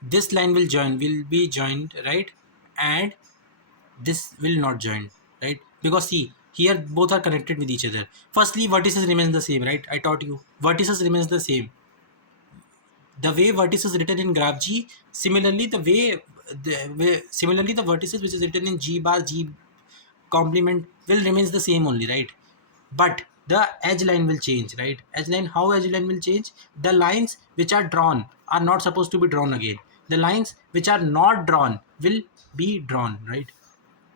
this line will be joined, right, and this will not join, right? Because see, here both are connected with each other. Firstly, vertices remains the same, right? I taught you vertices remains the same. The way vertices written in graph G, similarly the vertices which is written in G bar G complement will remains the same only, right? But the edge line will change, right? Edge line, how edge line will change? The lines which are drawn are not supposed to be drawn again. The lines which are not drawn will be drawn, right?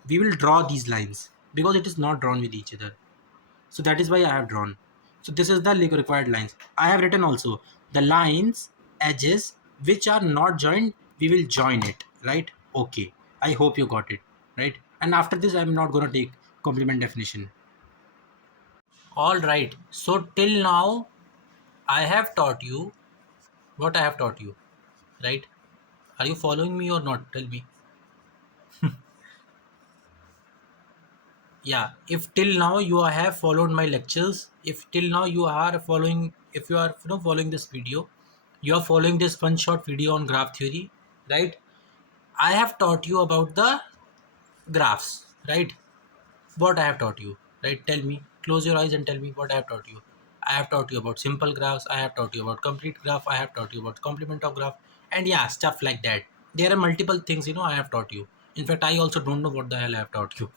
We will draw these lines because it is not drawn with each other. So that is why I have drawn. So this is the required lines. I have written also the lines, edges which are not joined, we will join it, right? Okay, I hope you got it, right? And after this I'm not going to take complement definition. All right, so till now I have taught you what I have taught you, right? Are you following me or not? Tell me. Yeah, if till now you have followed my lectures, if till now you are following, if you are following this video, you are following this one short video on graph theory, right? I have taught you about the graphs, right? What I have taught you, right? Tell me, close your eyes and tell me what I have taught you. I have taught you about simple graphs, I have taught you about complete graph, I have taught you about complement of graph, and yeah, stuff like that. There are multiple things I have taught you. In fact, I also don't know what the hell I have taught you,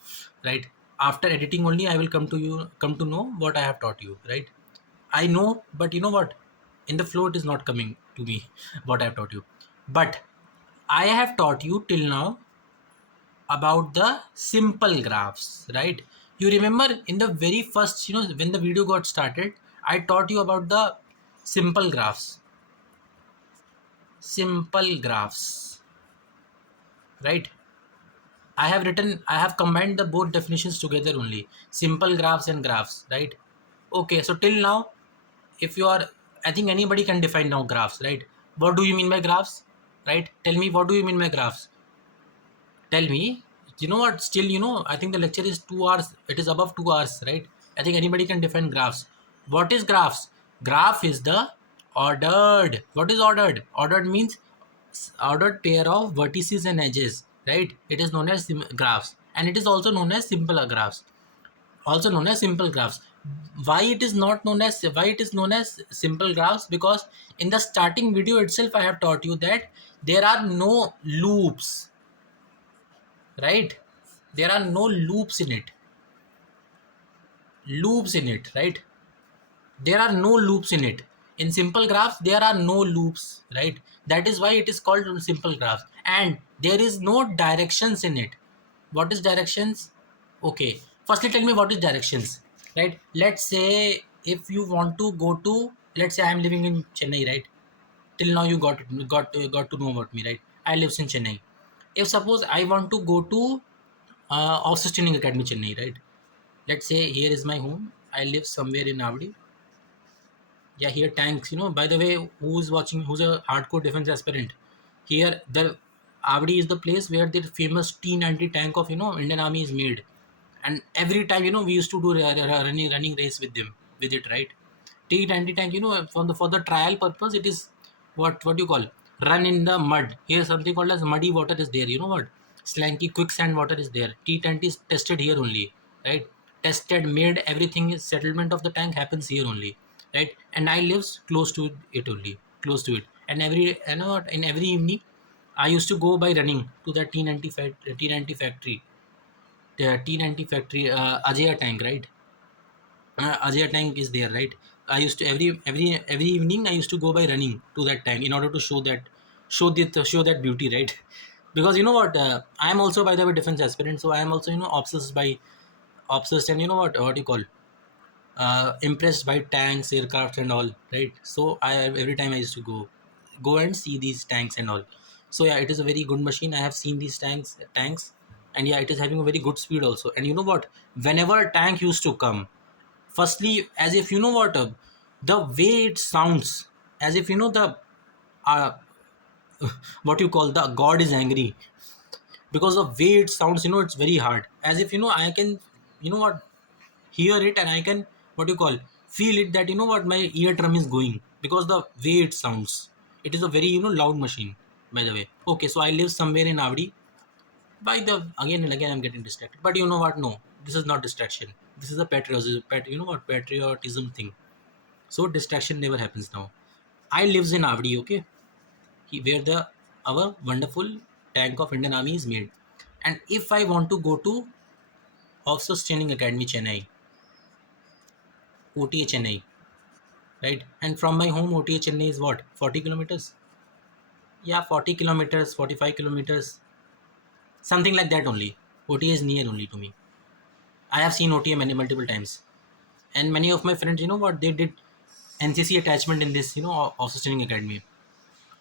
right? After editing only I will come to know what I have taught you, right? I know, but you know what, in the flow it is not coming to me what I have taught you. But I have taught you till now about the simple graphs, right? You remember in the very first, when the video got started, I taught you about the simple graphs. Simple graphs, right? I have combined the both definitions together only. Simple graphs and graphs, right? Okay, so till now, if you are I think anybody can define now graphs, right? What do you mean by graphs, right? Tell me, what do you mean by graphs? Tell me. You know what, still, I think the lecture is 2 hours, it is above 2 hours, right? I think anybody can define graphs. What is graphs? Graph is the ordered, what is ordered? Ordered means ordered pair of vertices and edges, right? It is known as graphs, and it is also known as simple graphs, also known as simple graphs. Why it is known as simple graphs? Because in the starting video itself I have taught you that there are no loops, right? There are no loops in it, right? There are no loops in it. In simple graphs there are no loops, right? That is why it is called simple graphs. And there is no directions in it. What is directions? Okay, firstly tell me what is directions, right? Let's say if you want to go to, let's say I am living in Chennai, right? Till now you got to know about me, right? I live in Chennai. If suppose I want to go to Office Training Academy Chennai, right? Let's say here is my home, I live somewhere in Avdi. Yeah, here tanks, by the way, who's watching, who's a hardcore defense aspirant, here the Avdi is the place where the famous T90 tank of Indian Army is made. And every time, we used to do running race with them, with it, right? T90 tank, for the trial purpose, it is what you call run in the mud. Here something called as muddy water is there. You know what? Slanky quicksand water is there. T20 is tested here only, right? Tested, made, everything is settlement of the tank happens here only, right? And I lives close to it only, close to it. And in every evening, I used to go by running to the T90 factory, the T90 factory, Ajaya tank, right? Ajaya tank is there, right? I used to every evening I used to go by running to that tank in order to show that beauty, right? Because you know what, I am also, by the way, defense aspirant, so I am also obsessed, and what you call impressed by tanks, aircraft, and all, right? So I every time I used to go and see these tanks and all. So yeah, it is a very good machine. I have seen these tanks, and yeah, it is having a very good speed also. And you know what? Whenever a tank used to come, firstly, as if the way it sounds, as if the uh, what you call the god is angry, because the way it sounds, it's very hard. As if I can, hear it, and I can, what you call, feel it, that my eardrum is going, because the way it sounds. It is a very loud machine, by the way. Okay, so I live somewhere in Avdi. By the again and again I'm getting distracted, but you know what, no, this is not distraction. This is a patriotism thing. So distraction never happens now. I lives in Avdi, okay, where the our wonderful tank of Indian Army is made. And if I want to go to Officers Training Academy Chennai, OTA Chennai, right? And from my home, OTA Chennai is what, 40 kilometers? Yeah, 40 kilometers, 45 kilometers, something like that only. OTA is near only to me. I have seen OTA multiple times. And many of my friends, what they did, NCC attachment in this, Officer Training Academy.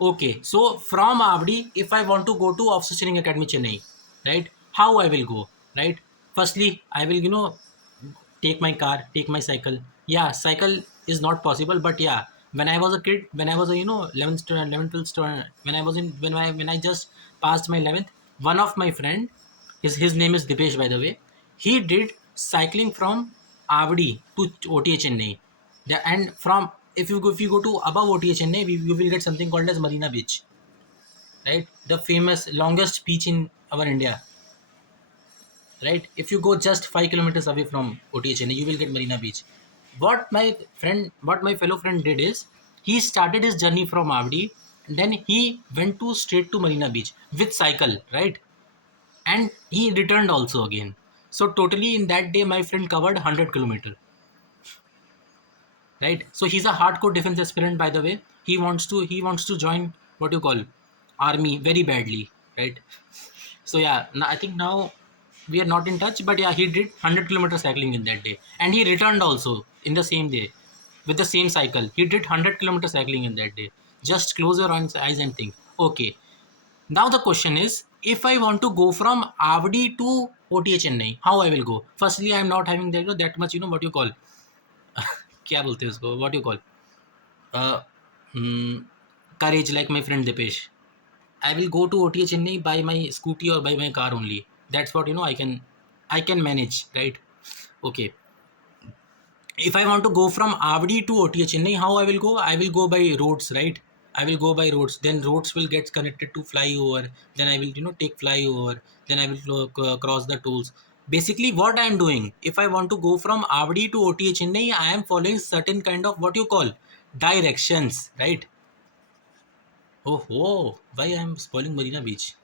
Okay, so from Avdi, if I want to go to Officer Training Academy Chennai, right? How I will go, right? Firstly, I will, take my car, take my cycle. Yeah, cycle is not possible, but yeah, when I was a kid, when I was a 11th student, 11th 12th student, when I just passed my 11th, one of my friend, his name is Dipesh, by the way, he did cycling from Avdi to OTA Chennai. And from, if you go to above OTA Chennai, you will get something called as Marina Beach, right? The famous longest beach in our India, right? If you go just 5 kilometers away from OTA Chennai, you will get Marina Beach. What my fellow friend did is, he started his journey from Avdi, and then he went to straight to Marina Beach with cycle, right? And he returned also again. So totally in that day, my friend covered 100 kilometers, right? So he's a hardcore defense aspirant, by the way. He wants to join, what you call, army very badly, right? So yeah, I think now we are not in touch, but yeah, he did 100 kilometers cycling in that day, and he returned also in the same day with the same cycle. He did 100 kilometers cycling in that day. Just close your eyes and think. Okay, now the question is, if I want to go from Avdi to OTA Chennai, how I will go? Firstly, I am not having that much, what you call, क्या बोलते हैं उसको, what you call, uh, hmm, courage like my friend Dipesh. I will go to OTA Chennai by my scooty or by my car only. That's what I can manage, right? Okay. If I want to go from Avadi to OTA Chennai, how I will go? I will go by roads, right? I will go by roads. Then roads will get connected to flyover. Then I will take flyover. Then I will cross the tolls. Basically, what I am doing, if I want to go from Avadi to OTA Chennai, I am following certain kind of what you call directions, right? Oh, why I am spoiling Marina Beach?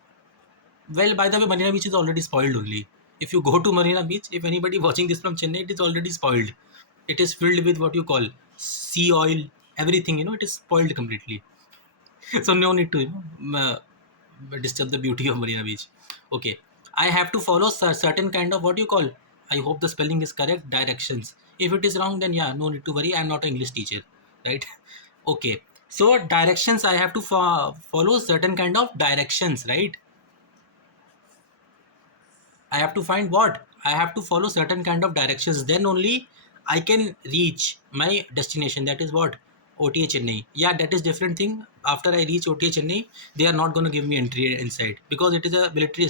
Well, by the way, Marina Beach is already spoiled only. If you go to Marina Beach, if anybody watching this from Chennai, it is already spoiled. It is filled with what you call sea oil, everything, it is spoiled completely. So no need to, disturb the beauty of Marina Beach. Okay. I have to follow certain kind of what you call, I hope the spelling is correct, directions. If it is wrong, then yeah, no need to worry. I'm not an English teacher, right? Okay. So directions, I have to follow certain kind of directions, right? I have to find what? I have to follow certain kind of directions. Then only I can reach my destination. That is what? OTA Chennai. Yeah, that is different thing. After I reach OTA Chennai, they are not going to give me entry inside because it is a military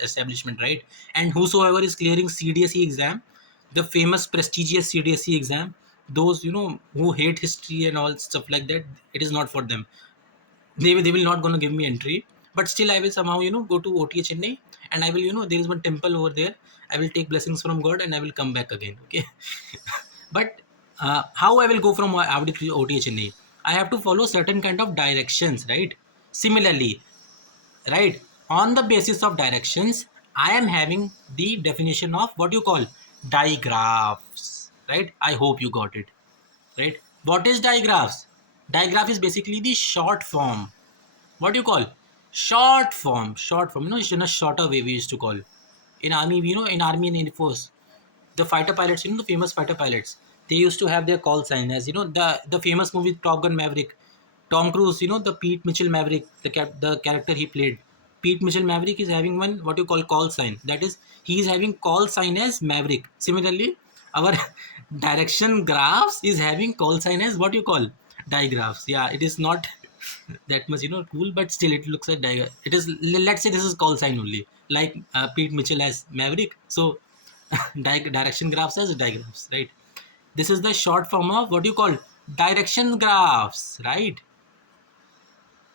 establishment, right? And whosoever is clearing CDSE exam, the famous prestigious CDSE exam, those who hate history and all stuff like that, it is not for them. They will not going to give me entry, but still I will somehow go to OTA Chennai, and I will there is one temple over there. I will take blessings from God and I will come back again. Okay. But how I will go from Avadi to OTA Chennai? I have to follow certain kind of directions, right? Similarly, right, on the basis of directions, I am having the definition of what you call digraphs, right? I hope you got it, right? What is digraphs? Digraph is basically the short form, what do you call, short form, it's in a shorter way we used to call in army, in army and in force, the fighter pilots, the famous fighter pilots, they used to have their call sign as the famous movie Top Gun Maverick. Tom Cruise, the Pete Mitchell Maverick, the character he played. Pete Mitchell Maverick is having one what you call sign. That is, he is having call sign as Maverick. Similarly, our direction graphs is having call sign as what you call digraphs. Yeah, it is not that much cool, but still it looks like it is, let's say this is call sign only, like Pete Mitchell as Maverick. So direction graphs as diagrams, right? This is the short form of what you call direction graphs, right?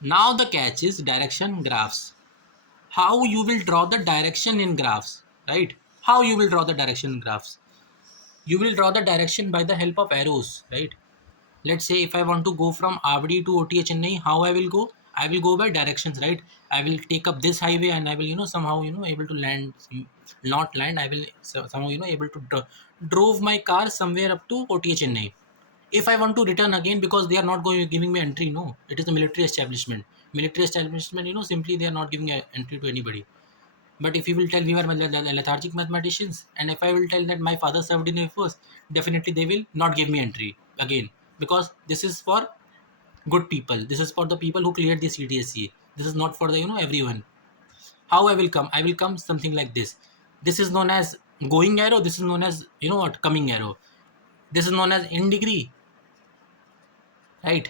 Now the catch is direction graphs. How you will draw the direction in graphs, right? How you will draw the direction in graphs? You will draw the direction by the help of arrows, right? Let's say if I want to go from Avadi to OTA Chennai, how I will go? I will go by directions, right? I will take up this highway and I will, somehow, able to land, not land. I will somehow, able to drove my car somewhere up to OTA Chennai. If I want to return again, because they are not going giving me entry, no, it is a military establishment. Military establishment, simply they are not giving entry to anybody. But if you will tell we are lethargic mathematicians, and if I will tell that my father served in Air Force, definitely they will not give me entry again, because this is for good people. This is for the people who cleared the CDSE. This is not for the everyone. How I will come? I will come something like this. This is known as going arrow. This is known as what, coming arrow. This is known as in degree, right?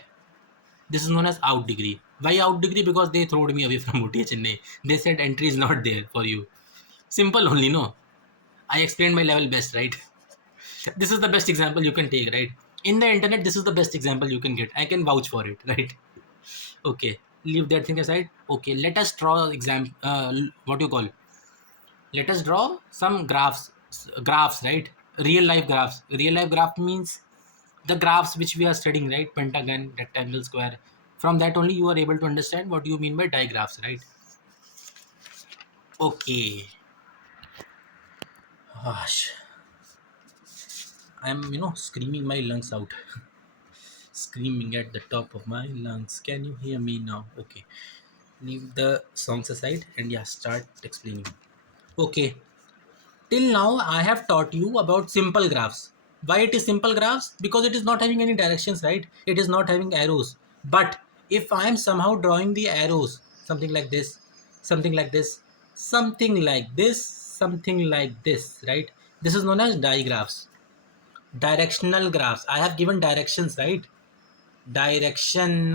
This is known as out degree. Why out degree? Because they threw me away from OTA Chennai. They said entry is not there for you. Simple only, no. I explained my level best, right? This is the best example you can take, right? In the internet, this is the best example you can get. I can vouch for it, right? Okay, leave that thing aside. Okay, let us draw what you call, let us draw some graphs, right? Real life graphs. Real life graph means the graphs which we are studying, right? Pentagon, rectangle, square. From that only you are able to understand what you mean by digraphs, right? Okay. Gosh, I'm screaming my lungs out. Screaming at the top of my lungs. Can you hear me now? Okay. Leave the songs aside and yeah, start explaining. Okay. Till now, I have taught you about simple graphs. Why it is simple graphs? Because it is not having any directions, right? It is not having arrows. But if I am somehow drawing the arrows, something like this, something like this, something like this, something like this, right? This is known as digraphs. Directional graphs. I have given directions, right? directions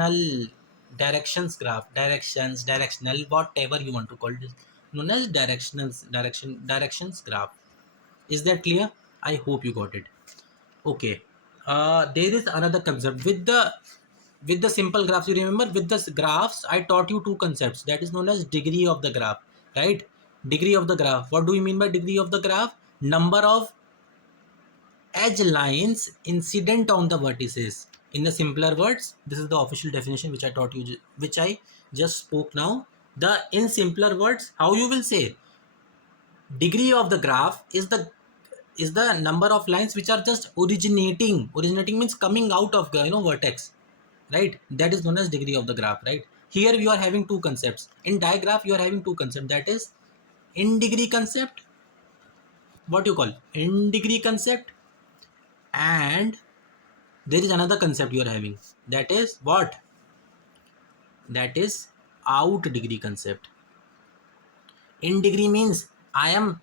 graph, directional, whatever you want to call it, known as directions graph. Is that clear? I hope you got it. Okay. There is another concept with the simple graphs. You remember, with the graphs I taught you two concepts, that is known as degree of the graph, right? Degree of the graph. What do you mean by degree of the graph? Number of edge lines incident on the vertices. In the simpler words, this is the official definition which I taught you, which I just spoke now. The in simpler words, how you will say degree of the graph is the number of lines which are just originating means coming out of the vertex, right? That is known as degree of the graph, right? Here you are having two concepts. In digraph you are having two concepts, that is in degree concept, what you call in degree concept, and there is another concept you are having, that is what, that is out degree concept. In degree means I am,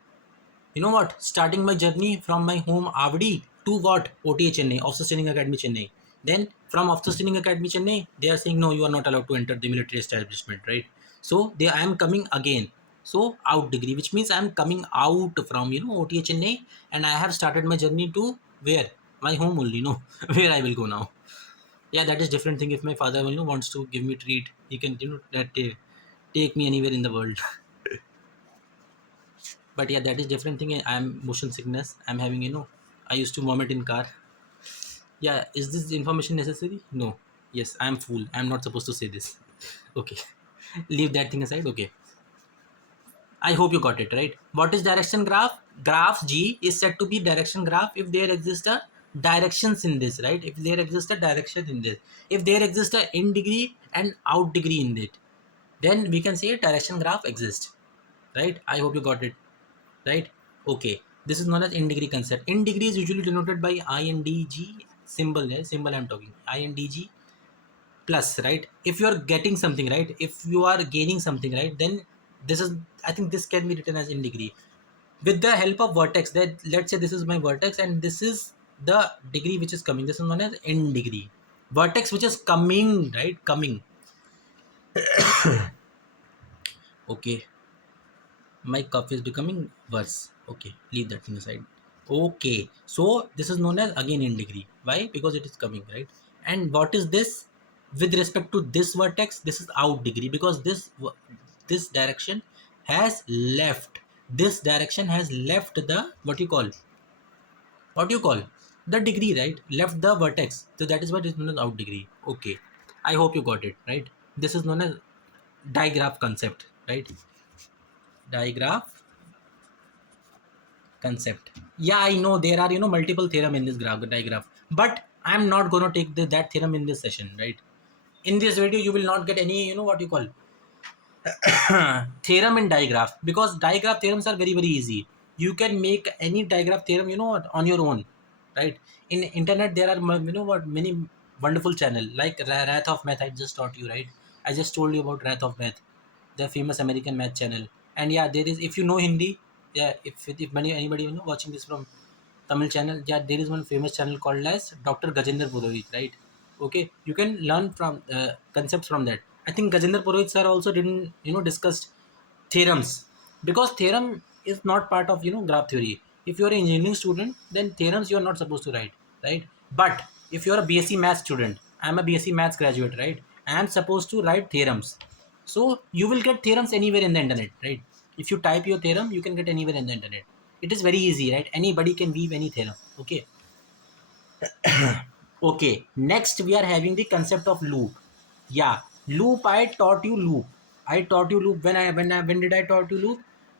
starting my journey from my home Avdi to what, OTA Chennai, Officer Training Academy Chennai. Then from Officer Training Academy Chennai, they are saying no, you are not allowed to enter the military establishment, right? So I am coming again. So out degree, which means I am coming out from OTA Chennai, and I have started my journey to where, my home only, where I will go now. Yeah, that is different thing. If my father wants to give me treat, he can take me anywhere in the world. But yeah, that is different thing. I'm motion sickness, I'm having, I used to vomit in car. Yeah, is this information necessary? No. Yes, I'm fool, I'm not supposed to say this. Okay. Leave that thing aside. Okay, I hope you got it right. What is direction graph? Graph G is said to be direction graph if there exists a directions in this, right? If there exists a direction in this, if there exists a in degree and out degree in it, then we can say direction graph exists, right? I hope you got it right. Okay, this is known as in degree concept. In degree is usually denoted by INDG symbol, symbol I'm talking, INDG plus, right? If you are getting something, right, if you are gaining something, right, then this is, I think this can be written as in degree with the help of vertex. That, let's say this is my vertex and this is the degree which is coming, this is known as in degree. Vertex which is coming, right, coming. Okay, my cough is becoming worse. Okay, leave that thing aside. Okay, so this is known as again in degree. Why? Because it is coming, right? And what is this with respect to this vertex? This is out degree, because this direction has left, this direction has left the, what you call the degree, right? Left the vertex, so that is what is known as out degree. Okay, I hope you got it right. This is known as digraph concept, right? Digraph concept. Yeah, I know there are multiple theorem in this digraph, but I'm not going to take that theorem in this session, right? In this video you will not get any, what you call theorem in digraph, because digraph theorems are very easy. You can make any digraph theorem, on your own, right? In internet there are many wonderful channel like Wrath of Math. I just taught you, right? I just told you about Wrath of Math, the famous American math channel. And yeah, there is, if you know Hindi, yeah, if anybody watching this from Tamil channel, yeah, there is one famous channel called as Dr. Gajendra Purohit, right? Okay, you can learn from concepts from that. I think Gajendra Purohit sir also didn't discussed theorems, because theorem is not part of graph theory. If you are an engineering student, then theorems you are not supposed to write, right? But if you are a BSc math student, I am a BSc maths graduate, right? I am supposed to write theorems. So you will get theorems anywhere in the internet, right? If you type your theorem, you can get anywhere in the internet. It is very easy, right? Anybody can weave any theorem. Okay. Okay, next we are having the concept of loop. Yeah, loop. I taught you loop. I taught you loop when did I taught you loop?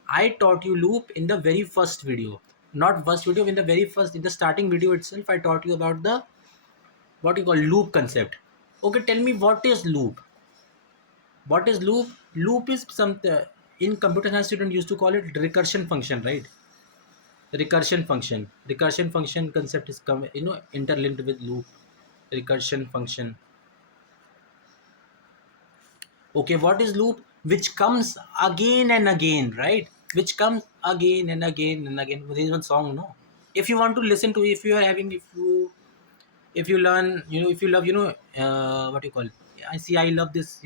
I taught you loop in the very first video. Not first video, in the very first, in the starting video itself, I taught you about the, what you call, loop concept. Okay, tell me what is loop? What is loop? Loop is something in computer science student used to call it recursion function, right? Recursion function. Recursion function concept is interlinked with loop. Recursion function. Okay, what is loop? Which comes again and again, right? Which comes again and again and again. There is one song, no? If you want to listen to, if you are having, if you If you learn, if you love, what you call, I see, I love this,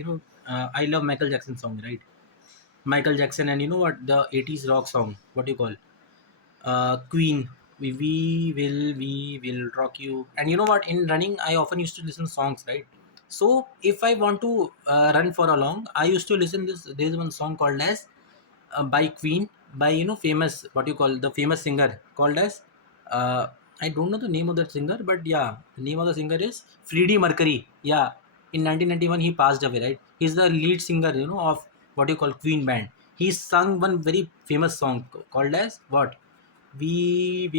I love Michael Jackson song, right? Michael Jackson, and you know what, the 80s rock song, what you call, Queen, we will rock you. And you know what, in running I often used to listen songs, right? So if I want to run for a long, I used to listen this. There is one song called as by Queen, by famous, what you call, the famous singer called as, uh, I don't know the name of that singer, but yeah, the name of the singer is Freddie Mercury. Yeah, in 1991 he passed away, right? He's the lead singer, of what you call Queen band. He sung one very famous song called as what? We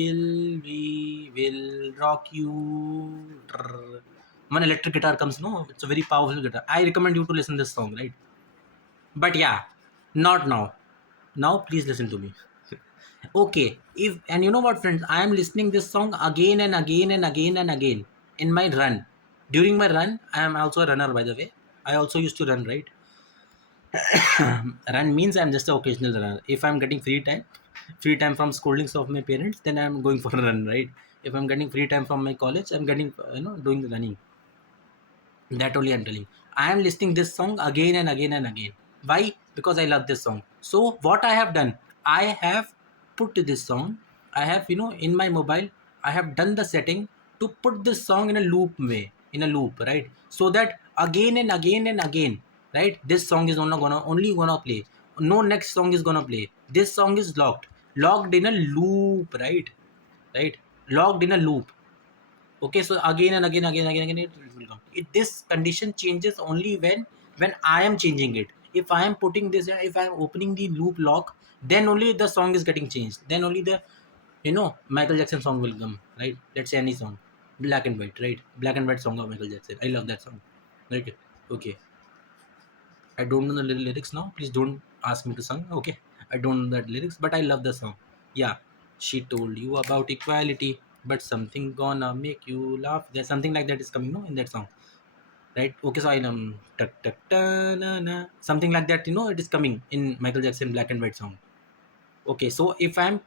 will rock you. One electric guitar comes, no, it's a very powerful guitar. I recommend you to listen this song, right? But yeah, not now. Now please listen to me. Okay, if, and you know what, friends, I am listening this song again and again and again and again in my run. During my run, I am also a runner, by the way. I also used to run, right? Run means I'm just an occasional runner. If I'm getting free time from scoldings of my parents, then I'm going for a run, right? If I'm getting free time from my college, I'm getting, doing the running. That only I'm telling. I am listening this song again and again and again. Why? Because I love this song. So what I have done, I have put this song. I have, in my mobile, I have done the setting to put this song in a loop way, in a loop, right? So that again and again and again, right? This song is only gonna play. No next song is gonna play. This song is locked in a loop, right? Right? Locked in a loop. Okay, so again it will come. This condition changes only when I am changing it. If I am putting this, if I am opening the loop lock, then only the song is getting changed. Then only the, Michael Jackson song will come, right? Let's say any song, black and white, right? Black and white song of Michael Jackson. I love that song, right? Okay, I don't know the lyrics now. Please don't ask me to sing. Okay, I don't know that lyrics, but I love the song. Yeah, she told you about equality, but something gonna make you laugh. There's something like that is coming, no, in that song, right? Okay, so I tuck, tuck, ta, na, na, something like that. It is coming in Michael Jackson black and white song. Okay, so if I'm,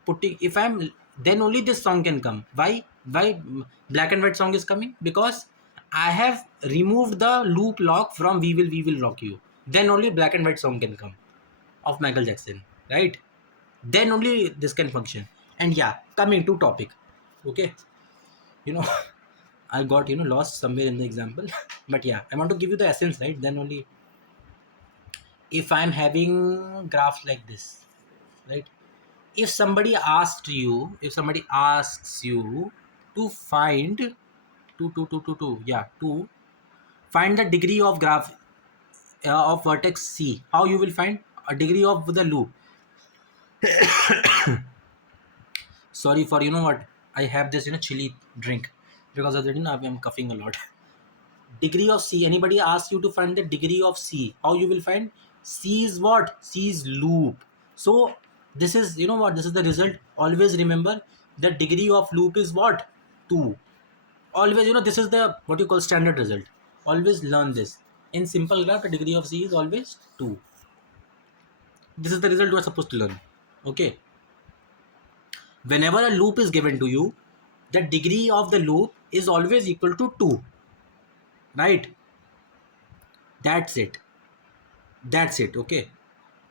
then only this song can come. Why black and white song is coming? Because I have removed the loop lock from we will rock you. Then only black and white song can come of Michael Jackson, right? Then only this can function. And yeah, coming to topic. Okay, you know I got, lost somewhere in the example. But yeah, I want to give you the essence, right? Then only, if I'm having graph like this, right? If somebody asks you to find, to find the degree of graph, of vertex C, how you will find a degree of the loop? Sorry for, what, I have this, chili drink. Because of that, I'm coughing a lot. Degree of C, anybody asks you to find the degree of C, how you will find? C is what? C is loop. So this is, what, this is the result. Always remember, the degree of loop is what? 2. Always, this is the, what you call, standard result. Always learn this. In simple graph, the degree of C is always 2. This is the result you are supposed to learn. Okay, whenever a loop is given to you, the degree of the loop is always equal to 2, right? That's it. Okay,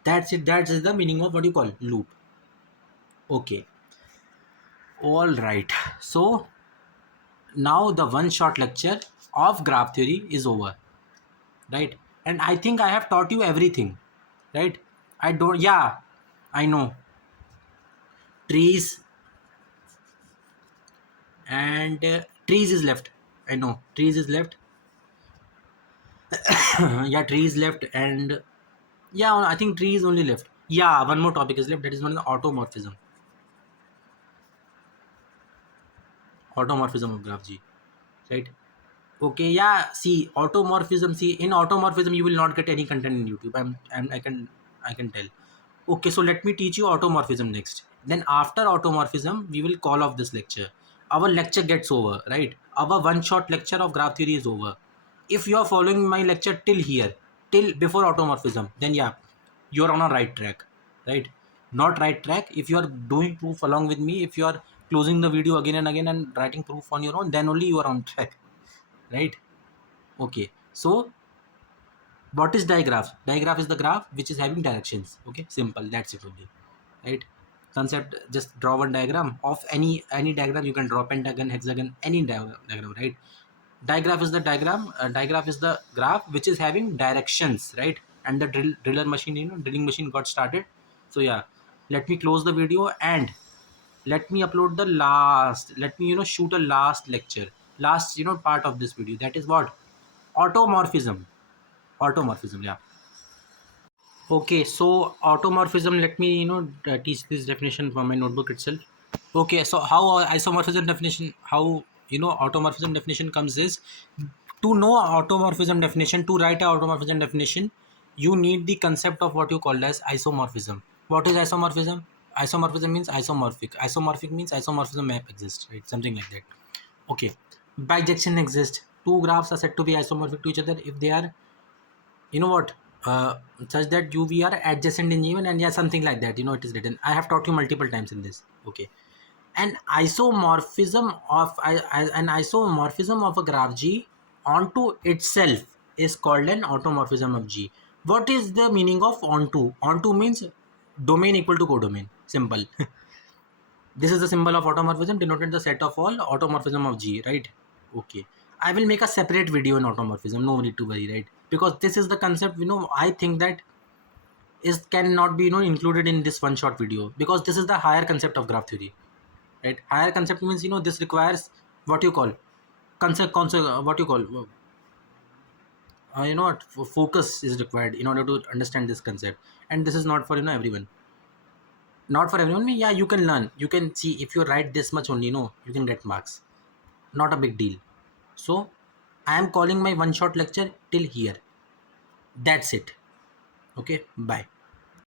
that is the meaning of what you call loop. Okay, all right. So now the one short lecture of graph theory is over, right? And I think I have taught you everything, right? I don't, yeah, I know. Trees, and trees is left. I know trees is left. Yeah, trees left. And yeah, I think tree is only left. Yeah, one more topic is left, that is one, the automorphism of graph G, right? Okay, yeah. See, automorphism. See, in automorphism, you will not get any content in YouTube. I can tell. Okay, so let me teach you automorphism next. Then after automorphism, we will call off this lecture. Our lecture gets over, right? Our one-shot lecture of graph theory is over. If you are following my lecture till here, till before automorphism, then yeah, you're on a right track, right? Not right track. If you are doing proof along with me, if you are closing the video again and again and writing proof on your own, then only you are on track. right? Okay, so what is digraph? Digraph is the graph which is having directions. Okay, simple, that's it only, right? Concept, just draw one diagram of any diagram. You can draw pentagon, hexagon, any diagram, right? Digraph is the diagram, digraph is the graph which is having directions, right? And the driller machine, drilling machine got started. So yeah, let me close the video and let me upload the last, let me shoot a last lecture, last part of this video. That is what? Automorphism. Automorphism, yeah. Okay, so automorphism, let me teach this definition from my notebook itself. Okay, so how isomorphism definition, how automorphism definition comes is, to know automorphism definition, to write a automorphism definition, you need the concept of what you call as isomorphism. What is isomorphism? Isomorphism means isomorphic. Isomorphic means isomorphism map exists, right? Something like that. Okay, bijection exists. Two graphs are said to be isomorphic to each other if they are, you know what, such that uv are adjacent in given, and yeah, something like that, it is written. I have taught you multiple times in this. Okay, an isomorphism of an isomorphism of a graph G onto itself is called an automorphism of G. What is the meaning of onto? Onto means domain equal to codomain. Simple. This is the symbol of automorphism, denoted the set of all automorphism of G, right? Okay. I will make a separate video on automorphism. No need to worry, right? Because this is the concept, I think that is cannot be, included in this one short video, because this is the higher concept of graph theory, right? Higher concept means, this requires what you call concept, what you call, what focus is required in order to understand this concept. And this is not for, everyone. Not for everyone. Yeah, you can learn. You can see if you write this much only, you can get marks. Not a big deal. So I am calling my one shot lecture till here. That's it. Okay, bye.